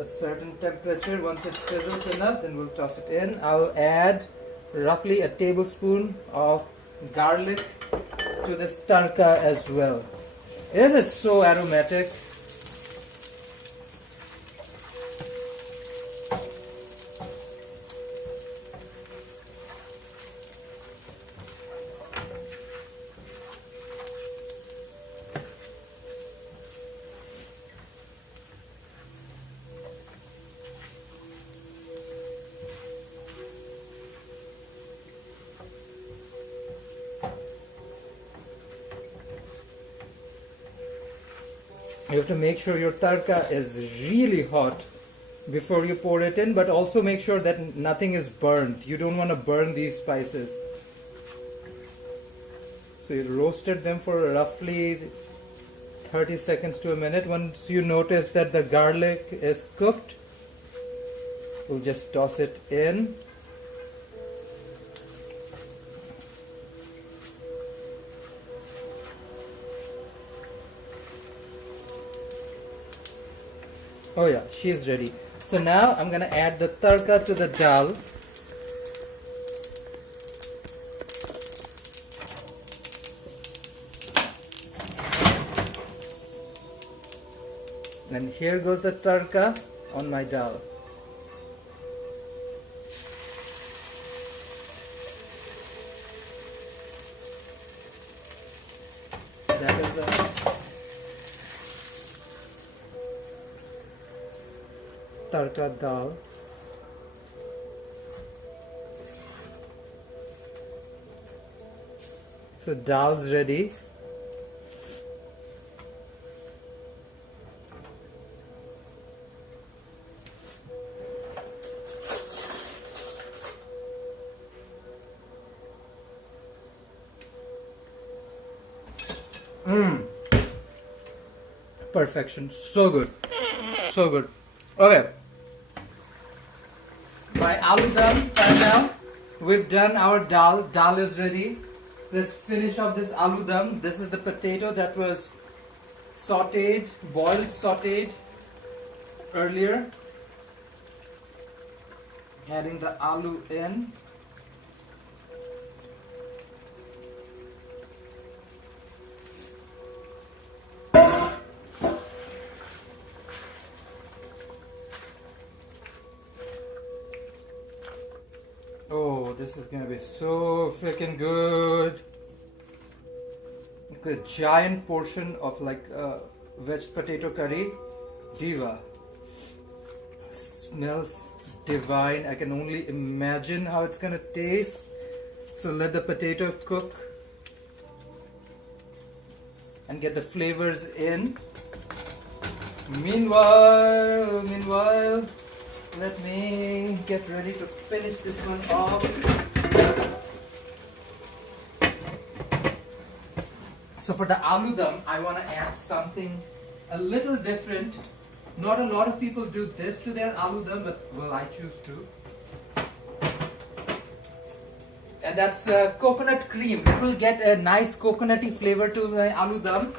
a certain temperature. Once it sizzles enough, then we'll toss it in. I'll add roughly a tablespoon of garlic to this tarka as well. It is so aromatic. You have to make sure your tarka is really hot before you pour it in, but also make sure that nothing is burnt. You don't want to burn these spices. So you roasted them for roughly 30 seconds to a minute. Once you notice that the garlic is cooked, we'll just toss it in. Oh yeah, she is ready. So now I'm gonna add the tarka to the dal. And here goes the tarka on my dal. That is the tarka dal. So dal's ready. Perfection. So good. So good. Okay. My aloo done right now. We've done our dal. Dal is ready. Let's finish off this aloo dum. This is the potato that was sauteed, boiled, sauteed earlier. Adding the aloo in. Oh, this is gonna be so freaking good. Like a giant portion of like veg potato curry. Diva. Smells divine. I can only imagine how it's gonna taste. So let the potato cook and get the flavors in. Meanwhile, let me get ready to finish this one off. So for the aloo dum, I want to add something a little different. Not a lot of people do this to their aloo dum, but well, I choose to. And that's coconut cream. It will get a nice coconutty flavor to my aloo dum.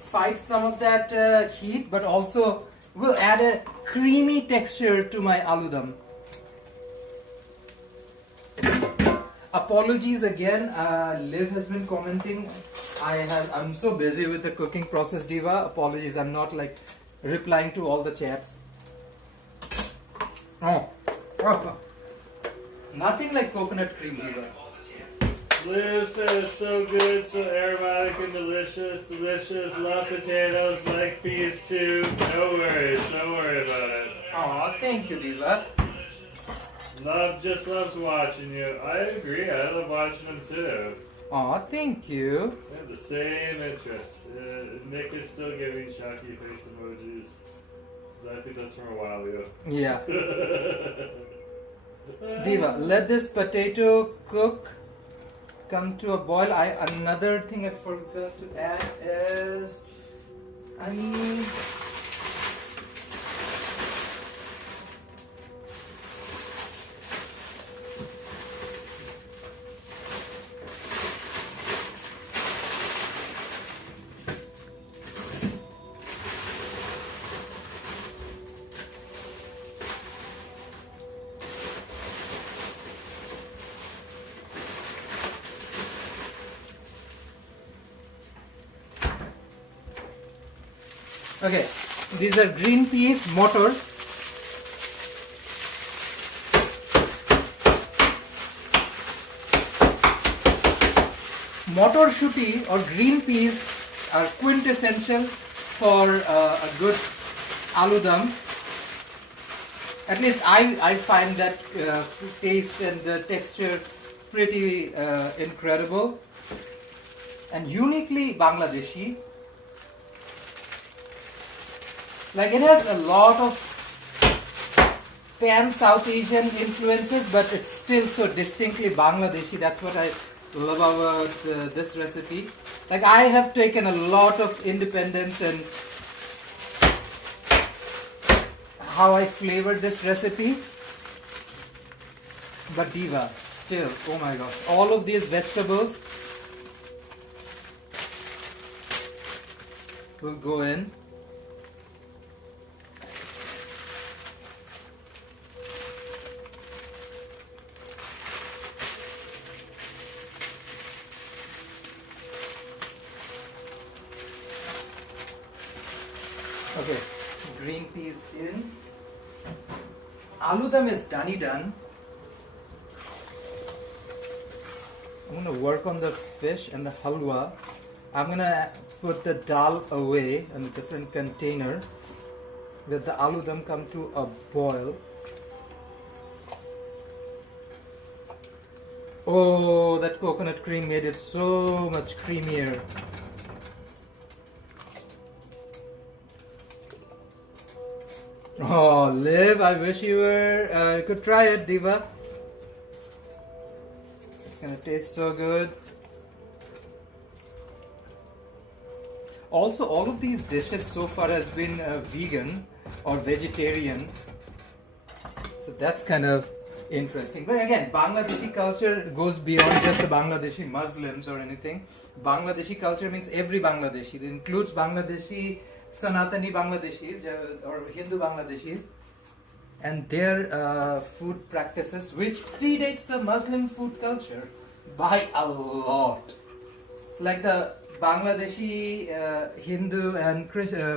Fight some of that heat, but also will add a creamy texture to my aloo dum. Apologies again, Liv has been commenting. I'm so busy with the cooking process, Diva. Apologies, I'm not like replying to all the chats. Oh. Nothing like coconut cream, Diva. Liz says so good, so aromatic and delicious. Delicious. Love potatoes, like these too. No worries, don't worry about it. Oh, thank you, Diva. Love just loves watching you. I agree. I love watching them too. Aw, thank you. We have the same interests. Nick is still giving shocky face emojis. I think that's from a while ago. Yeah. Diva, let this potato cook, come to a boil. Another thing I forgot to add is, okay, these are green peas, motor. Motor shuti or green peas are quintessential for a good aloo dum. At least I find that taste and the texture pretty incredible and uniquely Bangladeshi. Like, it has a lot of pan South Asian influences, but it's still so distinctly Bangladeshi. That's what I love about this recipe. Like, I have taken a lot of independence in how I flavored this recipe. But Diva, still, oh my gosh, all of these vegetables will go in. Okay, green peas in. Aloo dum is done. I'm going to work on the fish and the halwa. I'm going to put the dal away in a different container. Let the aloo dum come to a boil. Oh, that coconut cream made it so much creamier. Oh, Liv, I wish you could try it, Diva. It's gonna taste so good. Also, all of these dishes so far has been vegan or vegetarian. So that's kind of interesting. But again, Bangladeshi culture goes beyond just the Bangladeshi Muslims or anything. Bangladeshi culture means every Bangladeshi. It includes Bangladeshi Sanatani Bangladeshis or Hindu Bangladeshis and their food practices, which predates the Muslim food culture by a lot. Like the Bangladeshi Hindu and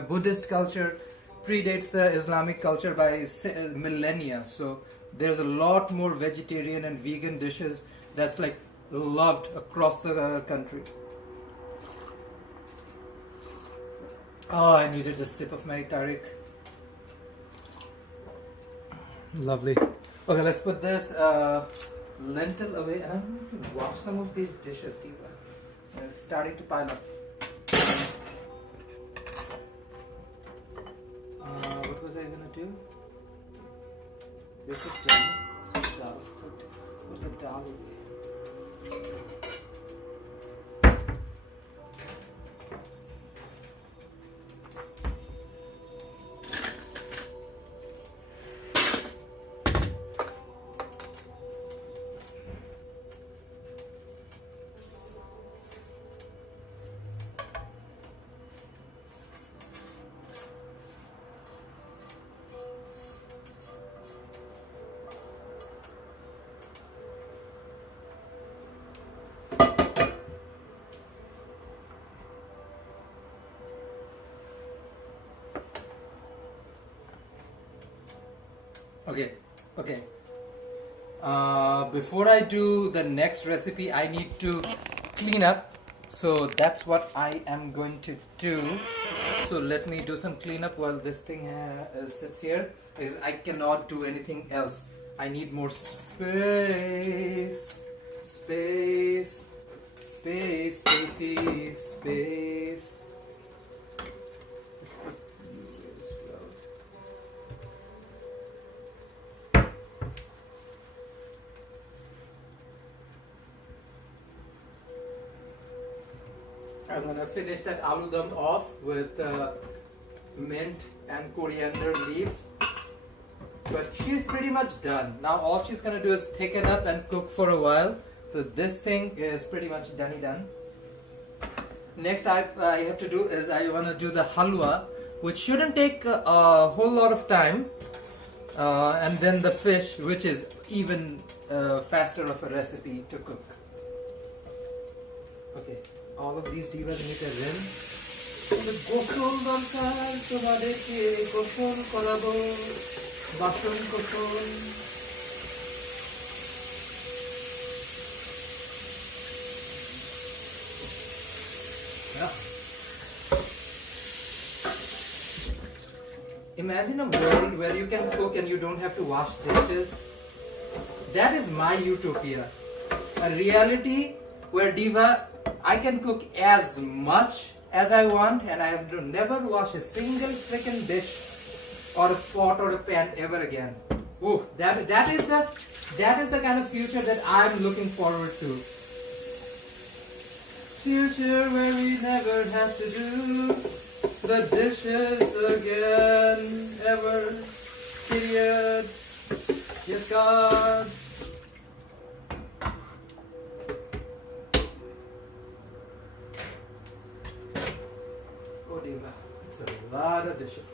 Buddhist culture predates the Islamic culture by millennia. So there's a lot more vegetarian and vegan dishes that's like loved across the country. Oh, I needed a sip of my Tariq. Lovely. Okay, let's put this lentil away. And I'm going to wash some of these dishes, Diva. They're starting to pile up. What was I going to do? This is done. This is dal. Put the dal away. Okay. Before I do the next recipe, I need to clean up. So that's what I am going to do. So let me do some cleanup while this thing sits here, because I cannot do anything else. I need more space. Space. Space. Spacey. Space. Let's put you as well. I'm gonna finish that aloo dum off with mint and coriander leaves. But she's pretty much done. Now all she's gonna do is thicken up and cook for a while. So this thing is pretty much done. Next I have to do is I wanna do the halwa, which shouldn't take a whole lot of time. And then the fish, which is even faster of a recipe to cook. Okay, all of these divas need a rinse. গোসল দরকার তোমাদেরকে গোসল করাবো বাসন কোসল Imagine a world where you can cook and you don't have to wash dishes. That is my utopia. A reality where diva I can cook as much as I want and I have to never wash a single freaking dish or a pot or a pan ever again. Ooh, that is the kind of future that I'm looking forward to. Future where we never have to do the dishes again ever. Period. Yes, God. It's a lot of dishes.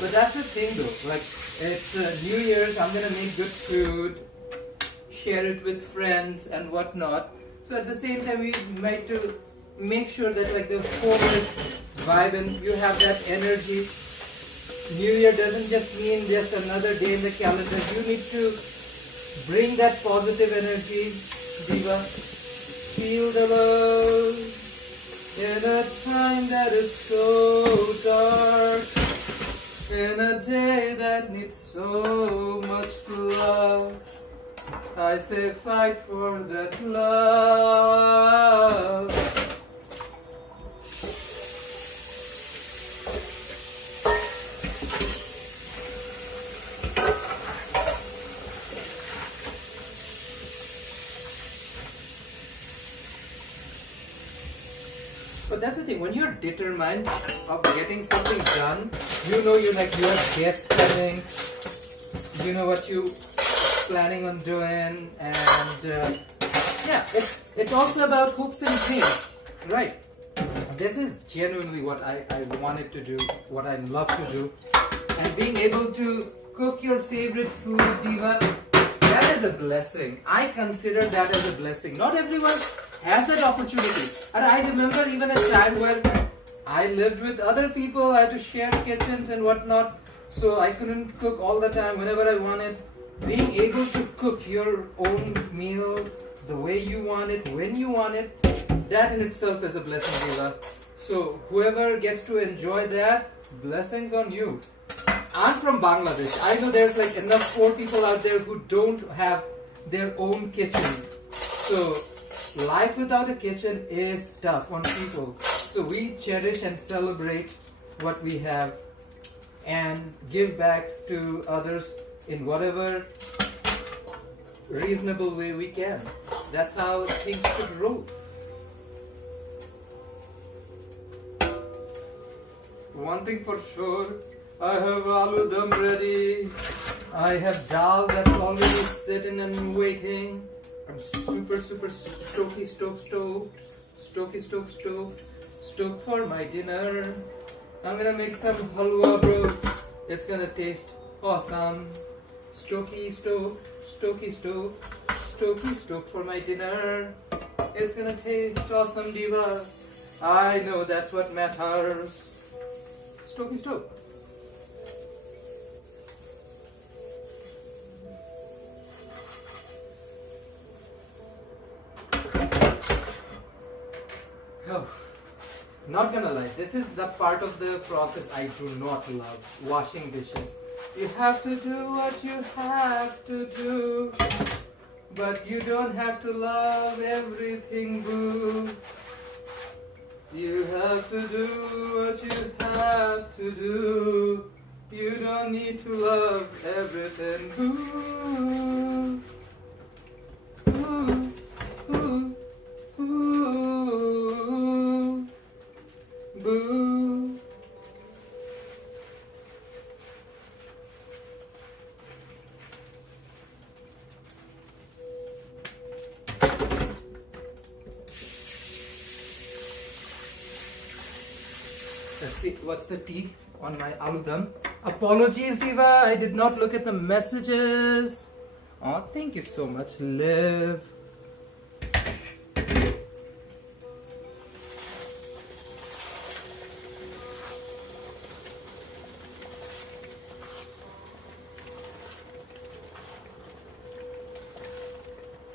But that's the thing though, like it's New Year's, I'm gonna make good food, share it with friends and whatnot. So at the same time we might to make sure that like the home is vibrant, you have that energy. New Year doesn't just mean just another day in the calendar, you need to bring that positive energy, diva. Feel the love in a time that is so dark, in a day that needs so much love. I say fight for that love. But that's the thing, when you're determined of getting something done, you know you have guests coming, you know what you planning on doing, and yeah, it's also about hopes and dreams, right? This is genuinely what I wanted to do, what I love to do, and being able to cook your favorite food, diva, that is a blessing. I consider that as a blessing. Not everyone has that opportunity. And I remember even a time where I lived with other people, I had to share kitchens and whatnot, so I couldn't cook all the time whenever I wanted. Being able to cook your own meal the way you want it, when you want it, that in itself is a blessing, Leela. So whoever gets to enjoy that, blessings on you. I'm from Bangladesh. I know there's like enough poor people out there who don't have their own kitchen. So life without a kitchen is tough on people. So we cherish and celebrate what we have and give back to others in whatever reasonable way we can. That's how things should roll. One thing for sure, I have aloo dum ready. I have dal that's already sitting and waiting. I'm super stoked for my dinner. I'm gonna make some halwa, bro. It's gonna taste awesome. Stoked for my dinner. It's gonna taste awesome, diva. I know that's what matters. Stoked. Oh, not gonna lie, this is the part of the process I do not love. Washing dishes. You have to do what you have to do, but you don't have to love everything, boo. You have to do what you have to do. You don't need to love everything, boo. Ooh, ooh, ooh, boo. Let's see, what's the tea on my aloo dum? Apologies, Diva, I did not look at the messages. Oh, thank you so much, Liv.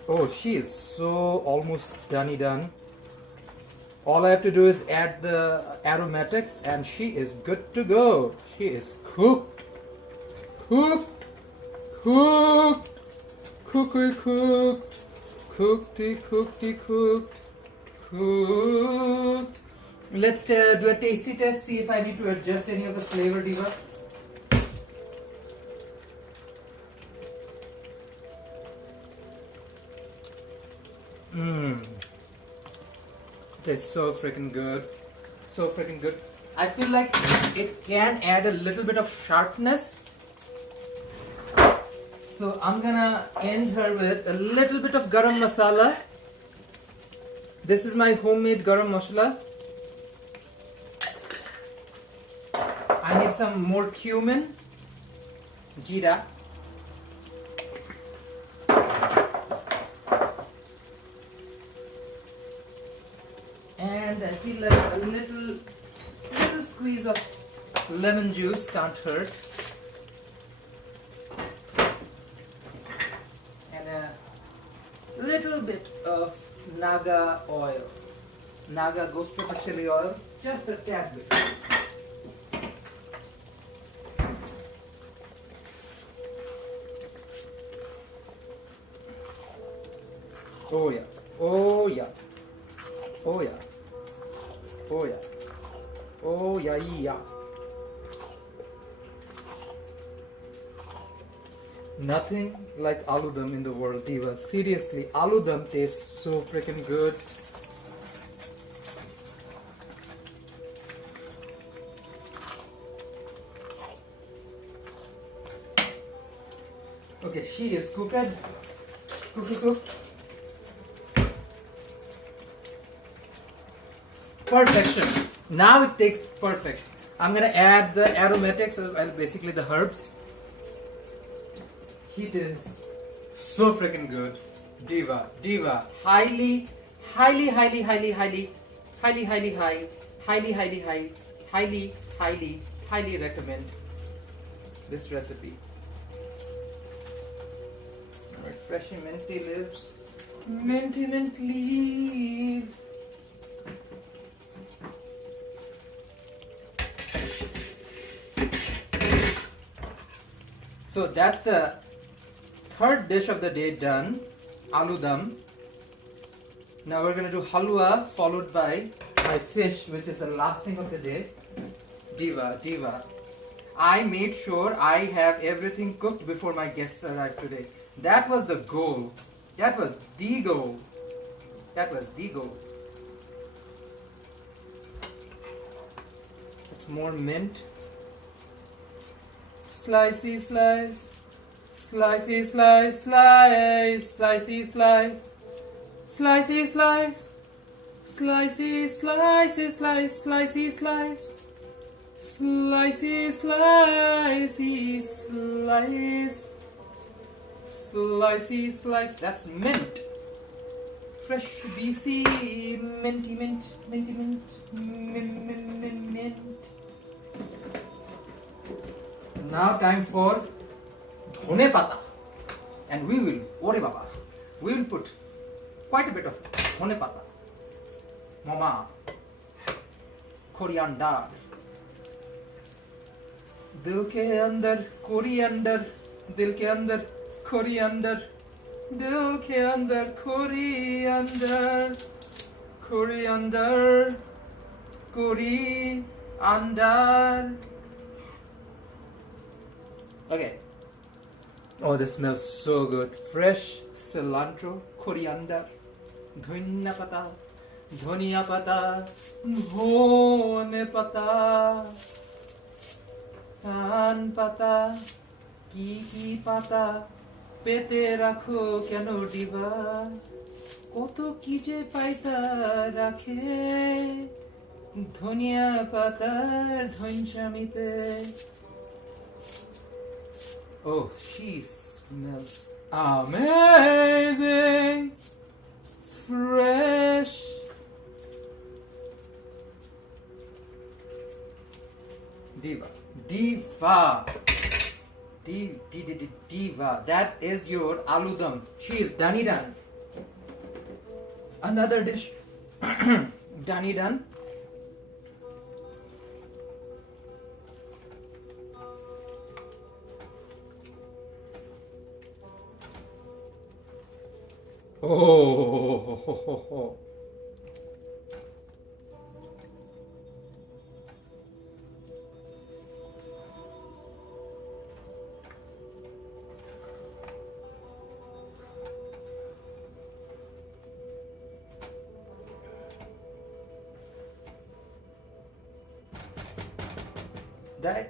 Oh, she is so almost done. All I have to do is add the aromatics and she is good to go. She is cooked. Cooked. Cooked. Cooked. Cooked. Let's do a tasty test, see if I need to adjust any of the flavor, Diva. It is so freaking good. So freaking good. I feel like it can add a little bit of sharpness. So I'm gonna end her with a little bit of garam masala. This is my homemade garam masala. I need some more cumin, jeera. And I feel like a little squeeze of lemon juice can't hurt. And a little bit of naga oil. Naga ghost pepper chili oil. Just a tad bit. Oh yeah. Oh yeah. Oh yeah. Oh yeah. Oh yeah, yeah. Nothing like aloo dum in the world, Diva. Seriously, aloo dum tastes so freaking good. Okay, she is cooked. Cooked. Perfection. Now it takes perfect. I'm gonna add the aromatics, well, basically the herbs. It is so freaking good. Diva. Highly recommend this recipe. Alright, fresh minty leaves. Mint leaves. So that's the third dish of the day done, aloo dum. Now we're gonna do halwa followed by my fish, which is the last thing of the day. Diva. I made sure I have everything cooked before my guests arrive today. That was the goal. That was the goal. It's more mint. Slicey slice. Slicey slice. Slicey slice. Slicey slice. Slicey slicey slice. Slicey slice. Slicey slicey slice. Slicey slice. That's mint. Fresh BC minty mint. Now time for dhone pata, and we will put quite a bit of dhone pata. Mama, coriander. Dil ke andar coriander, dil ke andar coriander, dil ke andar coriander, coriander, coriander. Okay. Oh, this smells so good. Fresh cilantro, coriander, dhania pata, dhone pata, pan pata, ki pata, pete rakho keno diva, koto ki je paita rakhe, dhania pata dhonshamite. Oh, she smells amazing, fresh. Diva. That is your aloo dum. Cheese, done. Another dish, done. Oh.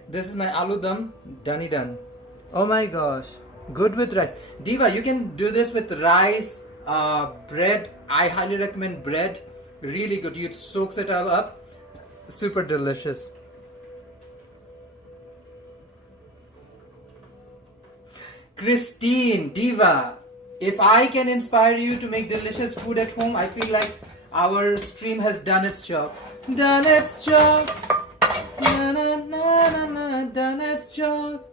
This is my aloo dum, done. Oh my gosh, good with rice. Diva, you can do this with rice, bread. I highly recommend bread. Really good. It soaks it all up. Super delicious. Christine, Diva, if I can inspire you to make delicious food at home, I feel like our stream has done its job. Done its job. Done its job.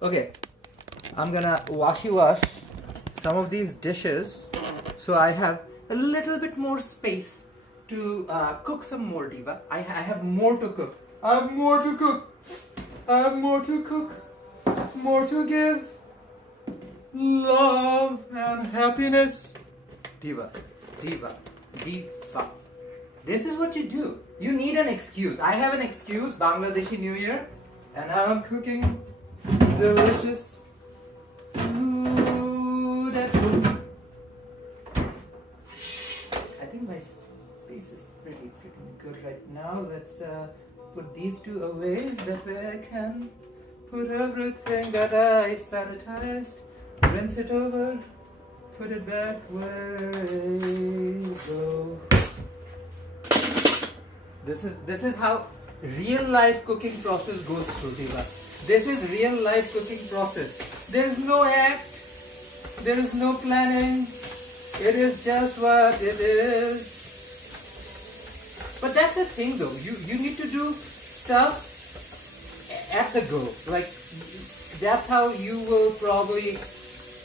Okay, I'm gonna wash some of these dishes so I have a little bit more space to cook some more, Diva. I have more to cook. I have more to cook. More to give. Love and happiness. Diva. This is what you do. You need an excuse. I have an excuse, Bangladeshi New Year, and I'm cooking delicious food at home. I think my space is pretty freaking good right now. Let's put these two away. That way I can put everything that I sanitized, rinse it over, put it back where it goes. This is how real life cooking process goes through, Diva. This is real life cooking process. There is no act, there is no planning. It is just what it is. But that's the thing though, you need to do stuff at the go. Like, that's how you will probably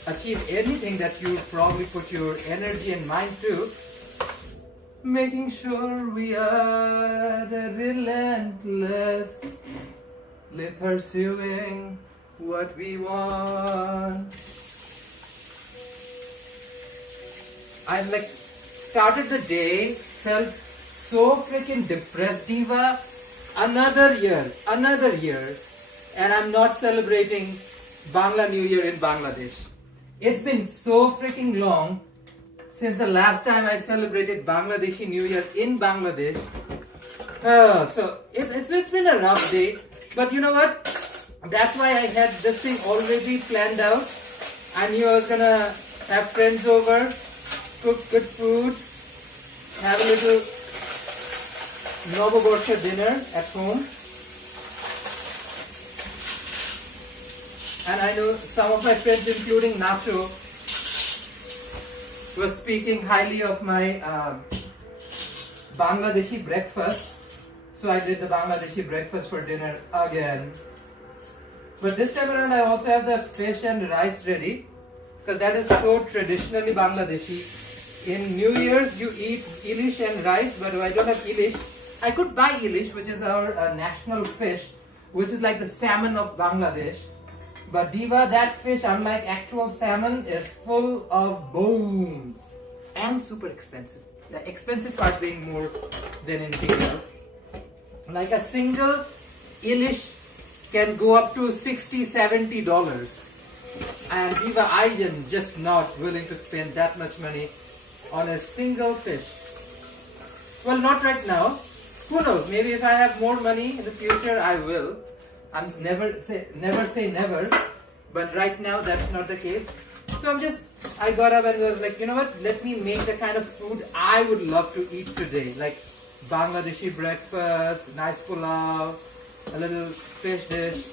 achieve anything that you probably put your energy and mind to. Making sure we are relentlessly pursuing what we want. I started the day, felt so freaking depressed, Diva. Another year, and I'm not celebrating Bangla New Year in Bangladesh. It's been so freaking long since the last time I celebrated Bangladeshi New Year in Bangladesh. So it's been a rough day, but you know what? That's why I had this thing already planned out. I knew I was gonna have friends over, cook good food, have a little Vnobobor dinner at home. And I know some of my friends, including Nacho, were speaking highly of my Bangladeshi breakfast. So I did the Bangladeshi breakfast for dinner again. But this time around I also have the fish and rice ready, because that is so traditionally Bangladeshi. In New Year's you eat ilish and rice, but if I don't have ilish, I could buy ilish, which is our national fish, which is like the salmon of Bangladesh. But Diva, that fish, unlike actual salmon, is full of bones and super expensive. The expensive part being more than anything else. Like a single ilish can go up to $60-70. And Diva, I am just not willing to spend that much money on a single fish. Well, not right now. Who knows? Maybe if I have more money in the future, I will. I'm never say never. But right now, that's not the case. So I got up and was like, you know what? Let me make the kind of food I would love to eat today. Like Bangladeshi breakfast, nice pulao, a little fish dish.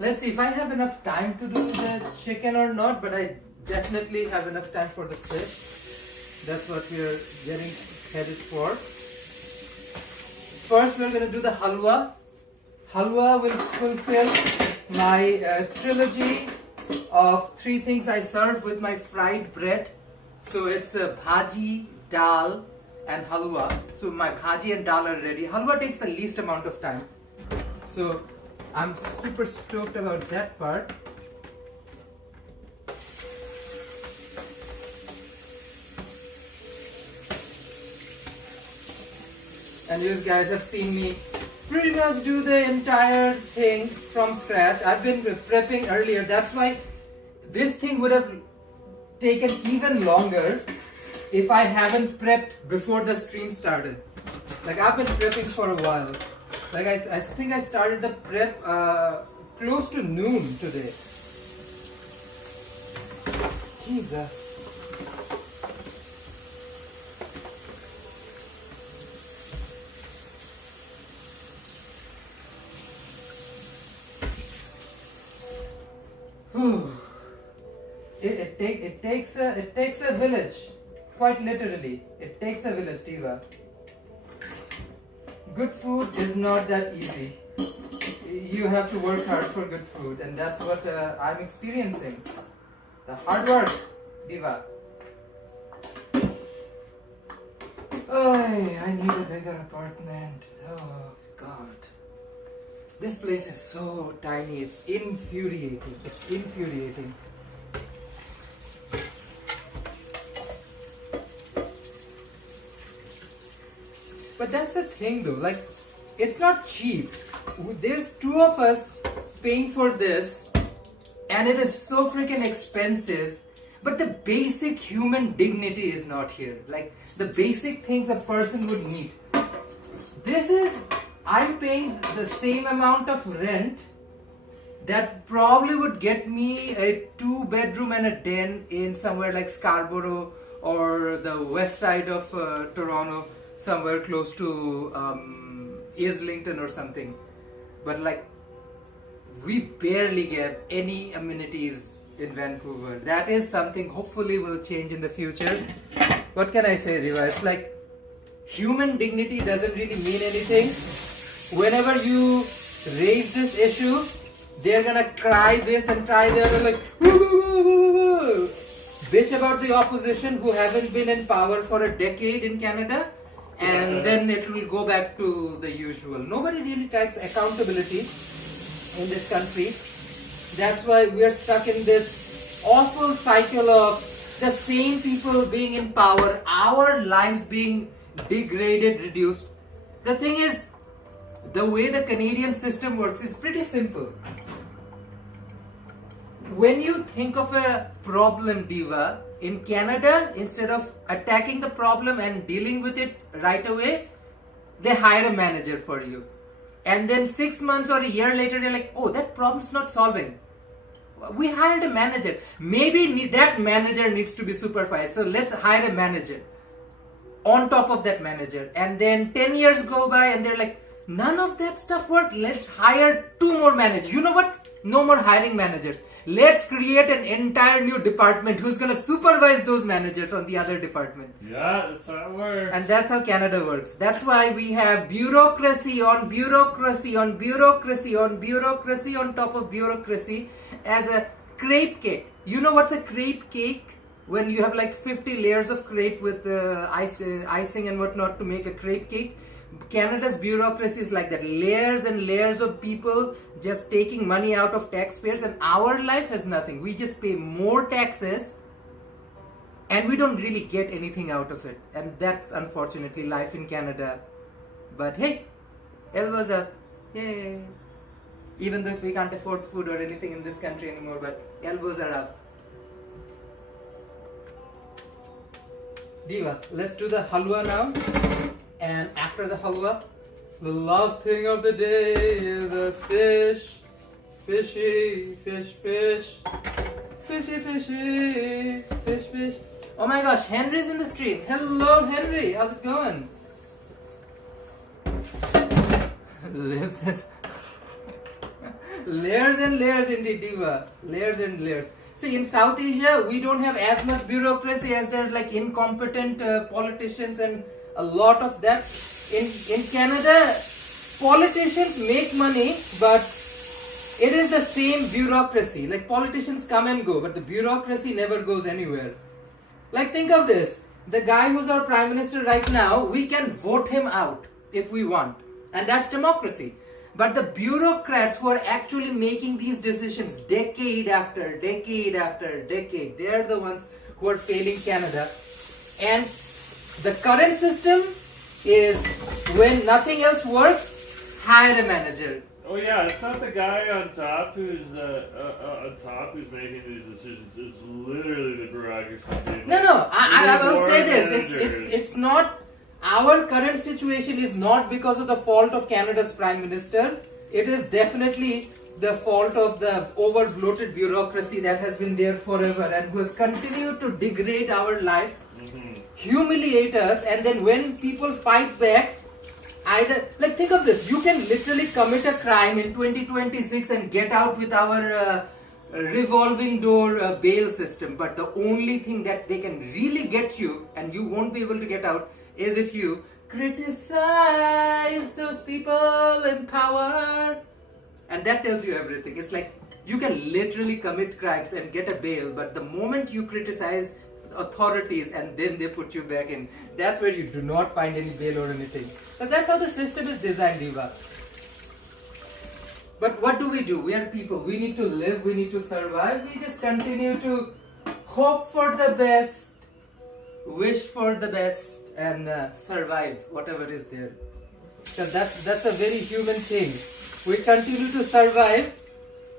Let's see if I have enough time to do the chicken or not, but I definitely have enough time for the fish. That's what we are getting headed for. First, we're going to do the halwa. Halwa will fulfill my trilogy of 3 things I serve with my fried bread. So it's a bhaji, dal and halwa. So my bhaji and dal are ready. Halwa takes the least amount of time. So I'm super stoked about that part. And you guys have seen me pretty much do the entire thing from scratch. I've been prepping earlier. That's why this thing would have taken even longer if I haven't prepped before the stream started. Like I've been prepping for a while. Like I think I started the prep close to noon today. Jesus. It takes a village, quite literally. It takes a village, Diva. Good food is not that easy. You have to work hard for good food, and that's what I'm experiencing. The hard work, Diva. Oh, I need a bigger apartment. Oh God. This place is so tiny, it's infuriating. It's infuriating. But that's the thing though, like, it's not cheap. There's 2 of us paying for this, and it is so freaking expensive. But the basic human dignity is not here. Like, the basic things a person would need. I'm paying the same amount of rent that probably would get me a 2-bedroom and a den in somewhere like Scarborough or the west side of Toronto, somewhere close to Islington or something. But like, we barely get any amenities in Vancouver. That is something hopefully will change in the future. What can I say, Diva? It's like, human dignity doesn't really mean anything. Whenever you raise this issue, they're gonna cry this and cry that, they're like, woo, woo, woo, woo, woo. Bitch about the opposition who hasn't been in power for a decade in Canada, and then it will go back to the usual. Nobody really takes accountability in this country. That's why we are stuck in this awful cycle of the same people being in power, our lives being degraded, reduced. The thing is, the way the Canadian system works is pretty simple. When you think of a problem, Diva, in Canada, instead of attacking the problem and dealing with it right away, they hire a manager for you. And then 6 months or a year later, they're like, oh, that problem's not solving. We hired a manager. Maybe that manager needs to be supervised. So let's hire a manager on top of that manager. And then 10 years go by and they're like, none of that stuff worked. Let's hire 2 more managers. You know what? No more hiring managers. Let's create an entire new department who's going to supervise those managers on the other department. Yeah, that's how it works. And that's how Canada works. That's why we have bureaucracy on bureaucracy on bureaucracy on bureaucracy on top of bureaucracy as a crepe cake. You know what's a crepe cake? when you have like 50 layers of crepe with icing and whatnot to make a crepe cake. Canada's bureaucracy is like that, layers and layers of people just taking money out of taxpayers, and our life has nothing. We just pay more taxes and we don't really get anything out of it, and that's unfortunately life in Canada. But hey, elbows up, yay! Even though if we can't afford food or anything in this country anymore, but elbows are up. Diva, let's do the halwa now. And after the halwa, the last thing of the day is a fish. Fishy, fish, fish. Fishy, fishy, fish, fish. Oh my gosh, Henry's in the stream. Hello, Henry. How's it going? Liv says, layers and layers indeed, Diva. Layers and layers. See, in South Asia, we don't have as much bureaucracy as there are like incompetent politicians and a lot of that. In Canada, politicians make money, but it is the same bureaucracy. Like politicians come and go, but the bureaucracy never goes anywhere. Like think of this, the guy who's our prime minister right now, we can vote him out if we want, and that's democracy. But the bureaucrats who are actually making these decisions decade after decade after decade, they're the ones who are failing Canada. And the current system is, when nothing else works, hire a manager. Oh yeah, it's not the guy on top who's making these decisions. It's literally the bureaucracy. No. I will say this. It's not. Our current situation is not because of the fault of Canada's Prime Minister. It is definitely the fault of the over-bloated bureaucracy that has been there forever and who has continued to degrade our life, humiliate us, and then when people fight back, either, like think of this, you can literally commit a crime in 2026 and get out with our revolving door bail system, but the only thing that they can really get you and you won't be able to get out is if you criticize those people in power. And that tells you everything. It's like you can literally commit crimes and get a bail, but the moment you criticize authorities and then they put you back in, that's where you do not find any bail or anything. But that's how the system is designed, Diva. But what do? We are people. We need to live, we need to survive. We just continue to hope for the best, wish for the best, and survive whatever is there. So that's a very human thing. We continue to survive.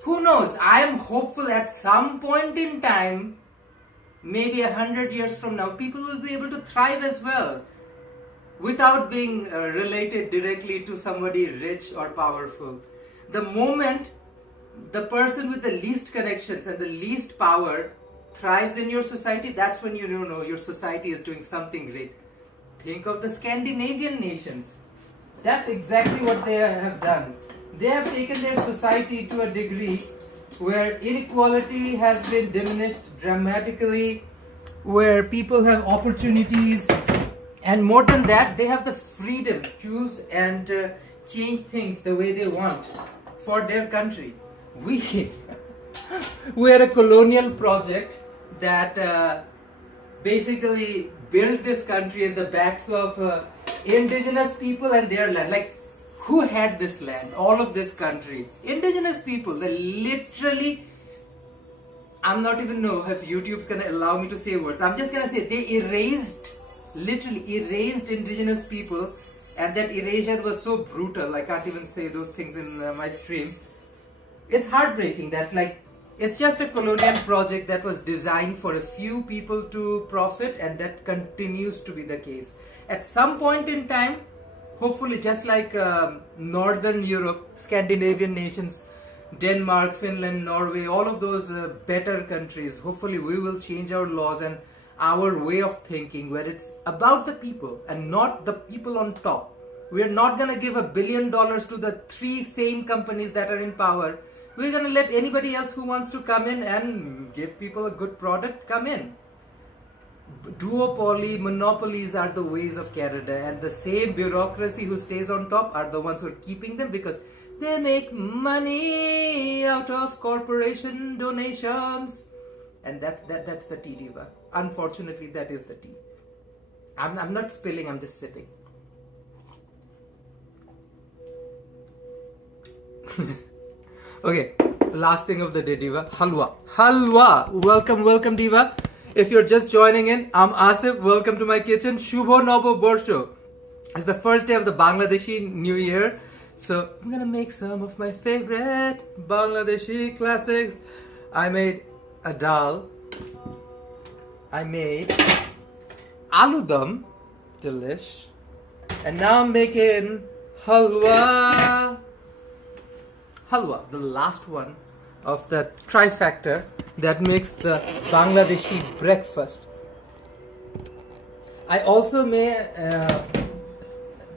Who knows? I am hopeful at some point in time, maybe 100 years from now, people will be able to thrive as well without being related directly to somebody rich or powerful. The moment the person with the least connections and the least power thrives in your society, that's when you know your society is doing something great. Think of the Scandinavian nations. That's exactly what they have done. They have taken their society to a degree where inequality has been diminished dramatically, where people have opportunities, and more than that, they have the freedom to choose and change things the way they want for their country. We are a colonial project that basically built this country in the backs of indigenous people and their land. Like, who had this land? All of this country. Indigenous people. They literally, I'm not even know if YouTube's gonna allow me to say words. I'm just gonna say they literally erased indigenous people, and that erasure was so brutal. I can't even say those things in my stream. It's heartbreaking that, like, it's just a colonial project that was designed for a few people to profit, and that continues to be the case. At some point in time, hopefully, just like Northern Europe, Scandinavian nations, Denmark, Finland, Norway, all of those better countries, hopefully we will change our laws and our way of thinking where it's about the people and not the people on top. We're not going to give $1 billion to the 3 same companies that are in power. We're going to let anybody else who wants to come in and give people a good product come in. Duopoly, monopolies are the ways of Canada, and the same bureaucracy who stays on top are the ones who are keeping them because they make money out of corporation donations. and that's the tea, Diva. Unfortunately, that is the tea. I'm not spilling, I'm just sipping. Okay, last thing of the day, Diva. Halwa. Halwa. Welcome, Diva. If you're just joining in, I'm Asif. Welcome to my kitchen. Shubho Noboborsho. It's the first day of the Bangladeshi New Year. So I'm gonna make some of my favorite Bangladeshi classics. I made a dal. I made aloo dum. Delish. And now I'm making halwa. Halwa, the last one of the trifecta that makes the Bangladeshi breakfast. I also may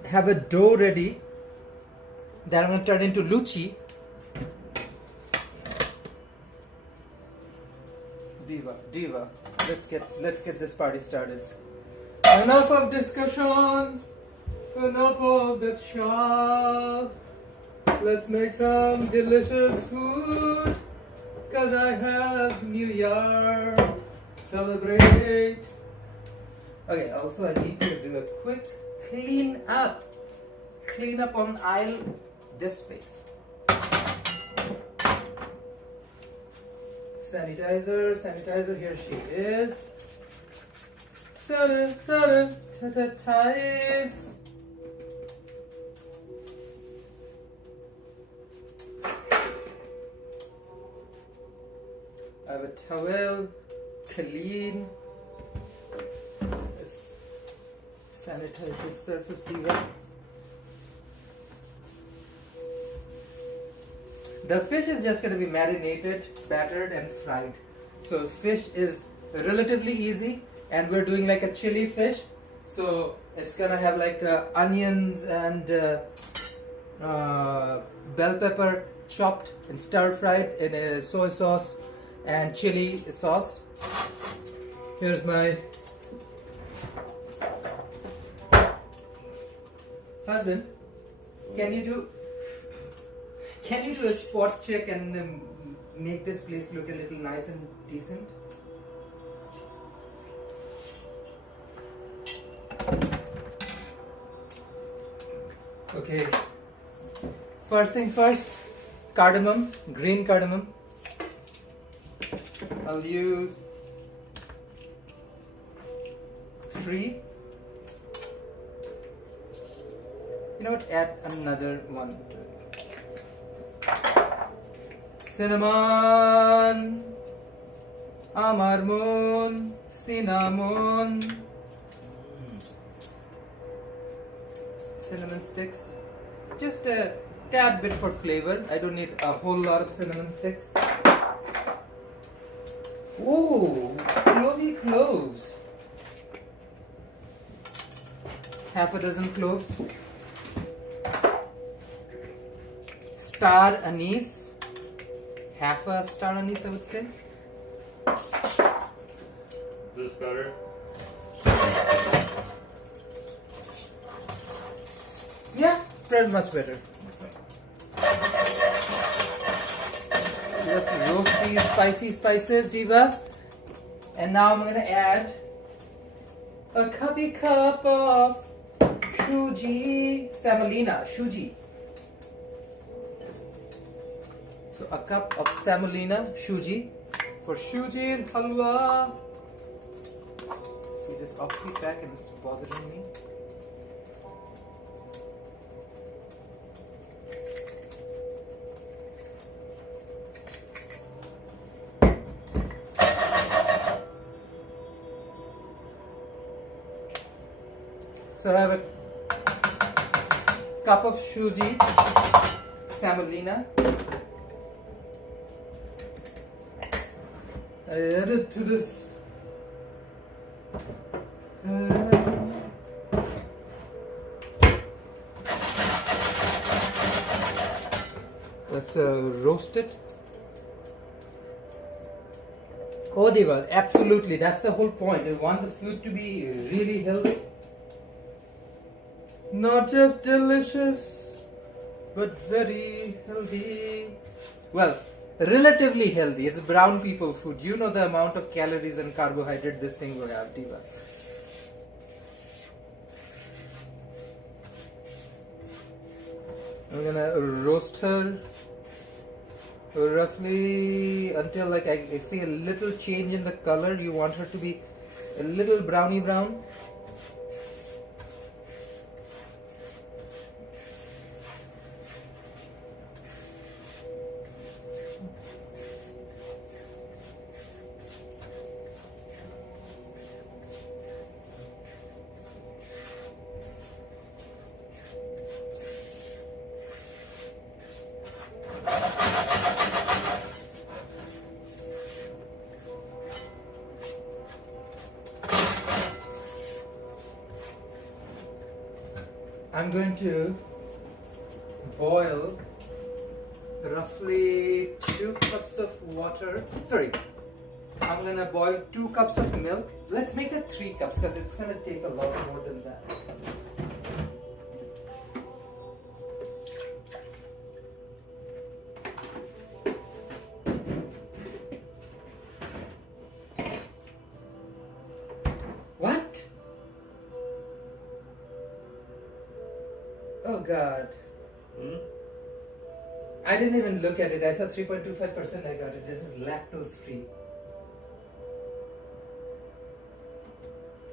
have a dough ready that I'm going to turn into luchi. Diva, let's get this party started. Enough of discussions, enough of the shop. Let's make some delicious food, cause I have New Year, celebrate. Okay, also I need to do a quick clean up on aisle this space. Sanitizer, here she is. Sanitize. I have a towel, clean. Let's sanitize this surface, Diva. The fish is just going to be marinated, battered and fried. So fish is relatively easy, and we're doing like a chili fish. So it's going to have like onions and bell pepper chopped and stir fried in a soy sauce and chili sauce. Here's my husband. Can you do a spot check and make this place look a little nice and decent? Okay. First thing first, cardamom, green cardamom. I'll use 3. You know what? Add another one. Cinnamon, amar moon, cinnamon, cinnamon sticks. Just a tad bit for flavor. I don't need a whole lot of cinnamon sticks. Oh, cloves. Half a dozen cloves. Star anise. Half a star anise, I would say. This better? Yeah, pretty much better. Let's roast these spicy spices, Diva. And now I'm going to add a cup of semolina. So a cup of semolina, shuji. For shuji and halwa. See this oxy pack and it's bothering me. So I have a cup of shuji, semolina. I add it to this. Let's roast it. Oh, Diva, absolutely. That's the whole point. I want the food to be really healthy. Not just delicious, but very healthy. Well, relatively healthy. It's brown people food. You know the amount of calories and carbohydrate this thing will have, Diva. I'm gonna roast her roughly until like I see a little change in the color. You want her to be a little browny brown. I'm going to boil roughly 2 cups of water. Sorry, I'm gonna boil 2 cups of milk. Let's make it 3 cups because it's gonna take a lot more than that. What? Oh God. I didn't even look at it. I saw 3.25%. I got it. This is lactose free.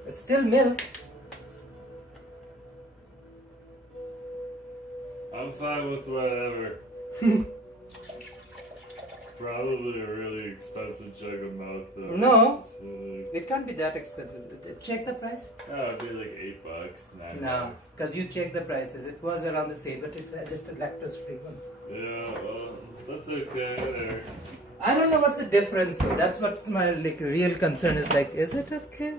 It's still milk. I'm fine with whatever. Probably a really expensive jug of milk though. No. So, like, It can't be that expensive. Check the price. it'd be like $8, $9. No, because you check the prices. It was around the same, but it's just a lactose free one. Yeah, well, that's okay. Whatever. I don't know what's the difference though. That's what's my like real concern is like, is it okay?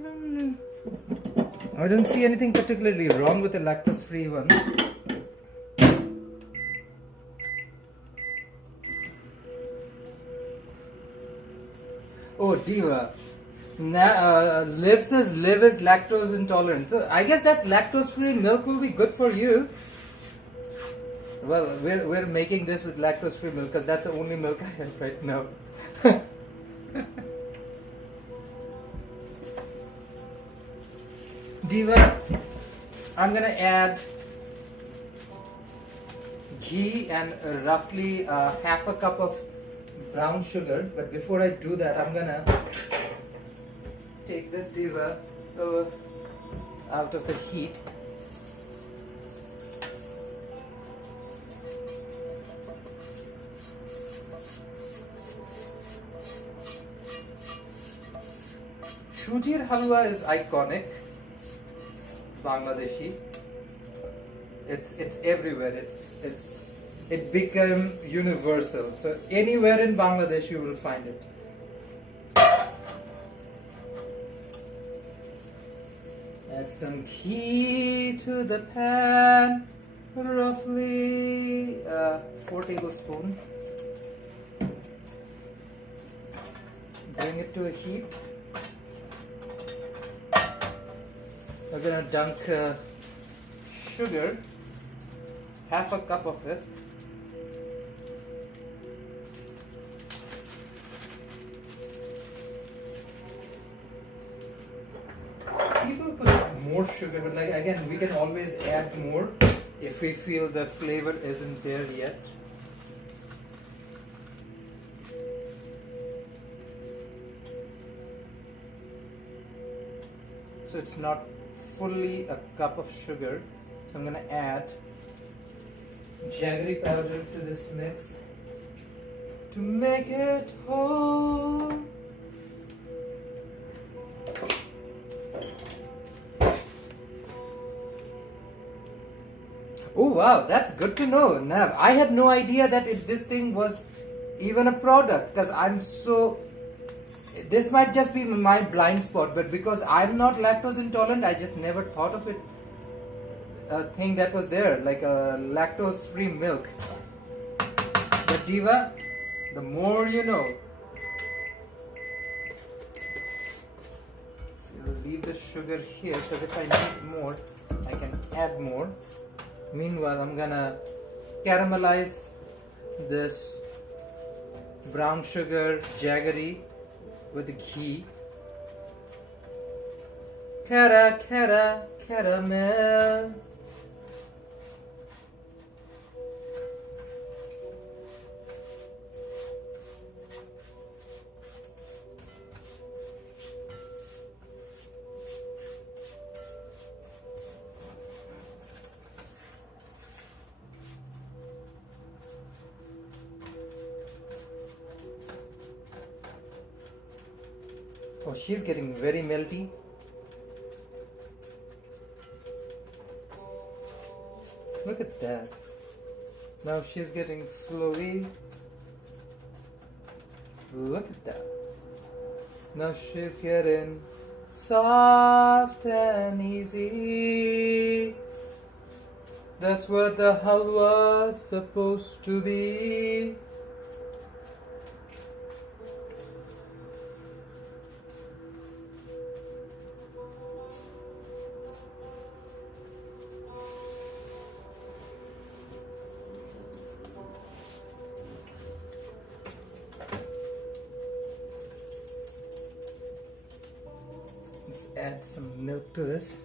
I don't see anything particularly wrong with a lactose free one. Oh, Diva. Liv says Liv is lactose intolerant. So I guess that's lactose free milk will be good for you. Well, we're making this with lactose free milk because that's the only milk I have right now. Diva, I'm gonna add ghee and roughly half a cup of brown sugar, but before I do that I'm gonna take this Diva out of the heat. Shujir halwa is iconic, Bangladeshi. It's everywhere. It became universal. So anywhere in Bangladesh you will find it. Add some ghee to the pan, roughly 4 tablespoons. Bring it to a heat. We're gonna dunk sugar, half a cup of it. People put more sugar, but like again, we can always add more if we feel the flavor isn't there yet. So it's not fully a cup of sugar, so I'm gonna add jaggery powder to this mix to make it whole. Oh wow, that's good to know, Nav. I had no idea that this thing was even a product, because I'm so... This might just be my blind spot, but because I'm not lactose intolerant, I just never thought of it. A thing that was there, like a lactose-free milk. But Diva, the more you know. So I'll leave the sugar here, because if I need more, I can add more. Meanwhile, I'm gonna caramelize this brown sugar, jaggery with the ghee. Caramel. Oh, she's getting very melty. Look at that. Now she's getting flowy. Look at that. Now she's getting soft and easy. That's what the halwa's supposed to be. Let's add some milk to this.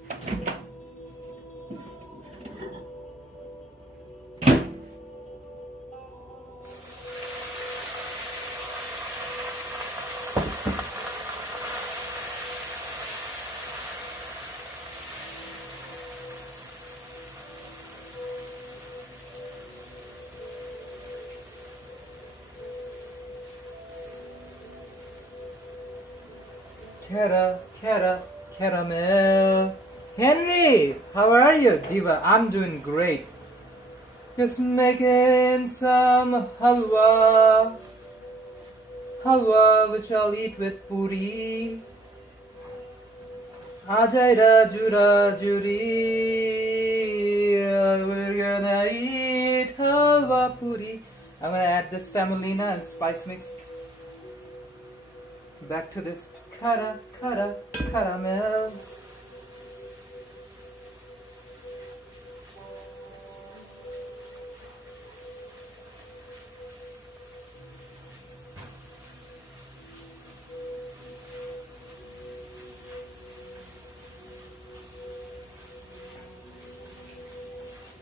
Caramel. Henry, how are you, Diva? I'm doing great. Just making some halwa. Halwa which I'll eat with puri. Ajaira jura juri. We're gonna eat halwa puri. I'm gonna add this semolina and spice mix. Back to this caramel.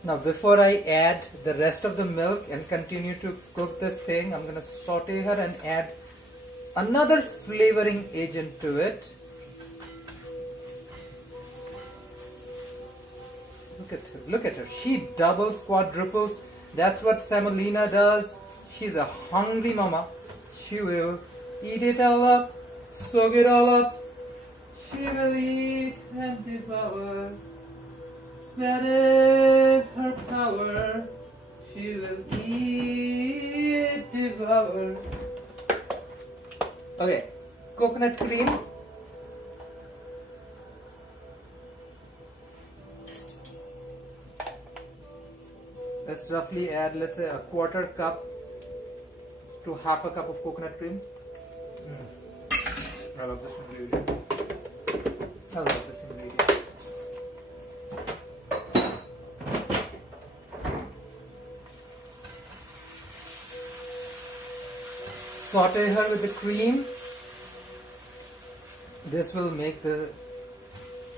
Now before I add the rest of the milk and continue to cook this thing, I'm gonna saute her and add another flavoring agent to it. Look at her. She doubles, quadruples. That's what semolina does. She's a hungry mama. She will eat it all up, soak it all up. She will eat and devour. That is her power. She will eat, devour. Okay, coconut cream. Let's roughly add, let's say, a quarter cup to half a cup of coconut cream. I love this ingredient. I love this ingredient. Saute her with the cream. This will make the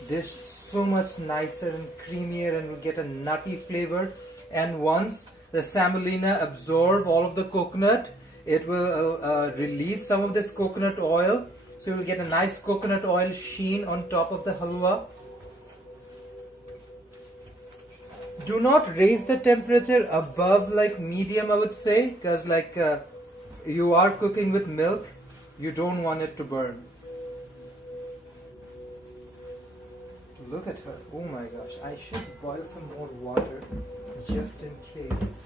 dish so much nicer and creamier, and will get a nutty flavor. And once the semolina absorb all of the coconut, it will release some of this coconut oil, so you will get a nice coconut oil sheen on top of the halwa. Do not raise the temperature above like medium, I would say, because like you are cooking with milk, you don't want it to burn. Look at her. Oh my gosh, I should boil some more water just in case.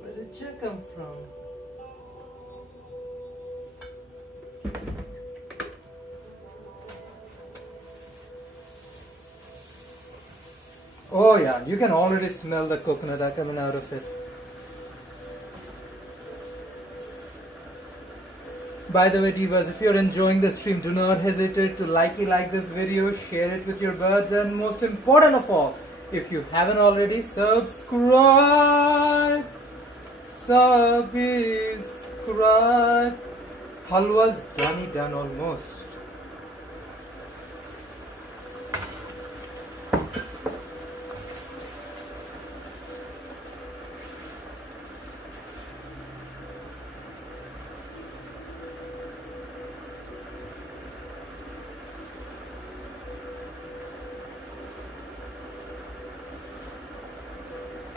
Where did you come from? Oh yeah, you can already smell the coconut coming out of it. By the way, divas, if you're enjoying the stream, do not hesitate to like this video, share it with your buds, and most important of all, if you haven't already, subscribe. Subscribe. Halwa's done almost.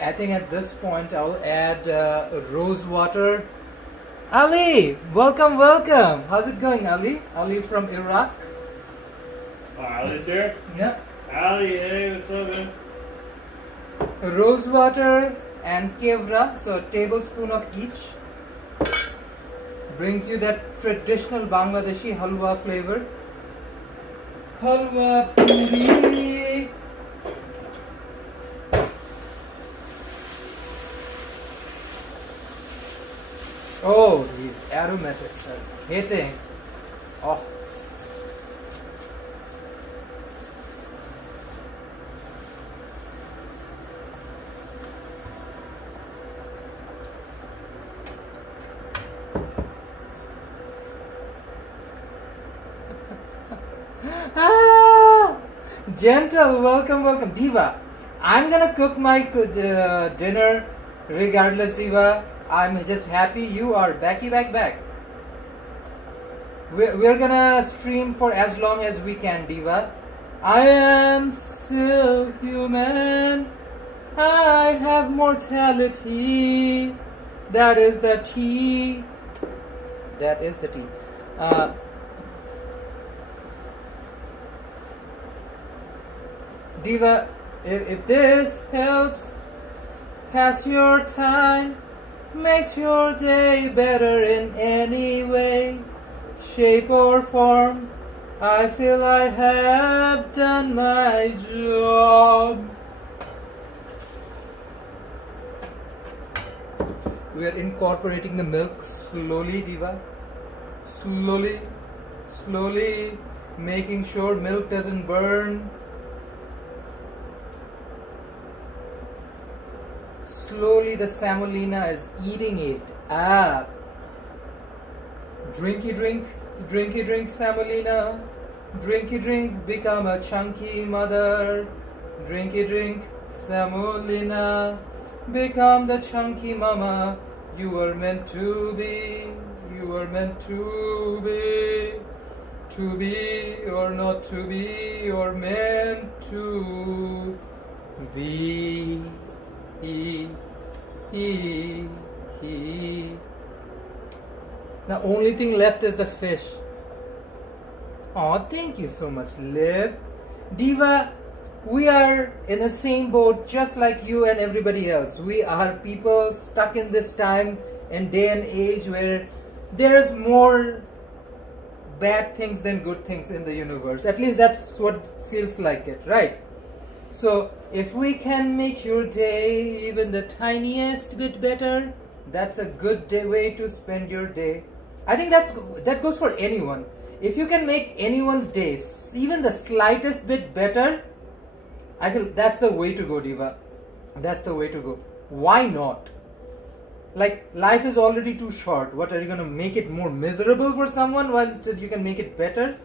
I think at this point I'll add rose water. Ali, welcome. How's it going, Ali? Ali from Iraq. Oh, Ali's here? Yeah. Ali, hey, what's up, man? Rose water and kevra, so a tablespoon of each. Brings you that traditional Bangladeshi halwa flavor. Halwa puri. Oh, these aromatics are hitting. Oh. Gentle, welcome. Diva, I'm gonna cook my dinner regardless, Diva. I'm just happy you are back. We're gonna stream for as long as we can, Diva. I am still human. I have mortality. That is the tea. Diva, if this helps pass your time, makes your day better in any way, shape or form, I feel I have done my job. We are incorporating the milk slowly, Diva. Slowly, making sure milk doesn't burn. Slowly the semolina is eating it up. Drinky drink semolina. Drinky drink, become a chunky mother. Drinky drink semolina, become the chunky mama you were meant to be. You were meant to be. To be or not to be, or meant to be. He. The only thing left is the fish. Oh, thank you so much, Liv. Diva, we are in the same boat just like you and everybody else. We are people stuck in this time and day and age where there's more bad things than good things in the universe. At least that's what feels like it, right? So if we can make your day even the tiniest bit better, that's a good way to spend your day. I think that goes for anyone. If you can make anyone's day even the slightest bit better, I feel that's the way to go, Diva. That's the way to go. Why not? Like, life is already too short. What, are you going to make it more miserable for someone while instead you can make it better?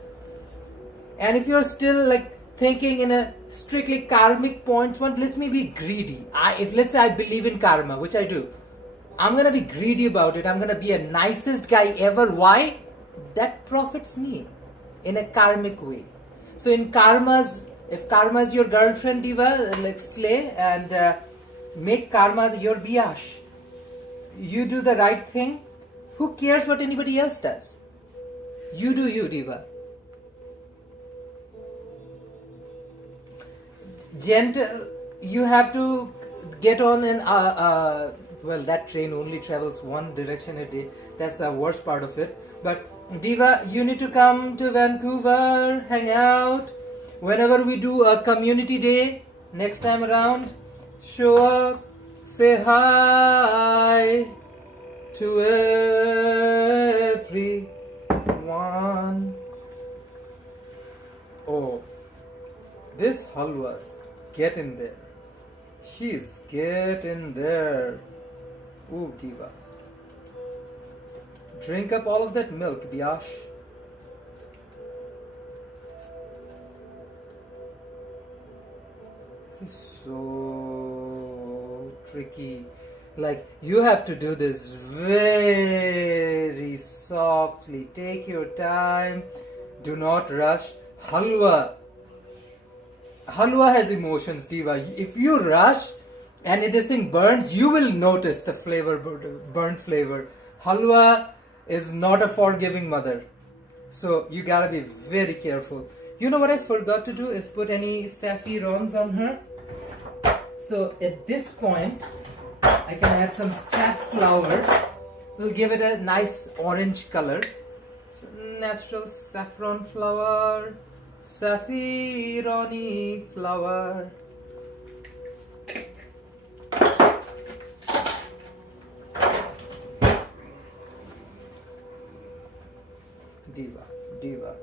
And if you're still like thinking in a strictly karmic points, let me be greedy. If let's say I believe in karma, which I do, I'm gonna be greedy about it. I'm gonna be a nicest guy ever. Why? That profits me in a karmic way. So in if karma is your girlfriend, Diva, like slay and make karma your biash. You do the right thing. Who cares what anybody else does? You do you, Diva. Gentle, you have to get on an well, that train only travels one direction a day. That's the worst part of it. But Diva, you need to come to Vancouver, hang out. Whenever we do a community day, Next time around, show up, say hi to everyone. Oh, this halwa's getting there. She's getting there. Ooh, diva. Drink up all of that milk, Biash. This is so tricky. Like, you have to do this very softly. Take your time. Do not rush. Halwa has emotions, diva. If you rush and if this thing burns, you will notice the flavor, burnt flavor. Halwa is not a forgiving mother, so you gotta be very careful. You know what I forgot to do is put any saffrons on her. So at this point, I can add some safflower. We'll give it a nice orange color. So natural saffron flower, saffroni flower. Diva.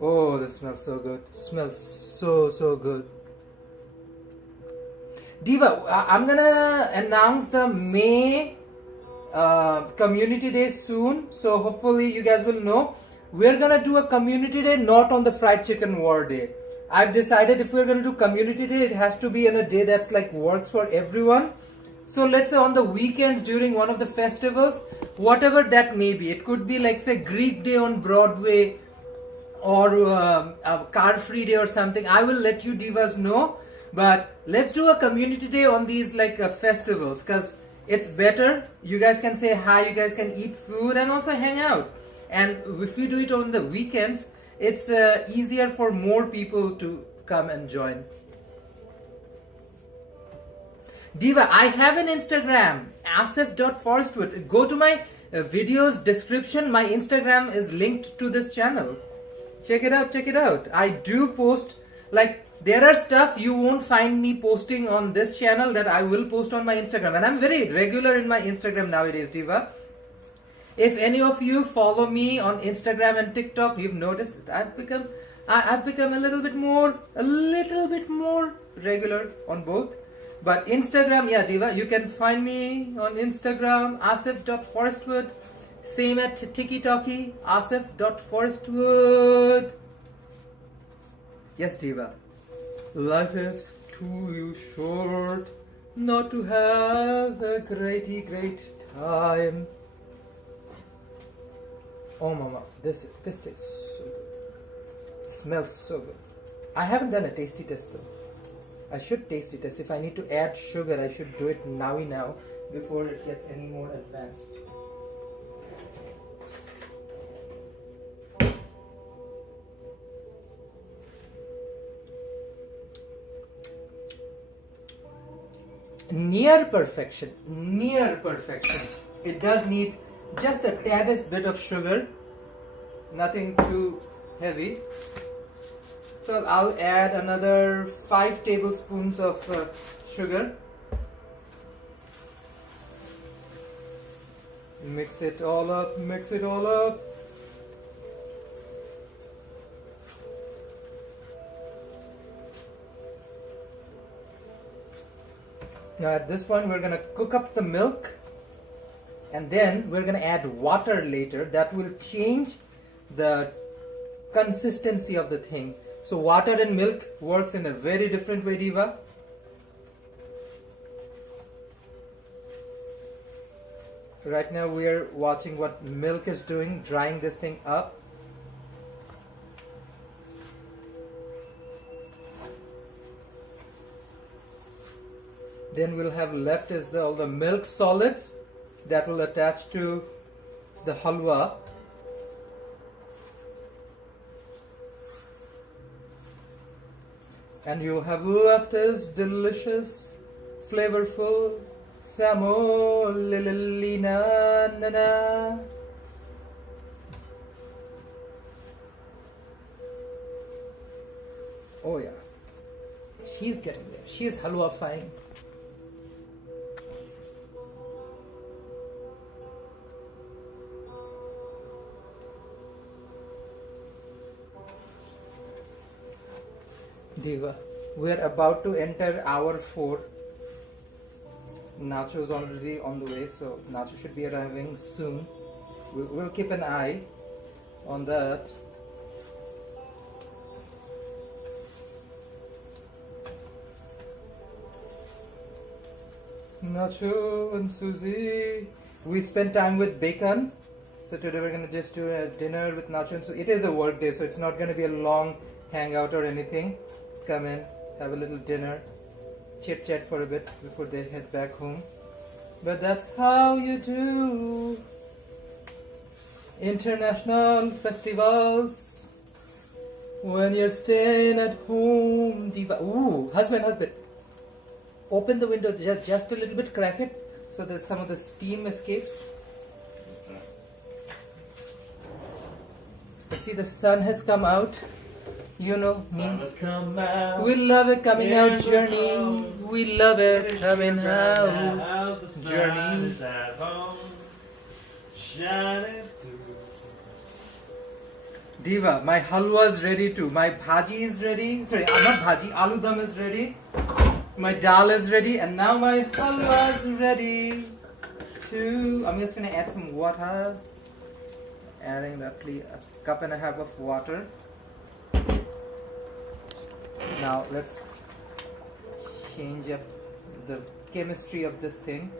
Oh, this smells so good. Smells so good. Diva, I'm gonna announce the May community day soon, so hopefully you guys will know. We're gonna do a community day not on the fried chicken war day. I've decided if we're gonna do community day, it has to be on a day that's like works for everyone. So let's say on the weekends during one of the festivals, whatever that may be. It could be like say Greek day on Broadway or a car free day or something. I will let you divas know. But let's do a community day on these like festivals, because it's better. You guys can say hi, you guys can eat food and also hang out. And if we do it on the weekends, it's easier for more people to come and join. Diva, I have an Instagram, asif.forestwood. Go to my videos description. My Instagram is linked to this channel. Check it out. I do post, like, there are stuff you won't find me posting on this channel that I will post on my Instagram. And I'm very regular in my Instagram nowadays, Diva. If any of you follow me on Instagram and TikTok, you've noticed that I've become a little bit more regular on both. But Instagram, yeah, Diva, you can find me on Instagram, asif.forestwood. Same at TikTok, asif.forestwood. Yes, Diva. Life is too short not to have a great time. Oh, Mama, this tastes so good. Smells so good. I haven't done a tasty test though. I should tasty test. If I need to add sugar, I should do it now before it gets any more advanced. Near perfection. It does need just the taddest bit of sugar, nothing too heavy. So I'll add another 5 tablespoons of sugar. Mix it all up. Now at this point we're going to cook up the milk, and then we're going to add water later. That will change the consistency of the thing. So water and milk works in a very different way, Diva. Right now we are watching what milk is doing, drying this thing up. Then we'll have left is all the milk solids that will attach to the halwa. And you'll have left is delicious, flavorful semolina. Oh yeah. She's getting there. She is halwa-fying. Diva, we're about to enter hour 4. Nacho's already on the way, so Nacho should be arriving soon. We'll keep an eye on that. Nacho and Susie. We spent time with Bacon. So today we're going to just do a dinner with Nacho and Susie. It is a work day, so it's not going to be a long hangout or anything. Come in, have a little dinner, chit chat for a bit before they head back home. But that's how you do international festivals when you're staying at home. Diva. Ooh, husband. Open the window just a little bit, crack it so that some of the steam escapes. I see the sun has come out. You know me. We love it coming out journey. We love it coming out journey. Diva, my halwa is ready too. My bhaji is ready. Sorry, not bhaji. Aloo dum is ready. My dal is ready, and now my halwa is ready too. I'm just gonna add some water. Adding roughly a cup and a half of water. Now let's change up the chemistry of this thing.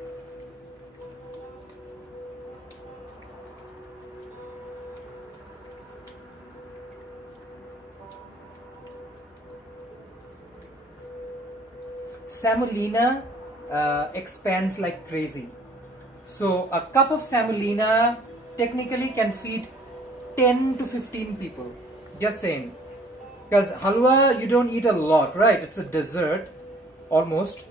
Semolina expands like crazy. So a cup of semolina technically can feed 10 to 15 people. Just saying. Because halwa, you don't eat a lot, right? It's a dessert, almost.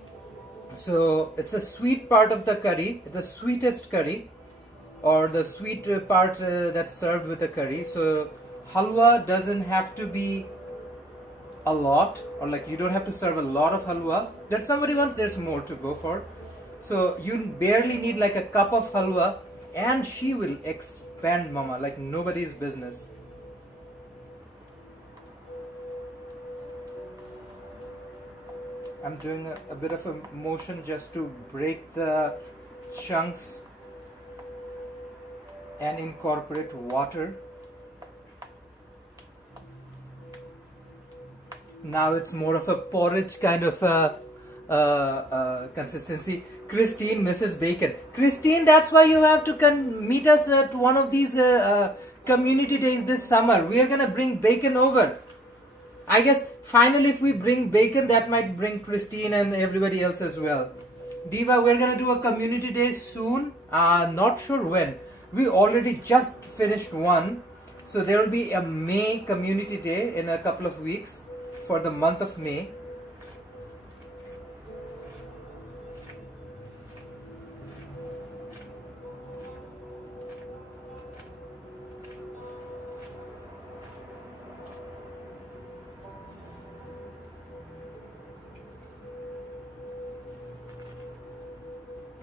So it's a sweet part of the curry, the sweetest curry, or the sweet part that's served with the curry. So halwa doesn't have to be a lot, or like you don't have to serve a lot of halwa. That somebody wants, there's more to go for. So you barely need like a cup of halwa, and she will expand, mama, like nobody's business. I'm doing a bit of a motion just to break the chunks and incorporate water. Now it's more of a porridge kind of consistency. Christine, Mrs. Bacon. Christine, that's why you have to meet us at one of these community days this summer. We are going to bring bacon over. I guess finally if we bring bacon, that might bring Christine and everybody else as well. Diva, we're going to do a community day soon. Not sure when. We already just finished one. So there will be a May community day in a couple of weeks for the month of May.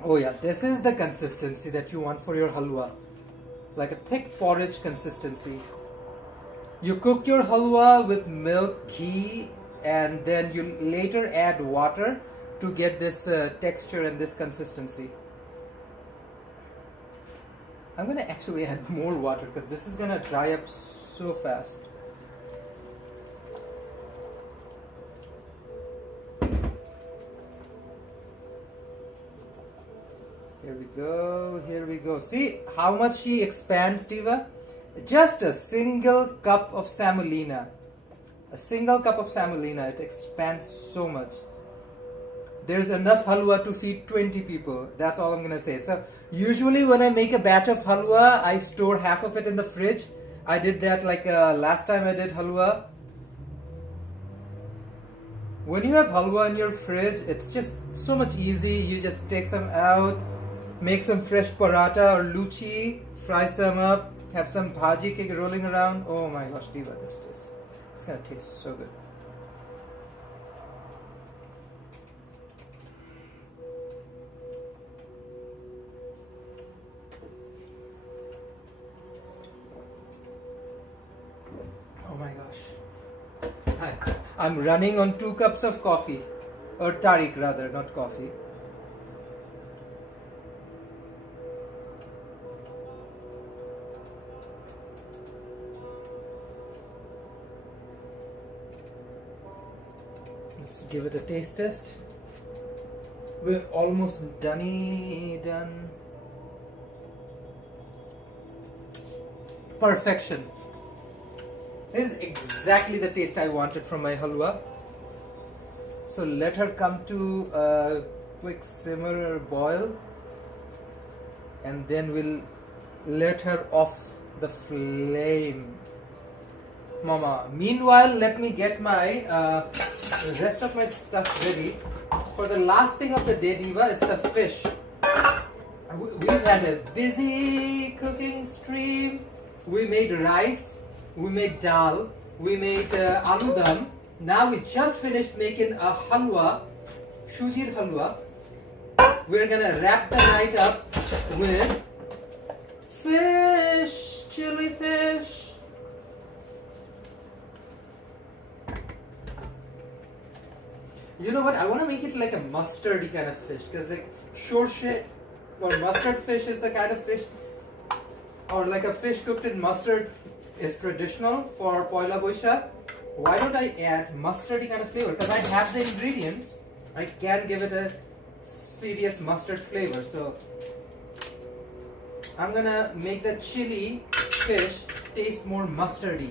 Oh yeah, this is the consistency that you want for your halwa. Like a thick porridge consistency. You cook your halwa with milk, ghee, and then you later add water to get this texture and this consistency. I'm going to actually add more water because this is going to dry up so fast. Here we go, here we go. See how much she expands, Diva? Just a single cup of semolina. A single cup of semolina, it expands so much. There's enough halwa to feed 20 people. That's all I'm going to say. So usually when I make a batch of halwa, I store half of it in the fridge. I did that like last time I did halwa. When you have halwa in your fridge, it's just so much easy. You just take some out, make some fresh paratha or luchi, fry some up, have some bhaji cake rolling around. Oh my gosh, Diva, it's gonna taste so good. I'm running on 2 cups of coffee, or Tariq rather, not coffee. Let's give it a taste test. We're almost done. Perfection. This is exactly the taste I wanted from my halwa. So let her come to a quick simmer or boil, and then we'll let her off the flame. Mama, meanwhile, let me get my rest of my stuff ready. For the last thing of the day, Diva, it's the fish. We've had a busy cooking stream. We made rice, we made dal, we made aloo dum. Now we just finished making a halwa, shujir halwa. We're gonna wrap the night up with fish, chili fish. You know what? I want to make it like a mustardy kind of fish, because like shorshe or mustard fish is the kind of fish, or like a fish cooked in mustard is traditional for Poila Boishakh. Why don't I add mustardy kind of flavor? Because I have the ingredients, I can give it a serious mustard flavor. So I'm gonna make the chili fish taste more mustardy,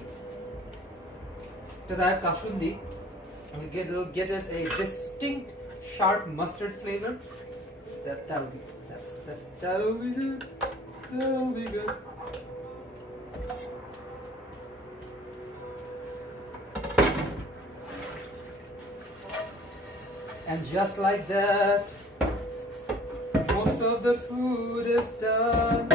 because I have kashundi. It'll get it a distinct, sharp mustard flavor. That'll be good. That'll be good. And just like that, most of the food is done.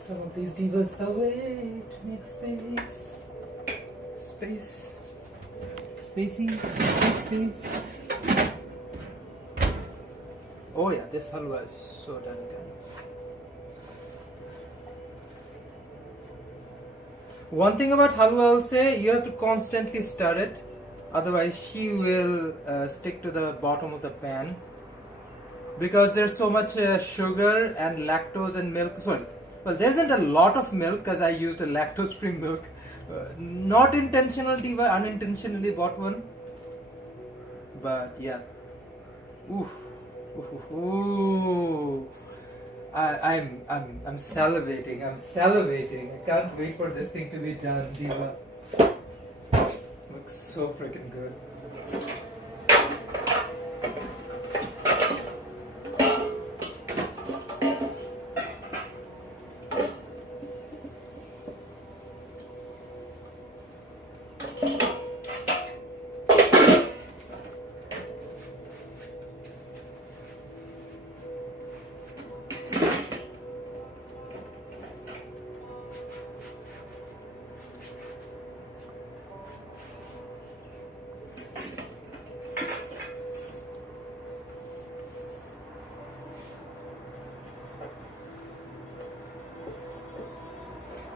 Some of these divas away to make space. Oh yeah, this halwa is so done. One thing about halwa, I'll say, you have to constantly stir it, otherwise she will stick to the bottom of the pan, because there's so much sugar and lactose and milk. Sorry, well, there isn't a lot of milk because I used a lactose-free milk. Not intentional, Diva, unintentionally bought one. But yeah. Ooh. I'm salivating. I can't wait for this thing to be done, Diva. Looks so freaking good.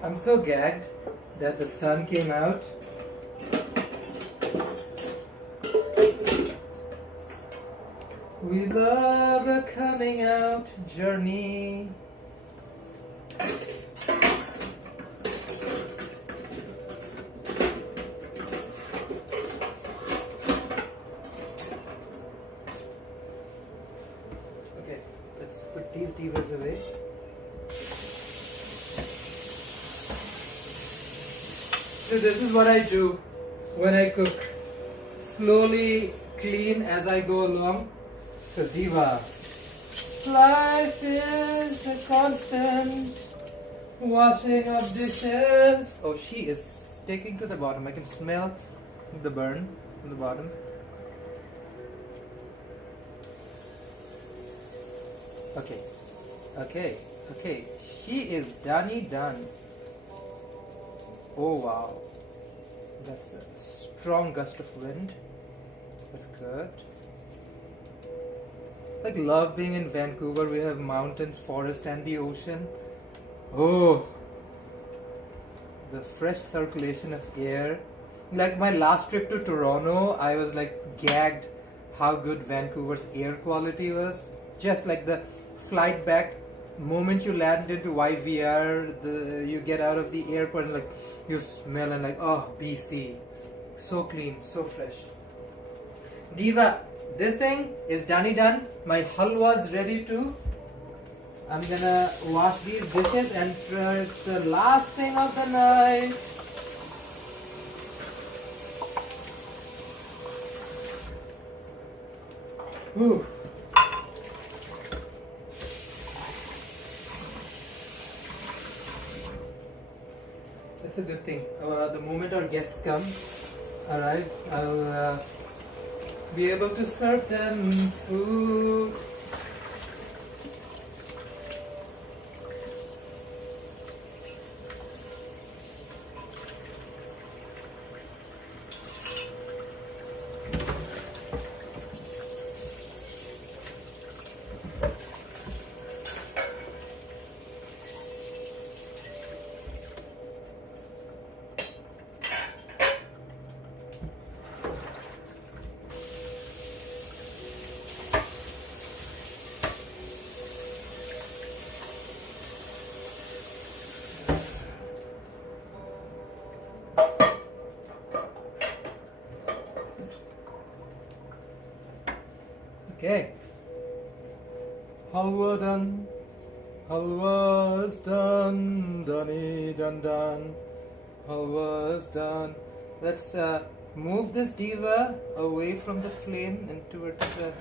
I'm so gagged that the sun came out. We love a coming out journey. Okay, let's put these divas away. So this is what I do when I cook. Slowly clean as I go along. Because Diva, life is a constant washing of dishes. Oh, she is sticking to the bottom. I can smell the burn from the bottom. Okay. She is done. Oh wow, that's a strong gust of wind. That's good. Like, love being in Vancouver. We have mountains, forest, and the ocean. Oh, the fresh circulation of air. Like my last trip to Toronto, I was like gagged how good Vancouver's air quality was. Just like the flight back, moment you land into YVR, you get out of the airport and like you smell and like, oh, BC, so clean, so fresh. Diva, this thing is done. My halwa is ready too. I'm gonna wash these dishes and it's the last thing of the night. Whew. It's a good thing. The moment our guests come, arrive, I'll be able to serve them food. Okay. Halwa done. Halwa is done. Done. Halwa is done. Let's move this diva away from the flame and towards the.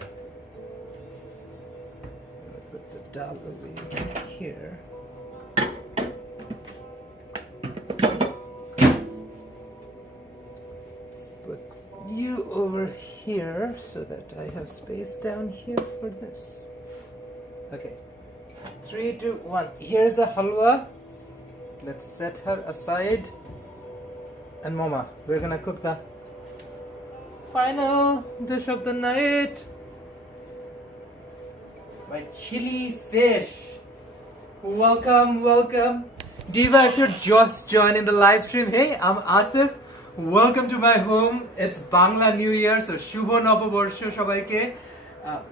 Put the dal away here. You over here so that I have space down here for this. Okay, 3, 2, 1. Here's the halwa. Let's set her aside. And Mama, we're gonna cook the final dish of the night. My chili fish. Welcome. Diva, if you're just joining the live stream, hey, I'm Asif. Welcome to my home. It's Bangla New Year, so Shubho Noboborsho Shobaike.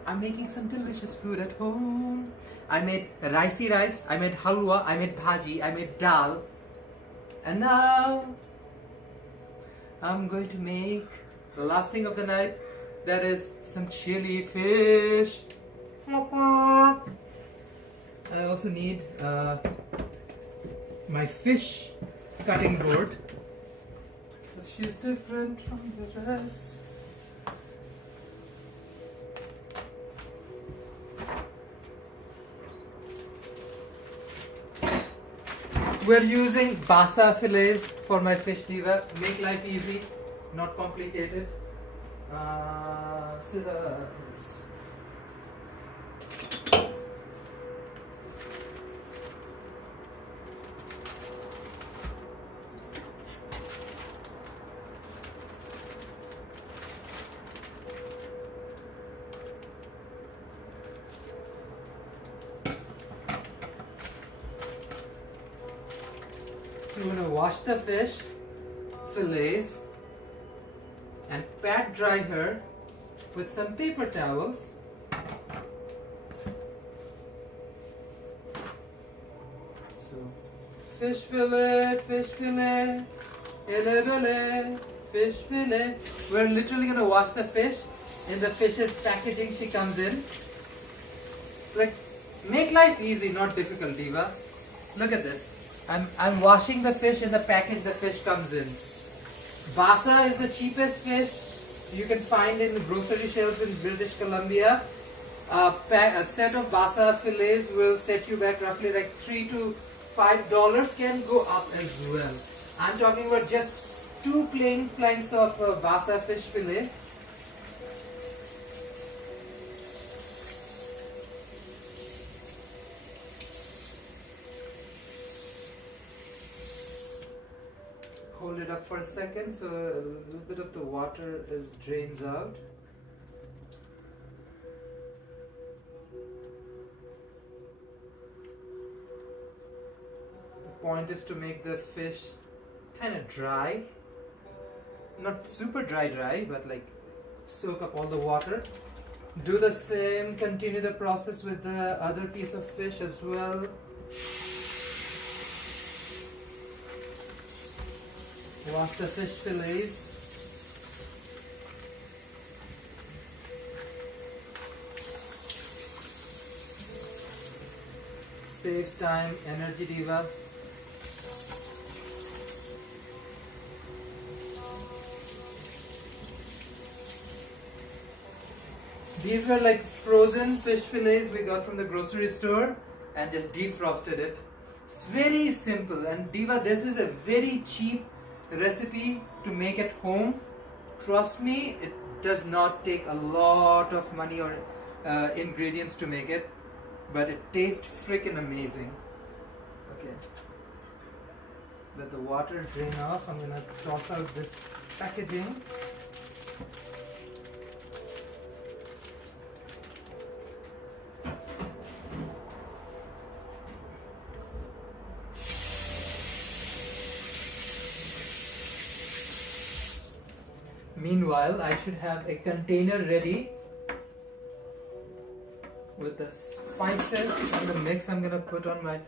I'm making some delicious food at home. I made ricey rice, I made halwa, I made bhaji, I made dal. And now I'm going to make the last thing of the night, that is some chili fish. I also need my fish cutting board. She's different from the rest. We're using basa fillets for my fish diva. Make life easy, not complicated. Scissors. So we're going to wash the fish fillets and pat dry her with some paper towels. So fish fillet, ele, fish fillet. We're literally going to wash the fish in the fish's packaging she comes in. Like, make life easy, not difficult, Diva. Look at this. I'm washing the fish in the package the fish comes in. Basa is the cheapest fish you can find in the grocery shelves in British Columbia. A set of basa fillets will set you back roughly like $3 to $5, can go up as well. I'm talking about just 2 plain planks of basa fish fillet. it up for a second so a little bit of the water drains out. The point is to make the fish kind of dry, not super dry, but like soak up all the water. Do the same, continue the process with the other piece of fish as well. Wash the fish fillets. Saves time, energy, diva. These were like frozen fish fillets we got from the grocery store and just defrosted it. It's very simple, and Diva, this is a very cheap recipe to make at home. Trust me, it does not take a lot of money or ingredients to make it, but it tastes freaking amazing. Okay, let the water drain off. I'm gonna toss out this packaging. Meanwhile, I should have a container ready with the spices and the mix I'm gonna put on my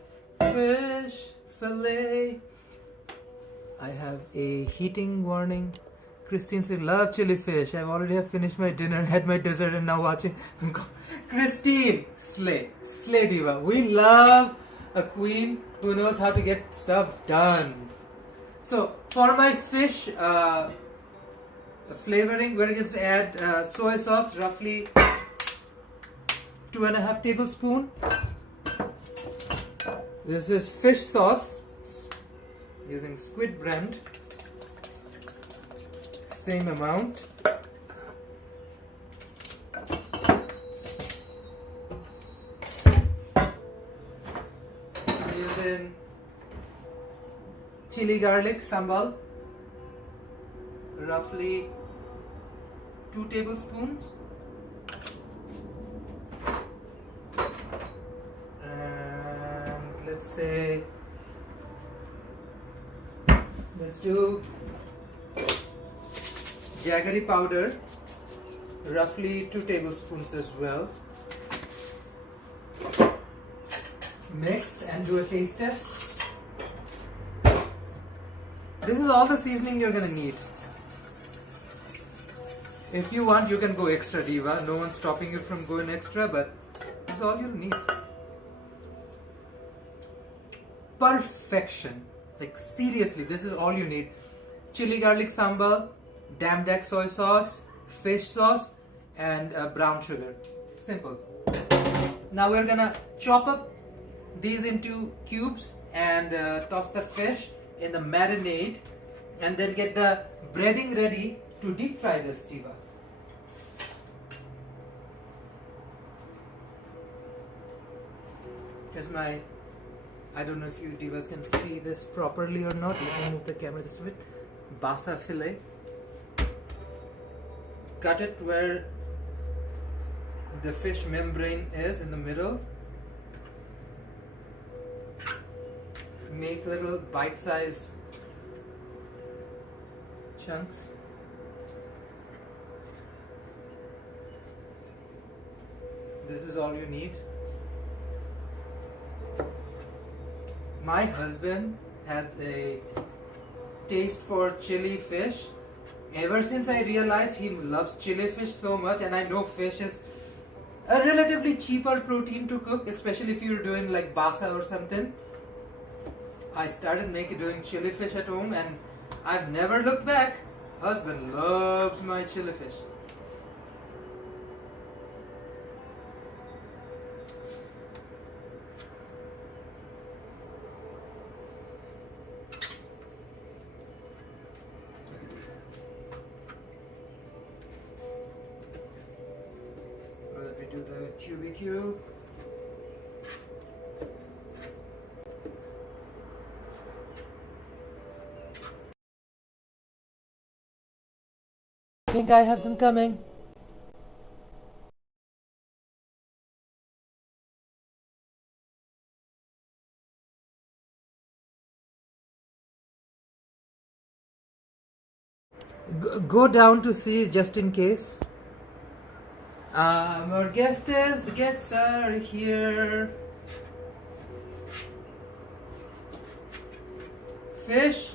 fish fillet. I have a heating warning. Christine said, love chili fish. I've already have finished my dinner, had my dessert, and now watching. Christine, slay diva. We love a queen who knows how to get stuff done. So for my fish flavoring, we're going to add soy sauce, roughly 2.5 tablespoons. This is fish sauce using squid brand, same amount. Using chili garlic sambal, roughly 2 tablespoons, and let's do jaggery powder, roughly 2 tablespoons as well. Mix and do a taste test. This is all the seasoning you're gonna need. If you want, you can go extra, Diva. No one's stopping you from going extra, but that's all you'll need. Perfection. Like seriously, this is all you need. Chili garlic sambal, damdak soy sauce, fish sauce, and brown sugar. Simple. Now we're gonna chop up these into cubes and toss the fish in the marinade, and then get the breading ready to deep fry this, Diva. Here's my, I don't know if you divas can see this properly or not. Let me move the camera just a bit. Basa fillet. Cut it where the fish membrane is in the middle. Make little bite-sized chunks. This is all you need. My husband had a taste for chili fish. Ever since I realized he loves chili fish so much, and I know fish is a relatively cheaper protein to cook, especially if you're doing like basa or something. I started doing chili fish at home, and I've never looked back. Husband loves my chili fish. Let me do the cube. think I have them coming. Go down to see just in case. Our guests are here. Fish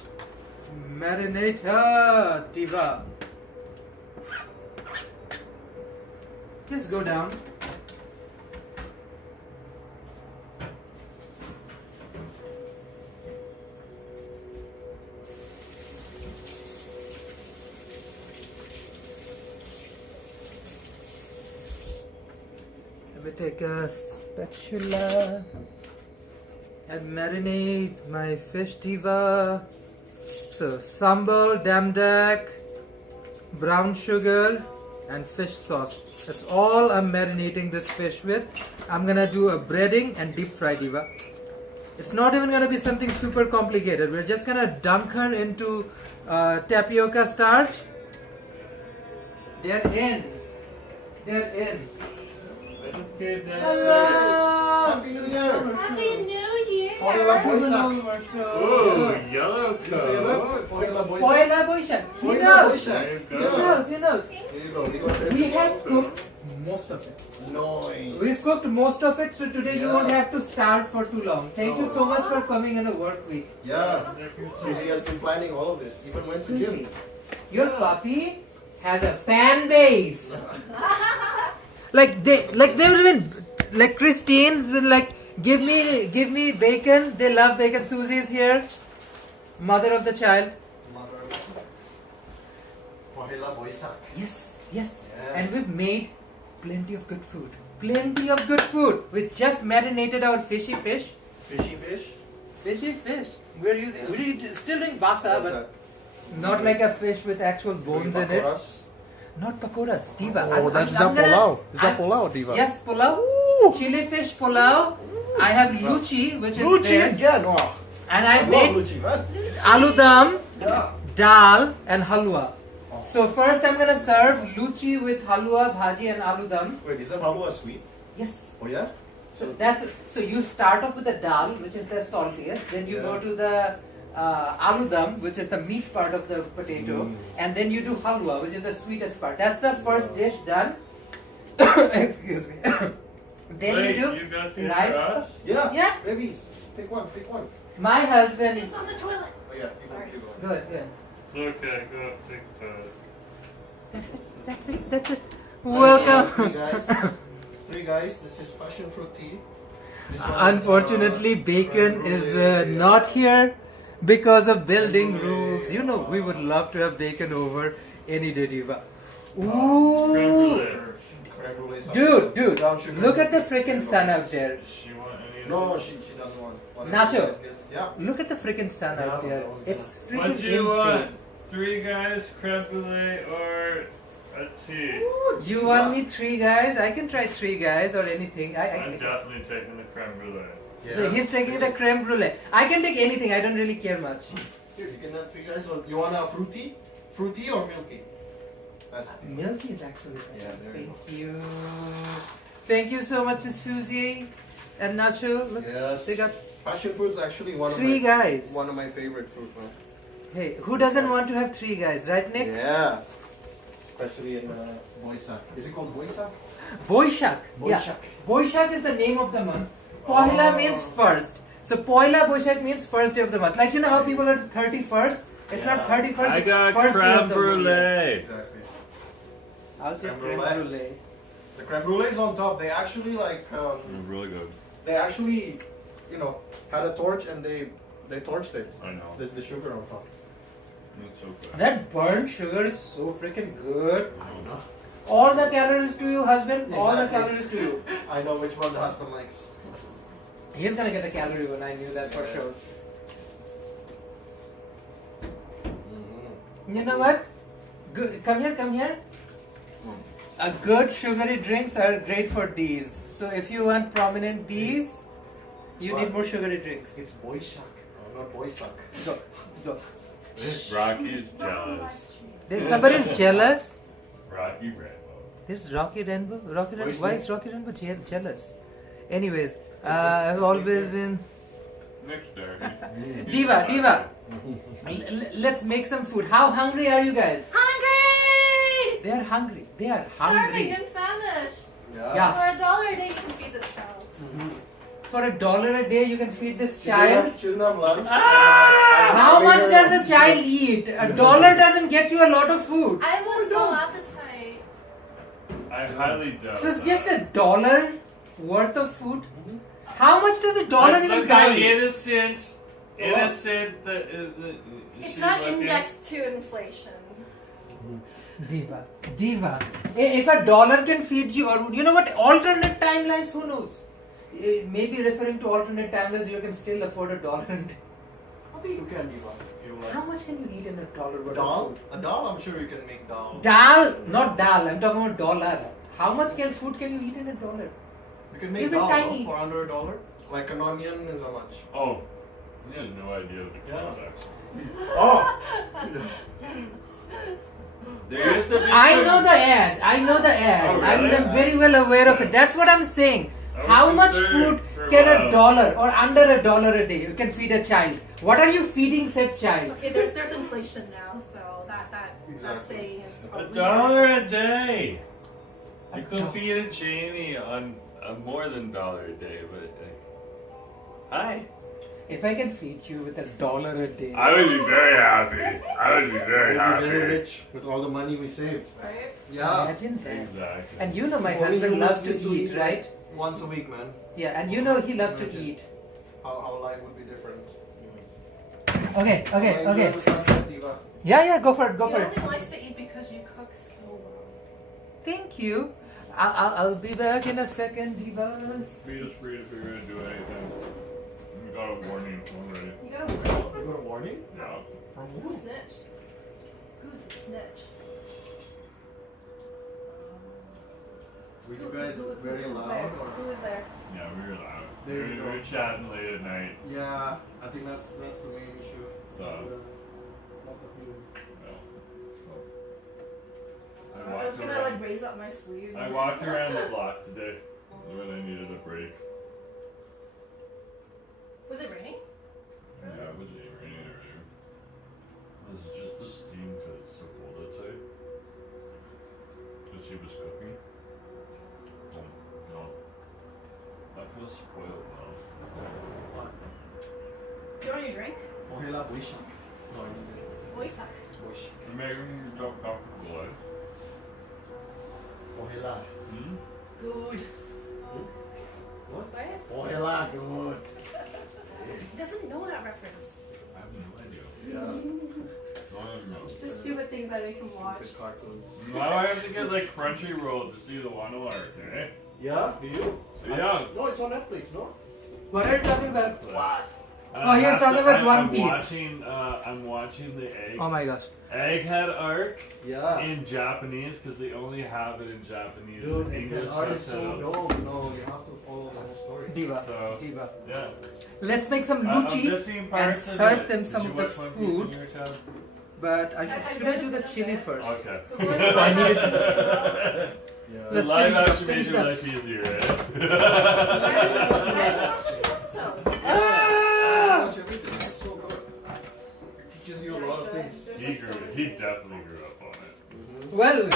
marinator diva. Just go down. Let me take a spatula and marinate my fish diva. So sambal, damdak, brown sugar and fish sauce. That's all I'm marinating this fish with. I'm gonna do a breading and deep fry diva. It's not even gonna be something super complicated. We're just gonna dunk her into tapioca starch. They're in. Hello! Happy New Year! Happy New Year! Ooh, yellow coat. Poila Boishak. He knows. Here you go. We have cooked most of it. Nice. We've cooked most of it, so today you won't have to starve for too long. Thank you so much for coming on a work week. Yeah. Susie has been planning all of this. Even went to Susie, gym. your puppy has a fan base. Like they were even like Christine's will like give me bacon. They love bacon. Susie's here, mother of the child. Pohela Boisak. Yes. Yeah. And we've made plenty of good food. We just marinated our fishy fish. Fishy fish? We're still doing basa, What's but that? not like a fish with actual bones in it. Pakoras? Not pakoras, diva. Oh, that's the pulao. Is that pulao, Diva? Yes, pulao. Chili fish pulao. I have luchi, which is Luchi there. again! Wow. And I love made Luchi, man. aloo dum, Yeah. dal, and halwa. So first I'm gonna serve luchi with halwa, bhaji, and aloo dum. Wait, is that halwa sweet? Yes. Oh yeah? So you start off with the dal, which is the saltiest. Then you go to the aloo dum, which is the meat part of the potato, and then you do halwa, which is the sweetest part. That's the first dish done. Excuse me. Then Wait, you do you got these rice. for us? Yeah. Yeah. Babies. Pick one. My husband. It's on the toilet. Oh yeah, you go. Good. It's okay, go pick That's it. Welcome. Three guys, this is passion fruit tea. This one is, Unfortunately, bacon is not here because of building rules. You know, we would love to have bacon over any day, Diva. Ooh, creme brulee sauce. dude, Brown sugar. look at the freaking sun out there. She want any of No, these? she doesn't want. Whatever Nacho. you guys get. Yeah. Look at the freaking sun out Yeah, there. that was good. It's freaking What do you insane. want? 3 guys, creme brulee, or a tea? You want me 3 guys? I can try 3 guys or anything. I'm definitely taking the creme brulee. Yeah. So he's taking the creme brulee. I can take anything. I don't really care much. Here, you can have 3 guys. Or you want a fruity? Fruity or milky? That's Milky is actually better. Yeah, there you Thank you. Thank you so much to Susie and Nacho. Look, Yes. they got Passion fruit's actually one 3 of my guys. one of my favorite fruit, man. Hey, who doesn't want to have 3 guys, right, Nick? Yeah. Especially in Boisak. Is it called Boisak? Boishak. Yeah. Boishak. Boishak is the name of the month. Pohila means first. So Poila Boishak means first day of the month. Like you know how people are 31st? It's not Yeah. 31st. I it's got first day creme of the month. brulee. Exactly. How's your Creme creme brulee. brulee? The creme brulee is on top. They actually Really good. they actually, had a torch and they torched it. I know. The sugar on top. It's so good. That burnt sugar is so freaking good. All the calories to you, husband. All the Exactly. calories to you. I know which one the husband likes. He's gonna get the calorie one. I knew that for Yeah. sure. Mm-hmm. You know what? Good. Come here. A good sugary drinks are great for these. So if you want prominent D's, you need more sugary drinks. It's Boishak, not Boisak. Go. Rocky's jealous. Somebody's jealous. Rocky Rainbow. There's Rocky Rainbow. Rocky Rainbow. Where's Why the- is Rocky Rainbow jealous? Anyways, I've always been. Next there. Diva. Let's make some food. How hungry are you guys? Hungry! They are hungry. They are Starving hungry. and famished. Yeah. For $1 a day, you can feed this child. For $1 a day, you can feed this Child. child. Children have lunch. How much does the child eat? $1 doesn't get you a lot of food. I was no appetite. I highly doubt So it's that. just $1 worth of food. How much does $1 even Look how buy? innocent the It's she's not looking. indexed to inflation. Diva. If $1 can feed you, or you know what? Alternate timelines. Who knows? Maybe referring to alternate timelines, you can still afford $1. I think you can be fine. You like How much can you eat in $1 worth dal? of food? A dal? I'm sure you can make dal. Dal, not dal. I'm talking about dollar. How much food can you eat in $1? You can make Even dal tiny. for under $1. Like an onion is how much? Oh, he has no idea of the Yeah. context. Oh! There used to be. I know the ad. Oh, really? I'm very well aware of it. That's what I'm saying. I was How much concerned food for a can while. $1 or under $1 a day you can feed a child? What are you feeding said child? Okay, there's inflation now, so that Exactly. saying is $1 a day. You $1. could feed a Jamie on more than $1 a day, but hi. If I can feed you with $1 a day. I would be very happy. I would be very We'll be very happy. rich with all the money we saved. right. Yeah. Imagine that. Exactly. And you know my Only husband humans loves to get eat, right? Once a week, man. Yeah, and you know he loves to Imagine. eat. Our life would be different. Okay. Enjoy the sunset, Diva. Yeah, go for it, He only likes to eat because you cook so well. Thank you. I'll be back in a second, divas. Be just free if you're gonna do anything. You got a warning already. You got a warning? You got a warning? Yeah. From Who who? snitched? Who's the snitch? Were you guys very who was loud? there? Or? Who was there? Yeah, we were loud. There you we go. were chatting late at night, Yeah, I think that's the main issue. so. I was gonna like raise up my sleeves. I walked around the block today when I needed a break. Was it raining? Yeah, it wasn't even raining earlier. This is just the steam because it's so cold outside. Because she was cooking. Oh, no. I feel spoiled now. Do you want your drink? Mohela Boishak. No, I didn't. Boisak. Boishak. You're making yourself comfortable, eh? Mohela. Hmm? Good. What? What? Mohela, good. He doesn't know that reference. I have no idea. Yeah. No, I have no. The stupid things that make him watch. Stupid cartoons. Now I have to get like Crunchyroll to see the one arc, eh? Yeah? Do you? Yeah. No, it's on Netflix, no? What are you talking about? What? Oh, he was talking about One Piece. I'm watching the Oh my gosh. Egghead arc Yeah. in Japanese because they only have it in Japanese. Dude, and English the art is so subtitles. dope. No, you have to follow the whole story. Diva. So- Diva. Yeah. Let's make some I'm luchi just seeing and parts of serve it. them Did some you of the watch One Piece food. in your child? But should I do the chili first? Okay. Oh, I need it. Yeah. The Let's live finish action up, made finish your up. life easier, I eh? haven't watched any episodes. Ah! Watch everything. It's so good. It teaches you a lot of things. He definitely grew up on it. Well,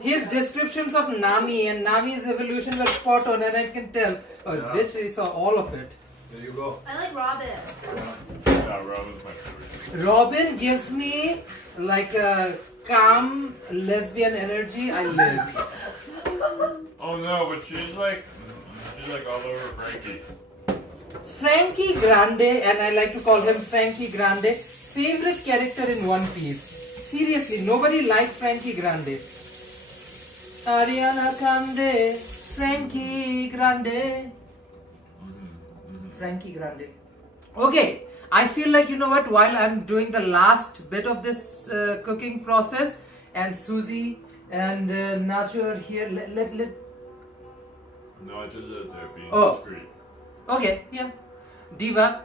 his descriptions of Nami and Nami's evolution were spot on, and I can tell. Oh, Yeah. this is all of it. There you go. I like Robin. Yeah, Robin's my favorite. Robin gives me like a calm lesbian energy. I live. Oh no, but she's like all over Frankie. Frankie Grande, and I like to call him Frankie Grande, favorite character in One Piece. Seriously, nobody liked Frankie Grande. Ariana Grande, Frankie Grande. Frankie Grande. Okay, I feel like, you know what, while I'm doing the last bit of this cooking process, and Susie and Nacho are here, let No, I just they're being Oh. discreet. okay, yeah. Diva,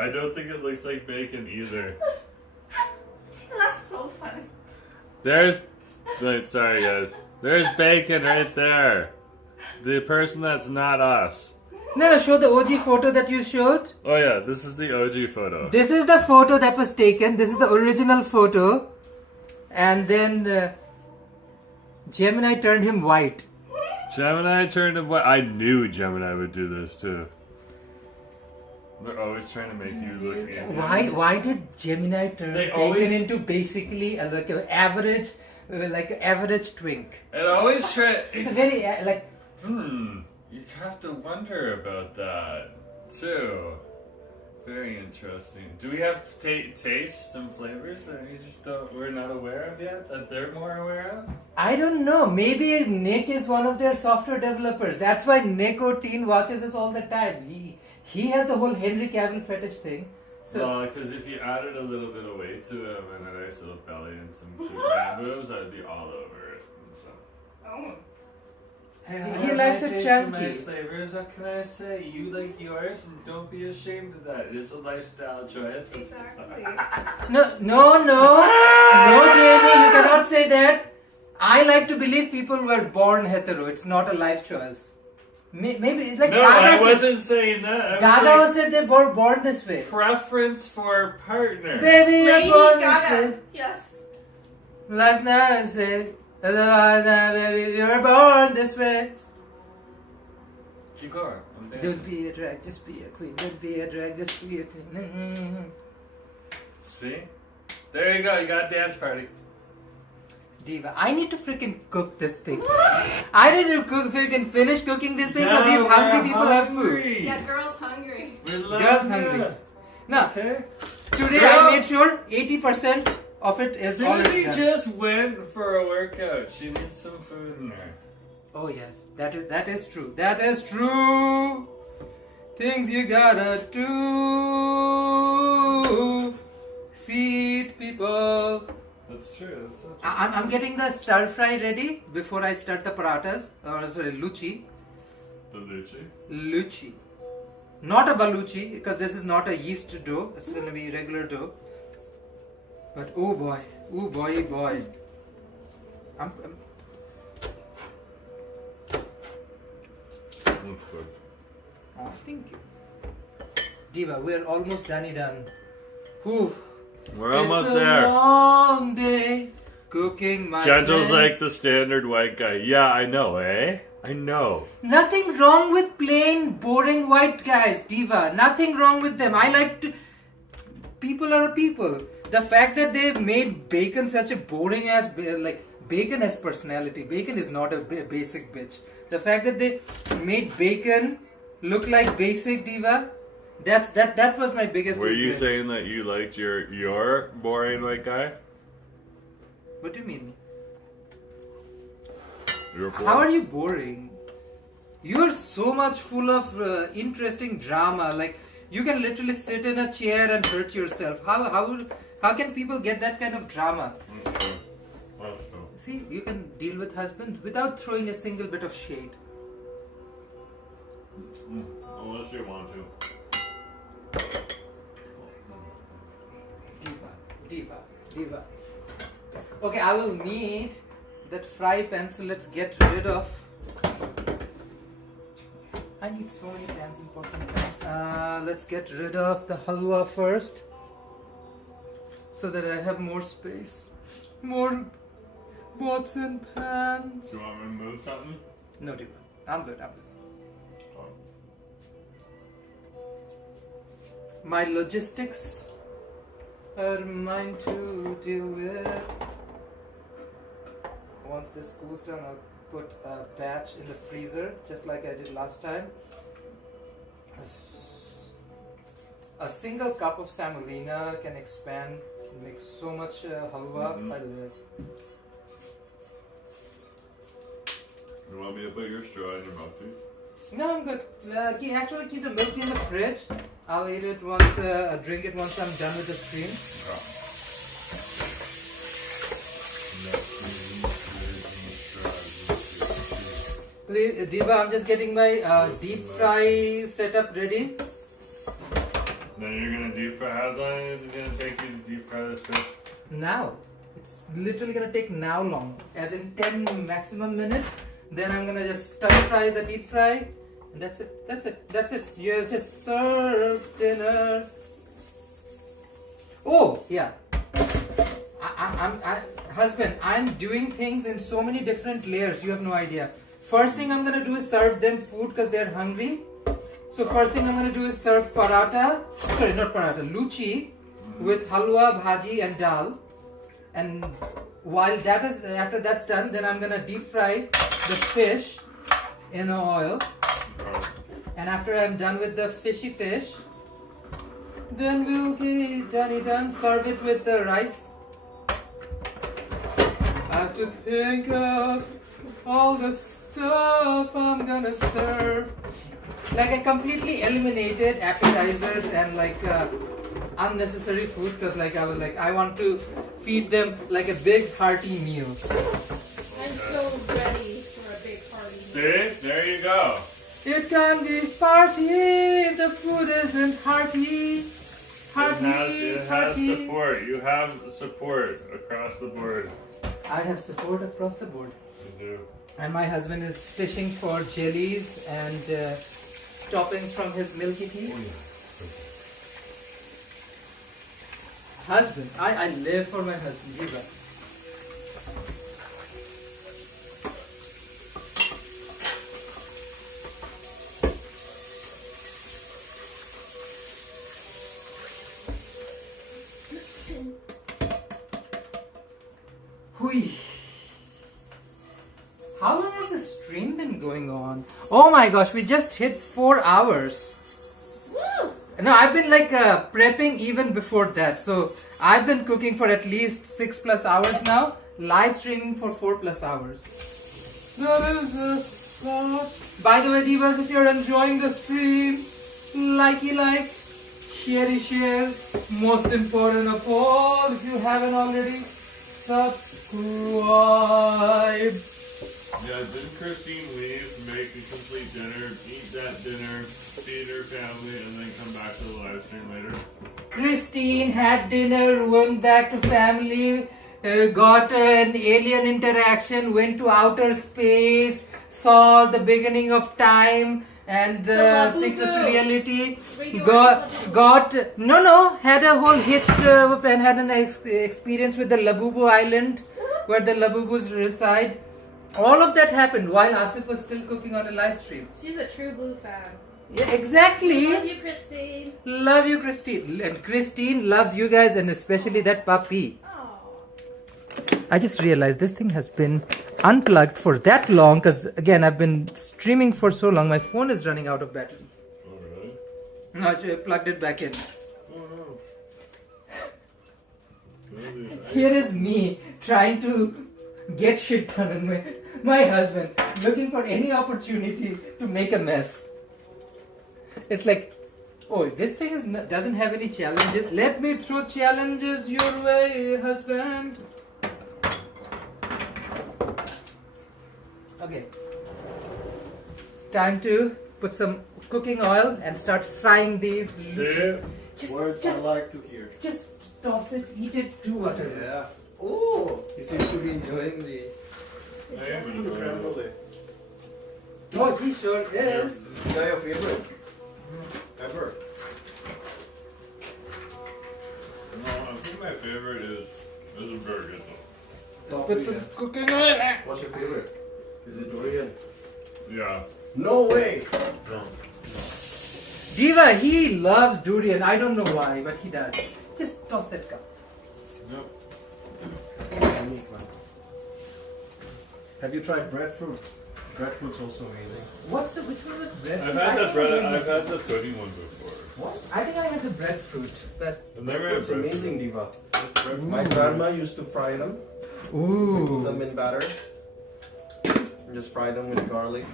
I don't think it looks like bacon either. That's so funny. Wait, sorry guys. There's bacon right there. The person that's not us. No, show the OG photo that you showed. Oh yeah, this is the OG photo. This is the photo that was taken. This is the original photo. And then Gemini turned him white. Gemini turned him white. I knew Gemini would do this too. They're always trying to make you look Indian. Why did Gemini turn They bacon always- into basically like an average, twink? It always try. It's a very You have to wonder about that too. Very interesting. Do we have tastes and flavors that we're not aware of yet? That they're more aware of? I don't know. Maybe Nick is one of their software developers. That's why Nick or Teen watches us all the time. He has the whole Henry Cavill fetish thing. So Well, because if you added a little bit of weight to him and a nice little belly and some cute hand moves, I'd be all over it. So. Oh. he likes it My chunky. flavors, what can I say? You like yours, and don't be ashamed of that. It's a lifestyle choice. Exactly. No, Jamie, you cannot say that. I like to believe people were born hetero. It's not a life choice. Maybe it's like No, I wasn't saying that. Dada said they were born this way. Preference for partner. Baby, you're Lady born this Gaga. way. Yes. Like now I say, baby, you're born this way. Keep going. I'm Don't dancing. be a drag, just be a queen. Don't be a drag, just be a queen. See? There you go. You got a dance party. Diva, I need to freaking cook this thing. I need to freaking finish cooking this thing so these hungry people have food. Yeah, girl's hungry. We love Girls you. hungry. Now, Okay. today Girl. I made sure 80% of it is already Susie done. just went for a workout. She needs some food in her. Oh yes, that is true. That is true. Things you gotta do. Feed people. That's true. That's so true. I'm getting the stir fry ready before I start the parathas. Or sorry, luchi. The lychee. Luchi. Not a baluchi because this is not a yeast dough. It's gonna be regular dough. But oh boy. I'm That's good. oh, thank you. Diva, we're almost done. Whew. We're almost It's a there. long day cooking my Gentle's friend. like the standard white guy. Yeah, I know, eh? I know. Nothing wrong with plain, boring white guys, Diva. Nothing wrong with them. I like to. People are people. The fact that they've made bacon such a boring ass. Bacon has personality. Bacon is not a basic bitch. The fact that they made bacon look like basic, Diva. That was my biggest. Were you regret. saying that you liked your boring white guy? What do you mean? You're boring. How are you boring? You're so much full of interesting drama. Like you can literally sit in a chair and hurt yourself. How can people get that kind of drama? That's true. That's true. See, you can deal with husbands without throwing a single bit of shade. Unless you want to. Diva. Okay, I will need that fry pan, so let's get rid of. I need so many pans and pots and pans. Let's get rid of the halwa first, so that I have more space. More pots and pans. Do you want me to move something? No, Diva. I'm good. Oh. My logistics are mine to deal with. Once this cools down, I'll put a batch in the freezer, just like I did last time. A single cup of semolina can make so much halwa. Mhm. I live. You want me to put your straw in your mouth, please? No, I'm good. Actually, keep the milk in the fridge. I'll eat it once, drink it once I'm done with the stream. Diva, I'm just getting my deep fry setup ready. Then you're gonna deep fry. How long is it gonna take you to deep fry this fish? Now. It's literally gonna take now long. As in 10 maximum minutes. Then I'm gonna just stir fry the deep fry. And that's it. That's it. That's it. You just serve dinner. Oh, yeah. Husband, I'm doing things in so many different layers. You have no idea. First thing I'm gonna do is serve them food because they're hungry. So first thing I'm gonna do is serve paratha. Sorry, not paratha. Luchi with halwa, bhaji, and dal. And while that is after that's done, then I'm gonna deep fry the fish in oil. And after I'm done with the fishy fish, then we'll be done. Serve it with the rice. I have to think of all the stuff I'm gonna serve. Like I completely eliminated appetizers and like unnecessary food because like I was like I want to feed them like a big hearty meal. I'm so ready for a big party. See? There you go. It can be party if the food isn't hearty. It has support. You have support across the board. I have support across the board. You do. And my husband is fishing for jellies and toppings from his milky tea. Oh, yeah. Husband, I live for my husband. Diva. Hui. How long has the stream been going on? Oh my gosh, we just hit 4 hours. Woo! No, I've been like prepping even before that. So I've been cooking for at least 6+ hours now. Live streaming for 4+ hours. By the way, divas, if you're enjoying the stream, likey like, share. Most important of all, if you haven't already, subscribe. Yeah, didn't Christine leave, make a complete dinner, eat that dinner, feed her family, and then come back to the live stream later? Christine had dinner, went back to family, got an alien interaction, went to outer space, saw the beginning of time and the secrets to reality. Had a whole hitched and had an experience with the Labubu Island where the Labubus reside. All of that happened while Asif was still cooking on a live stream. She's a true blue fan. Yeah, exactly. Love you, Christine. Love you, Christine. And Christine loves you guys and especially that puppy. Oh. I just realized this thing has been unplugged for that long because again I've been streaming for so long. My phone is running out of battery. Oh, really? No, I plugged it back in. Oh, no. Here is me trying to get shit done and my husband looking for any opportunity to make a mess. It's like, oh, this thing doesn't have any challenges. Let me throw challenges your way, husband. Okay. Time to put some cooking oil and start frying these. Words I like to hear. Just toss it, eat it, do whatever. Yeah. Oh, he seems to be enjoying the creme brulee. Oh, he sure is. Is that your favorite? Ever? No, I think my favorite is very good though. Put some cooking oil. What's your favorite? Is it durian? Yeah. No way! No. Diva, he loves durian. I don't know why, but he does. Just toss that cup. Nope. Unique one. Have you tried breadfruit? Breadfruit's also amazing. Which one was breadfruit? I've had the pudding one before. What? I think I had the breadfruit, but I've never had It's breadfruit. amazing, Diva. My grandma used to fry them. Put ooh. them in batter. And just fry them with garlic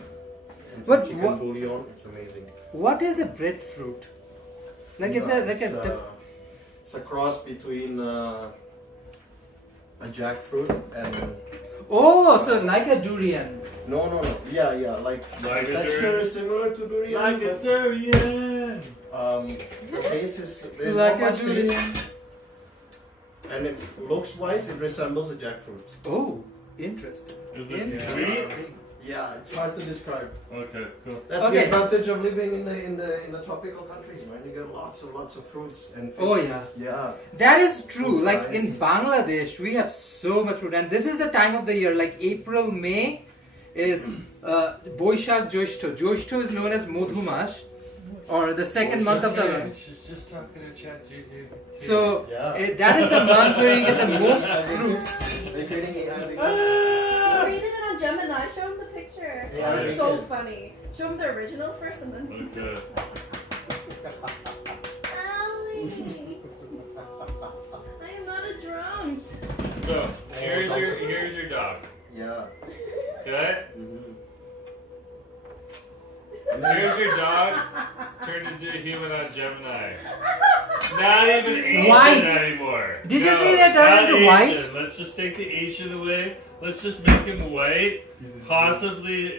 and some What- chicken what- bouillon. It's amazing. What is a breadfruit? Like it's a It's a cross between a jackfruit and oh, so like a durian. no. Yeah. Like Like a texture durian. is similar to durian. Like a durian. The taste is there's Like not a much durian. taste, and it looks wise it resembles a jackfruit. Oh, interesting. Is it Interesting. sweet? Yeah, it's hard to describe. Okay, cool. That's Okay. the advantage of living in the tropical countries, man. You get lots and lots of fruits and fishes. Oh, yeah. Yeah. That is true. Food Like in variety. Bangladesh, we have so much food, and this is the time of the year. Like April, May is Boishak Joishto. Joishto is known as Modhumash, or the second month of the month. She's just talking to ChatGPT. So Yeah. that is the month where you get the most fruits. They're creating AI. You created it on Gemini. Show him the picture. Yeah, It's they so did. funny. Show him the original first and then. Okay. Allie! I am not a drunk. So here's your dog. Yeah. Okay? Mm-hmm. Here's your dog turned into a human on Gemini. Not even Asian White. anymore. Did you No, see they turned not into Asian. white? Let's just take the Asian away. Let's just make him white. Possibly.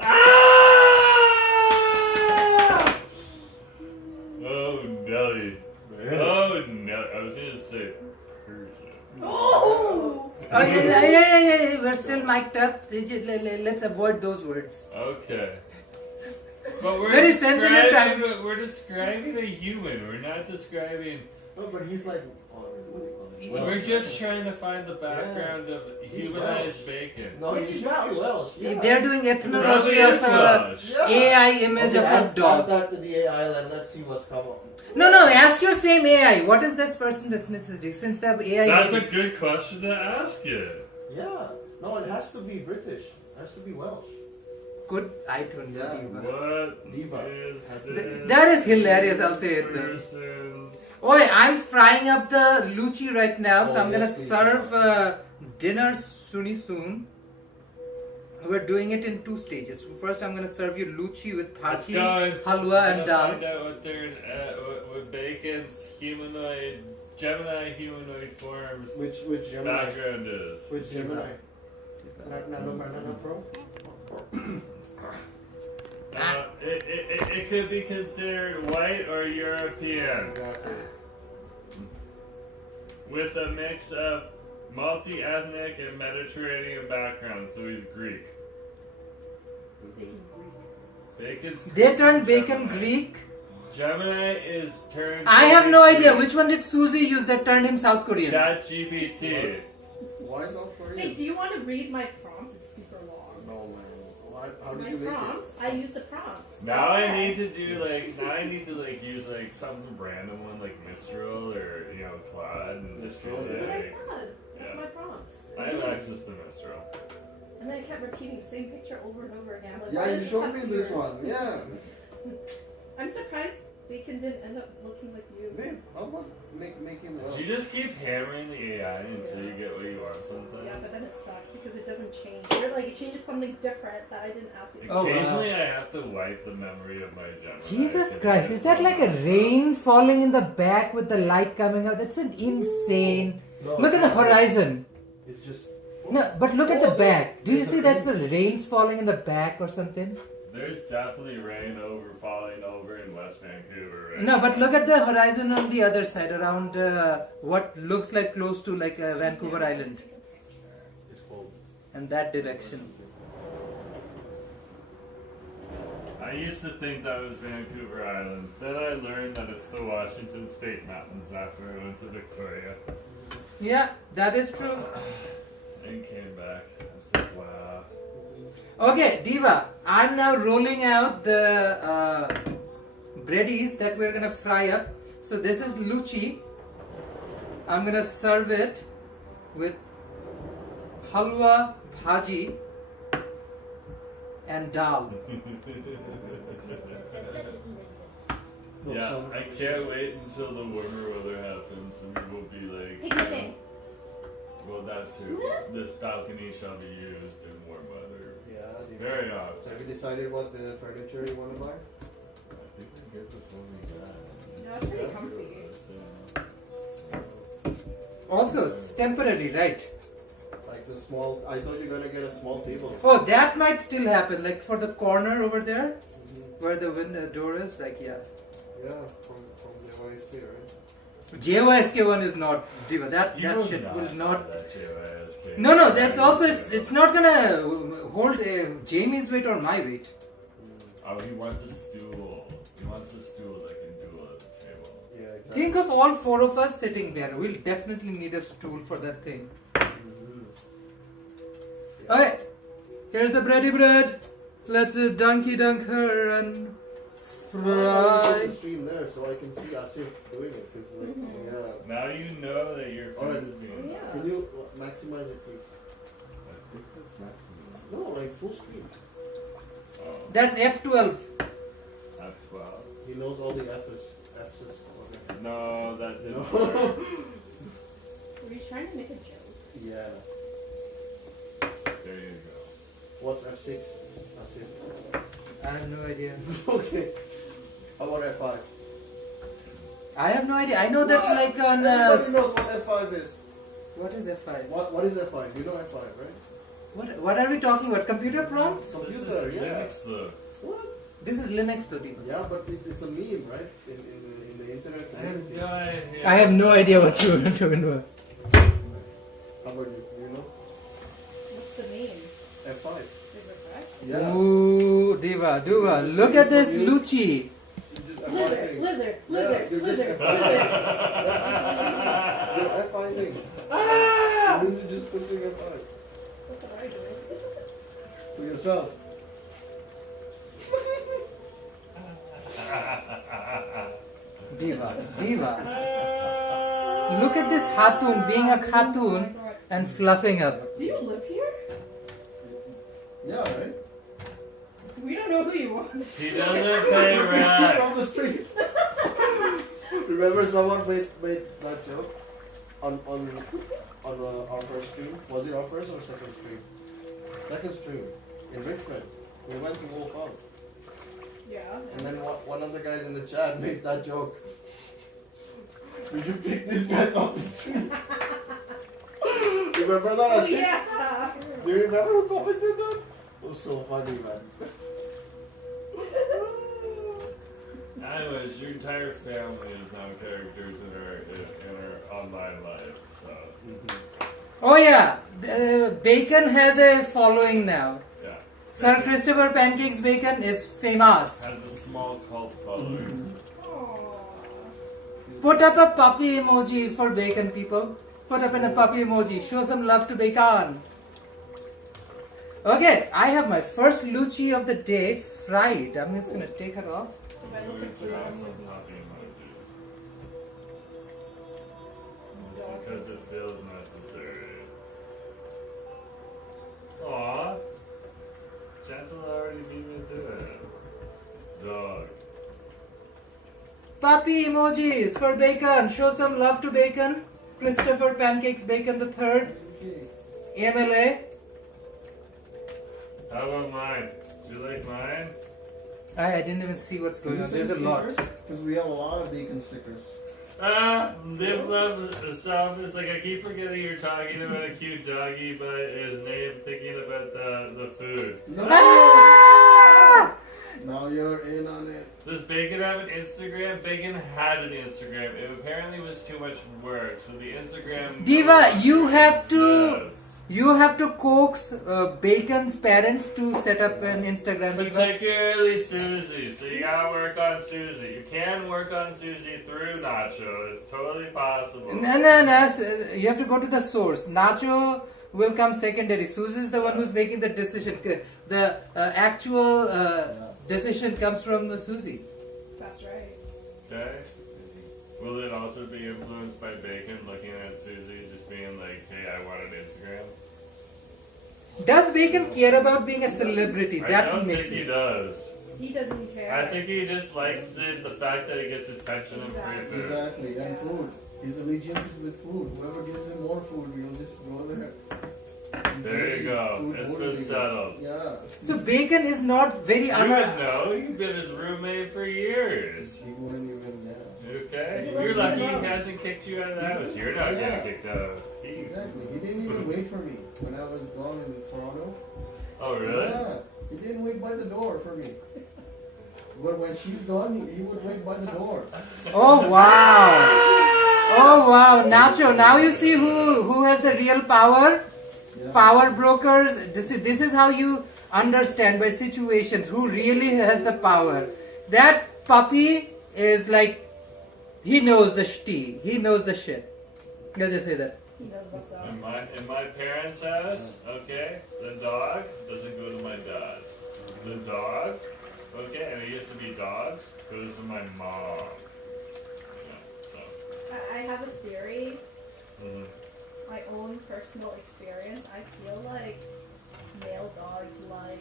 Ah! Oh, Nelly. Oh, no. I was going to say Persian. Oh! Oh yeah. We're still mic'd up. Let's avoid those words. Okay. But we're Very sensitive time. we're describing a human. We're not describing. No, but he's like. What do you call it? We're just trying to find the background of He's humanized Welsh. bacon. No, Yeah, you he's should be Welsh. Welsh. Yeah. They're doing ethnology Probably of is a Welsh. Yeah. AI image Okay, of a add dog. that to the AI and let's see what's come up. No, ask your same AI. What is this person's ethnicity? Since the AI. That's a made it- good question to ask it. Yeah. No, it has to be British. It has to be Welsh. Good, I don't know. Yeah. Diva. What Diva. is Th- that is hilarious, I'll say it then. person's Oi, I'm frying up the luchi right now, so Oh, I'm gonna yes, please. serve dinner soon. We're doing it in 2 stages. First, I'm gonna serve you luchi with bhaji, halwa, and dal. Find out what their what bacon's humanoid, Gemini humanoid forms Which Gemini? background is. Which Gemini? Nano Banana Pro? It could be considered white or European, Exactly. with a mix of multi-ethnic and Mediterranean background, so he's Greek. Bacon's They turned Greek, bacon Gemini. Greek. Gemini is turned. I have no Greek. idea which one did Suzy use that turned him South Korean. ChatGPT. Why South Korean? Hey, do you want to read my prompt? It's super long. No, man. How did My you make prompt? I use the prompt. Now I need to do use like some random one like Mistral or Claude and Mistral, That's what I like, said. That's Yeah. my prompt. I have access to Mistral. And then I kept repeating the same picture over and over again. I'm like, Yeah, why you does this showed have me to be this yours? one. Yeah. I'm surprised Bacon didn't end up looking like you. Babe, how about make him well? You just keep hammering the AI until you get what you want sometimes. Yeah, but then it sucks because it doesn't change. Or like it changes something different that I didn't ask it. Oh, wow. Occasionally I have to wipe the memory of my Gemini. Jesus 'cause Christ, it is that gets like a so rain falling in the back with the light coming out? That's an insane. No, Look at the horizon. It's just. No, but look at the back. Do you There's see a that's the rains falling in the back or something? There's definitely rain falling over in West Vancouver, right? No, but look at the horizon on the other side, around what looks like close to like Vancouver Island, It's cold. and that direction. I used to think that was Vancouver Island. Then I learned that it's the Washington State Mountains after I went to Victoria Yeah, that is true. and came back. I was like, wow. Okay, Diva, I'm now rolling out the breadies that we're gonna fry up. So this is luchi. I'm gonna serve it with halwa, bhaji, and dal. Yeah, I can't wait until the warmer weather happens and we will be like, Picnicking. well, that too. This balcony shall be used in warm weather. Yeah. Very often. So have you decided what the furniture you want to buy? I think I guess that's what we got. No, it's pretty comfy. Also, it's temporary, right? Like the small. I thought you're gonna get a small table. Oh, that might still happen. Like for the corner over there, where the window door is. Like yeah. Yeah, from JYSK, right? JYSK one is not Diva. That will shit not will have not. that JYSK. No. That's also it's not gonna hold Jamie's weight or my weight. Oh, he wants a stool. He wants a stool that can dual as a table. Yeah, exactly. Think of all four of us sitting there. We'll definitely need a stool for that thing. Okay, here's the bready bread. Let's dunky dunk her and Put fry. the stream there so I can see Asif doing it. Cause like, yeah. Now you know that your food Alright. is being Yeah. Can you maximize it, please? No, like full screen. Oh, That's F12. F12. He knows all the F's. Okay. No, that didn't No. work. Were you trying to make a joke? Yeah. There you go. What's F6? Asif. I have no idea. Okay. How about F5? I have no idea. I know that like on. Everybody knows what F5 is. What is F5? What is F5? You know F5, right? What are we talking about? Computer prompts? Computer, This is yeah. Linux, though. What? This is Linux, though. Deepa. Yeah, but it's a meme, right? In the internet community. I have no idea what you were talking about. How about you? You know? What's the name? F5. Is it correct? Yeah. Ooh, Diva, Duva. Look at this Lucci. Lizard, lizard, lizard, you're just lizard, F5. lizard. You're F5 thing. And then you just put in F5 That's what I do. to yourself. Diva, Diva. Look at this Hatun being a Khatun and fluffing up. Do you live here? Yeah, right? We don't know who you are. He doesn't pay Picture rent. from the street. Remember someone made that joke on our first stream? Was it our first or second stream? Second stream in Richmond. We went to Wolf Out. Yeah. And then one of the guys in the chat made that joke. Did you pick these guys off the street? Remember that? Oh, Asif? yeah. Do you remember who commented that? It was so funny, man. Anyways, your entire family is now characters in her online life. So Oh yeah, Bacon has a following now. yeah, Sir Christopher Pancakes Bacon is famous. has a small cult following. Aww. Put up a puppy emoji for Bacon, people. Put up in a puppy emoji. Show some love to Bacon. Okay, I have my first Lucci of the day fried. I'm just gonna take her off. If I look at food, Because it feels necessary. Aww. Gentle already beat me to it. Dog. Puppy emojis for Bacon. Show some love to Bacon. Christopher Pancakes Bacon the third. MLA. How about mine? Do you like mine? I didn't even see what's going on. There's a lot. Because we have a lot of bacon stickers. Live, love, self. It's like I keep forgetting you're talking about a cute doggy by his name, thinking about the food. No! Ah! Now you're in on it. Does Bacon have an Instagram? Bacon had an Instagram. It apparently was too much work, so the Instagram. Diva, you have to Yes. coax Bacon's parents to set up an Instagram. Diva. Particularly Susie. So you gotta work on Susie. You can work on Susie through Nacho. It's totally possible. No. You have to go to the source. Nacho will come secondary. Susie is the one who's making the decision. The actual decision comes from Susie. that's right. Okay. Will it also be influenced by Bacon looking at Susie, just being like, "Hey, I want an Instagram"? Does Bacon care about being a celebrity? I That don't think makes he it. does. He doesn't care. I think he just likes it, the fact that he gets attention and free food. Exactly, and food. His allegiance is with food. Whoever gives him more food, we'll just go there. He's There very you go. food It's been motivated. settled. Yeah. So Bacon is not very You would know. You've been his roommate for years. He wouldn't even, yeah. Okay? You're lucky he hasn't kicked you out of the house. You're not Yeah. getting kicked out. Exactly. He didn't even wait for me. when I was gone in Toronto. Oh, really? Yeah, he didn't wait by the door for me. But when she's gone, he would wait by the door. Oh wow! Oh wow, Nacho! Now you see who has the real power. Yeah. Power brokers. This is how you understand by situations who really has the power. That puppy is like he knows the shti. He knows the shit. Let's just say that. He knows what's up. In my parents' house, okay, the dog doesn't go to my dad. The dog, okay, and it used to be dogs, goes to my mom. Yeah, so. I have a theory. Mhm. My own personal experience. I feel like male dogs like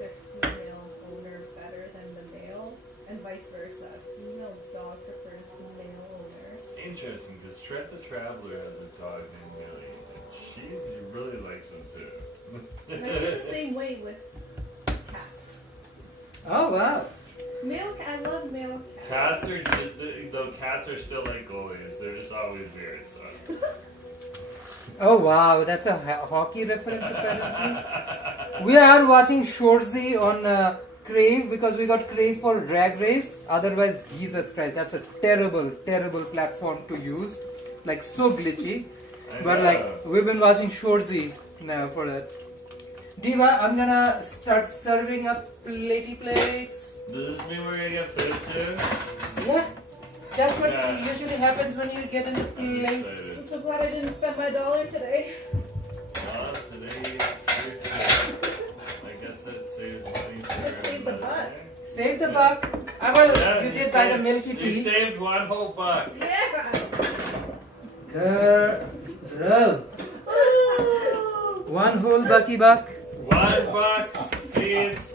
their female owner better than the male, and vice versa. Female dog prefers the male owner. Interesting, because Shred the Traveler has a dog named Millie, and she really likes him too. And I feel the same way with cats. Oh wow! I love male cats. Cats are just, though cats are still like goalies, they're just always weird, so. Oh wow, that's a hockey reference apparently. We are watching Shorzy on Crave because we got Crave for Drag Race. Otherwise, Jesus Christ, that's a terrible, terrible platform to use. Like so glitchy. But like we've been watching Shorzy now for that. Diva, I'm gonna start serving up platey plates. Does this mean we're gonna get food too? Yeah, that's what Yeah. usually happens when you get into I'm plates. excited. I'm so glad I didn't spend my $1 today. Today, I guess that saves money for Let's save the another buck. day. Save the buck. Well, Yeah, you did buy the milky You tea. saved one whole buck. Yeah! Girl. One whole bucky buck. One buck feeds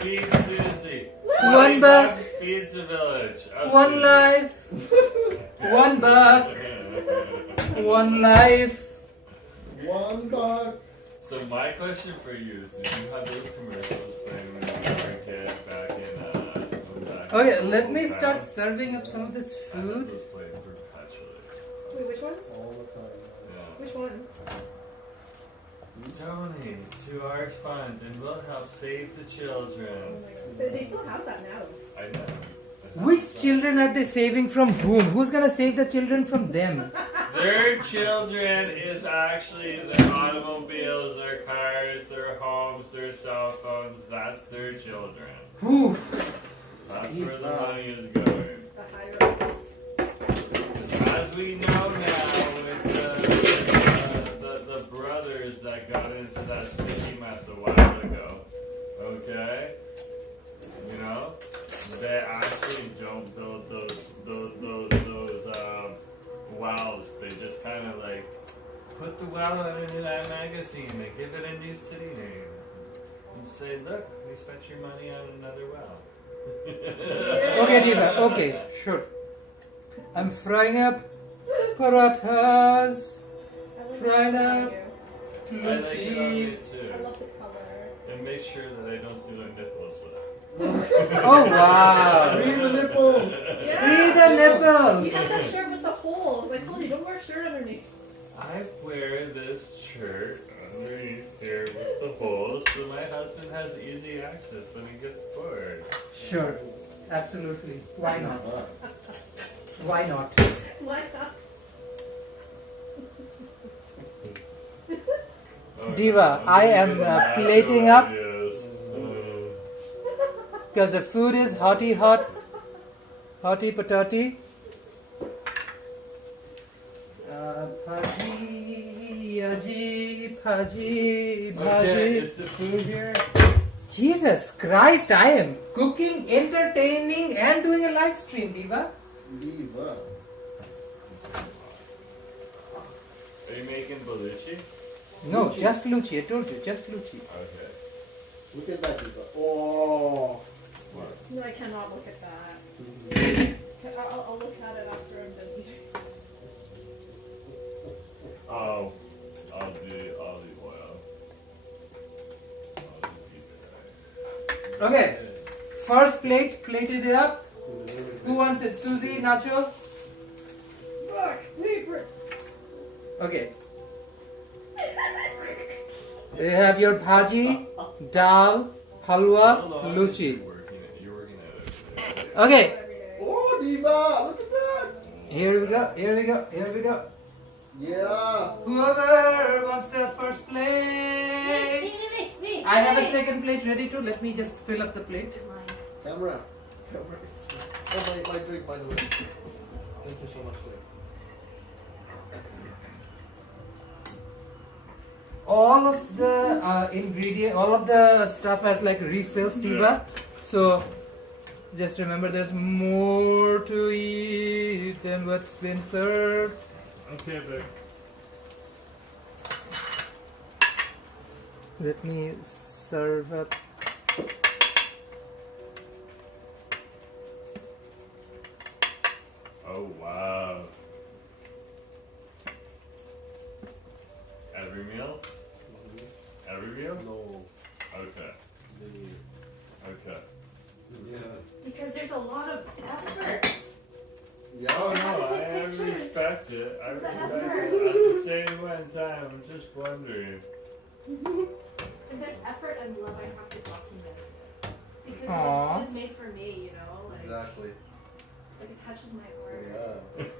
Susie. One buck. buck feeds the village. of One Susie. life. One buck. One life. One dog. So my question for you is, did you have those commercials playing when you were a kid back in Okay, let me start serving up some of this I had food. those playing perpetually. Wait, which ones? All the time. Yeah. Which ones? Donate to our fund and we'll help save the Oh children. my god. They still have that now. I know. Which children are they saving from whom? Who's gonna save the children from them? Their children is actually their automobiles, their cars, their homes, their cell phones. That's their children. Who? That's where the money is going. The higher ups. As we know now, with the brothers that got into that sticky mess a while ago, okay? You know, they actually don't build those wells. They just kind of like put the well into that magazine. They give it a new city name and say, "Look, we spent your money on another well." Okay, Diva. Okay, sure. I'm frying up parathas. I love Fried the up. color. I like it on Luchi. you I too. love the color. And make sure that I don't do a nipple slip. Oh wow! Free the nipples. Free the You nipples. have that shirt with the holes. I told you, don't wear a shirt underneath. I wear this shirt underneath here with the holes so my husband has easy access when he gets bored. Sure, absolutely. Why not? Why not? Why not? Oh, Diva, I'm I gonna am, get natural plating up. ideas. Because the food is hotty hot, hotty patati. Bhaji, aji, bhaji, Okay, bhaji. is the food here? Jesus Christ, I am cooking, entertaining, and doing a live stream, Diva. Diva. Are you making baluchi? No, just Luchi. I told you, just Luchi. Okay. Look at that, Diva. Oh. What? No, I cannot look at that. I'll look at it after I'm done eating. Oh, I'll do oil. I'll do Okay, first plate, plated it up. Who wants it? Susie, Nacho? Fuck, wait for it. Okay. You have your bhaji, dal, halwa, luchi. You're working at it. Okay, Every day. Oh, Diva, look at that. here we go, here we go, here we go. Yeah. Whoever wants the first plate. I have a second plate ready too. Let me just fill up the plate. Camera. It's my drink, by the way. Thank you so much, Lee. All of the all of the stuff has like refills, Tiva. So just remember, there's more to eat than what's been served. Okay, babe. Let me serve up. Oh, wow. Every meal? Every meal? No. Okay. Okay. Yeah. Because there's a lot of effort. Yeah. Oh How no, to take I pictures. respect it. I The respect effort. it. At the same one time, I'm just wondering. And there's effort and love I have to document. Because Aww. it was made for me, you know? Like, Exactly. like it touches my heart.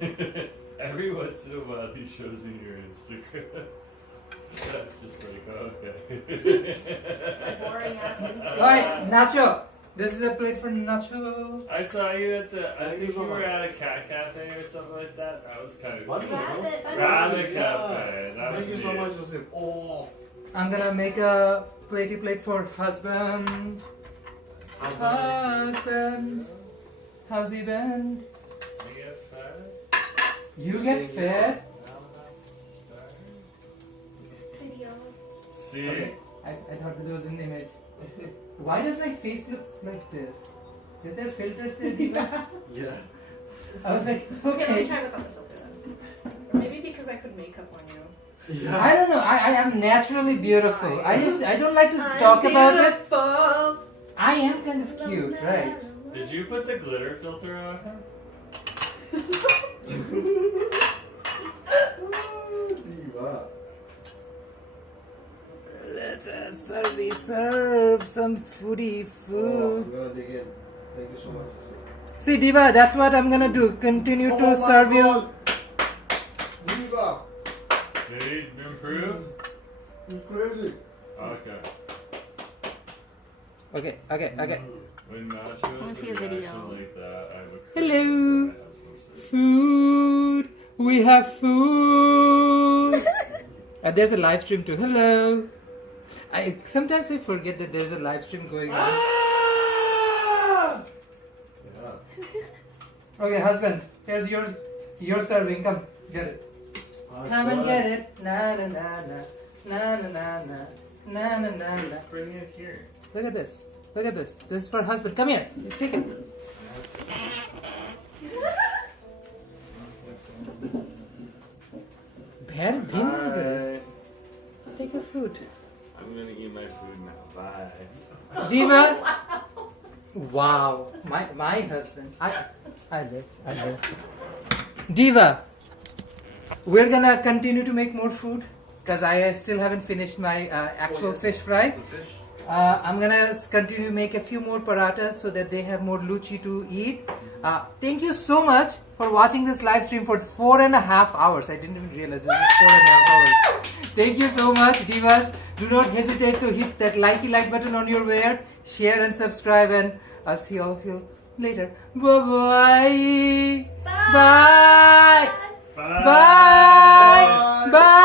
Yeah. Every once in a while, he shows me your Instagram. That's just like, okay. Boring ass Instagram. Alright, Nacho. This is a plate for Nacho. I saw you at the. I Thank you think so you were much. at a cat cafe or something like that. That was kind of What? cool. Rabbit, I Rabbit Yeah. cafe. That was Thank you so neat. much, Joseph. Oh. I'm gonna make a platey plate for husband. Husband. How's he been? I get fat. You get fed? Video. See? Okay, I thought this was an image. Why does my face look like this? Is there filters there, Diva? Yeah. I was like, Okay, let me okay. try without the filter then. Or maybe because I put makeup on you. Yeah. I don't know. I am naturally beautiful. I don't like to talk about it. Beautiful. I am kind of cute, right? Did you put the glitter filter on him? Diva. Let us serve some foodie Oh, food. I'm gonna dig in. Thank you so much, Joseph. See, Diva, that's what I'm gonna do. Continue Oh to my serve you. God. Diva. Did he improve? It's crazy. Okay. Okay. When nachos want to see a and video. reaction like that, I would. Hello. Food. We have food. And there's a live stream too. Hello. Sometimes I forget that there's a live stream going on. Ah! Yeah. Okay, husband. Here's your serving. Come, get it. Come and get it. Na na na na na na na na na na na na. Bring it here. Look at this. Look at this. This is for husband. Come here. Take it. Very Bye. Take your food. I'm gonna eat my food now. Bye. Diva. Wow. My husband. I live. Diva. We're gonna continue to make more food because I still haven't finished my actual fish fry. The fish. I'm gonna continue to make a few more parathas so that they have more luchi to eat. Thank you so much for watching this live stream for 4.5 hours. I didn't even realize it was 4.5 hours. Thank you so much, Divas. Do not hesitate to hit that like button on your way out, share and subscribe, and I'll see all of you later. Bye-bye. Bye. Bye. Bye. Bye.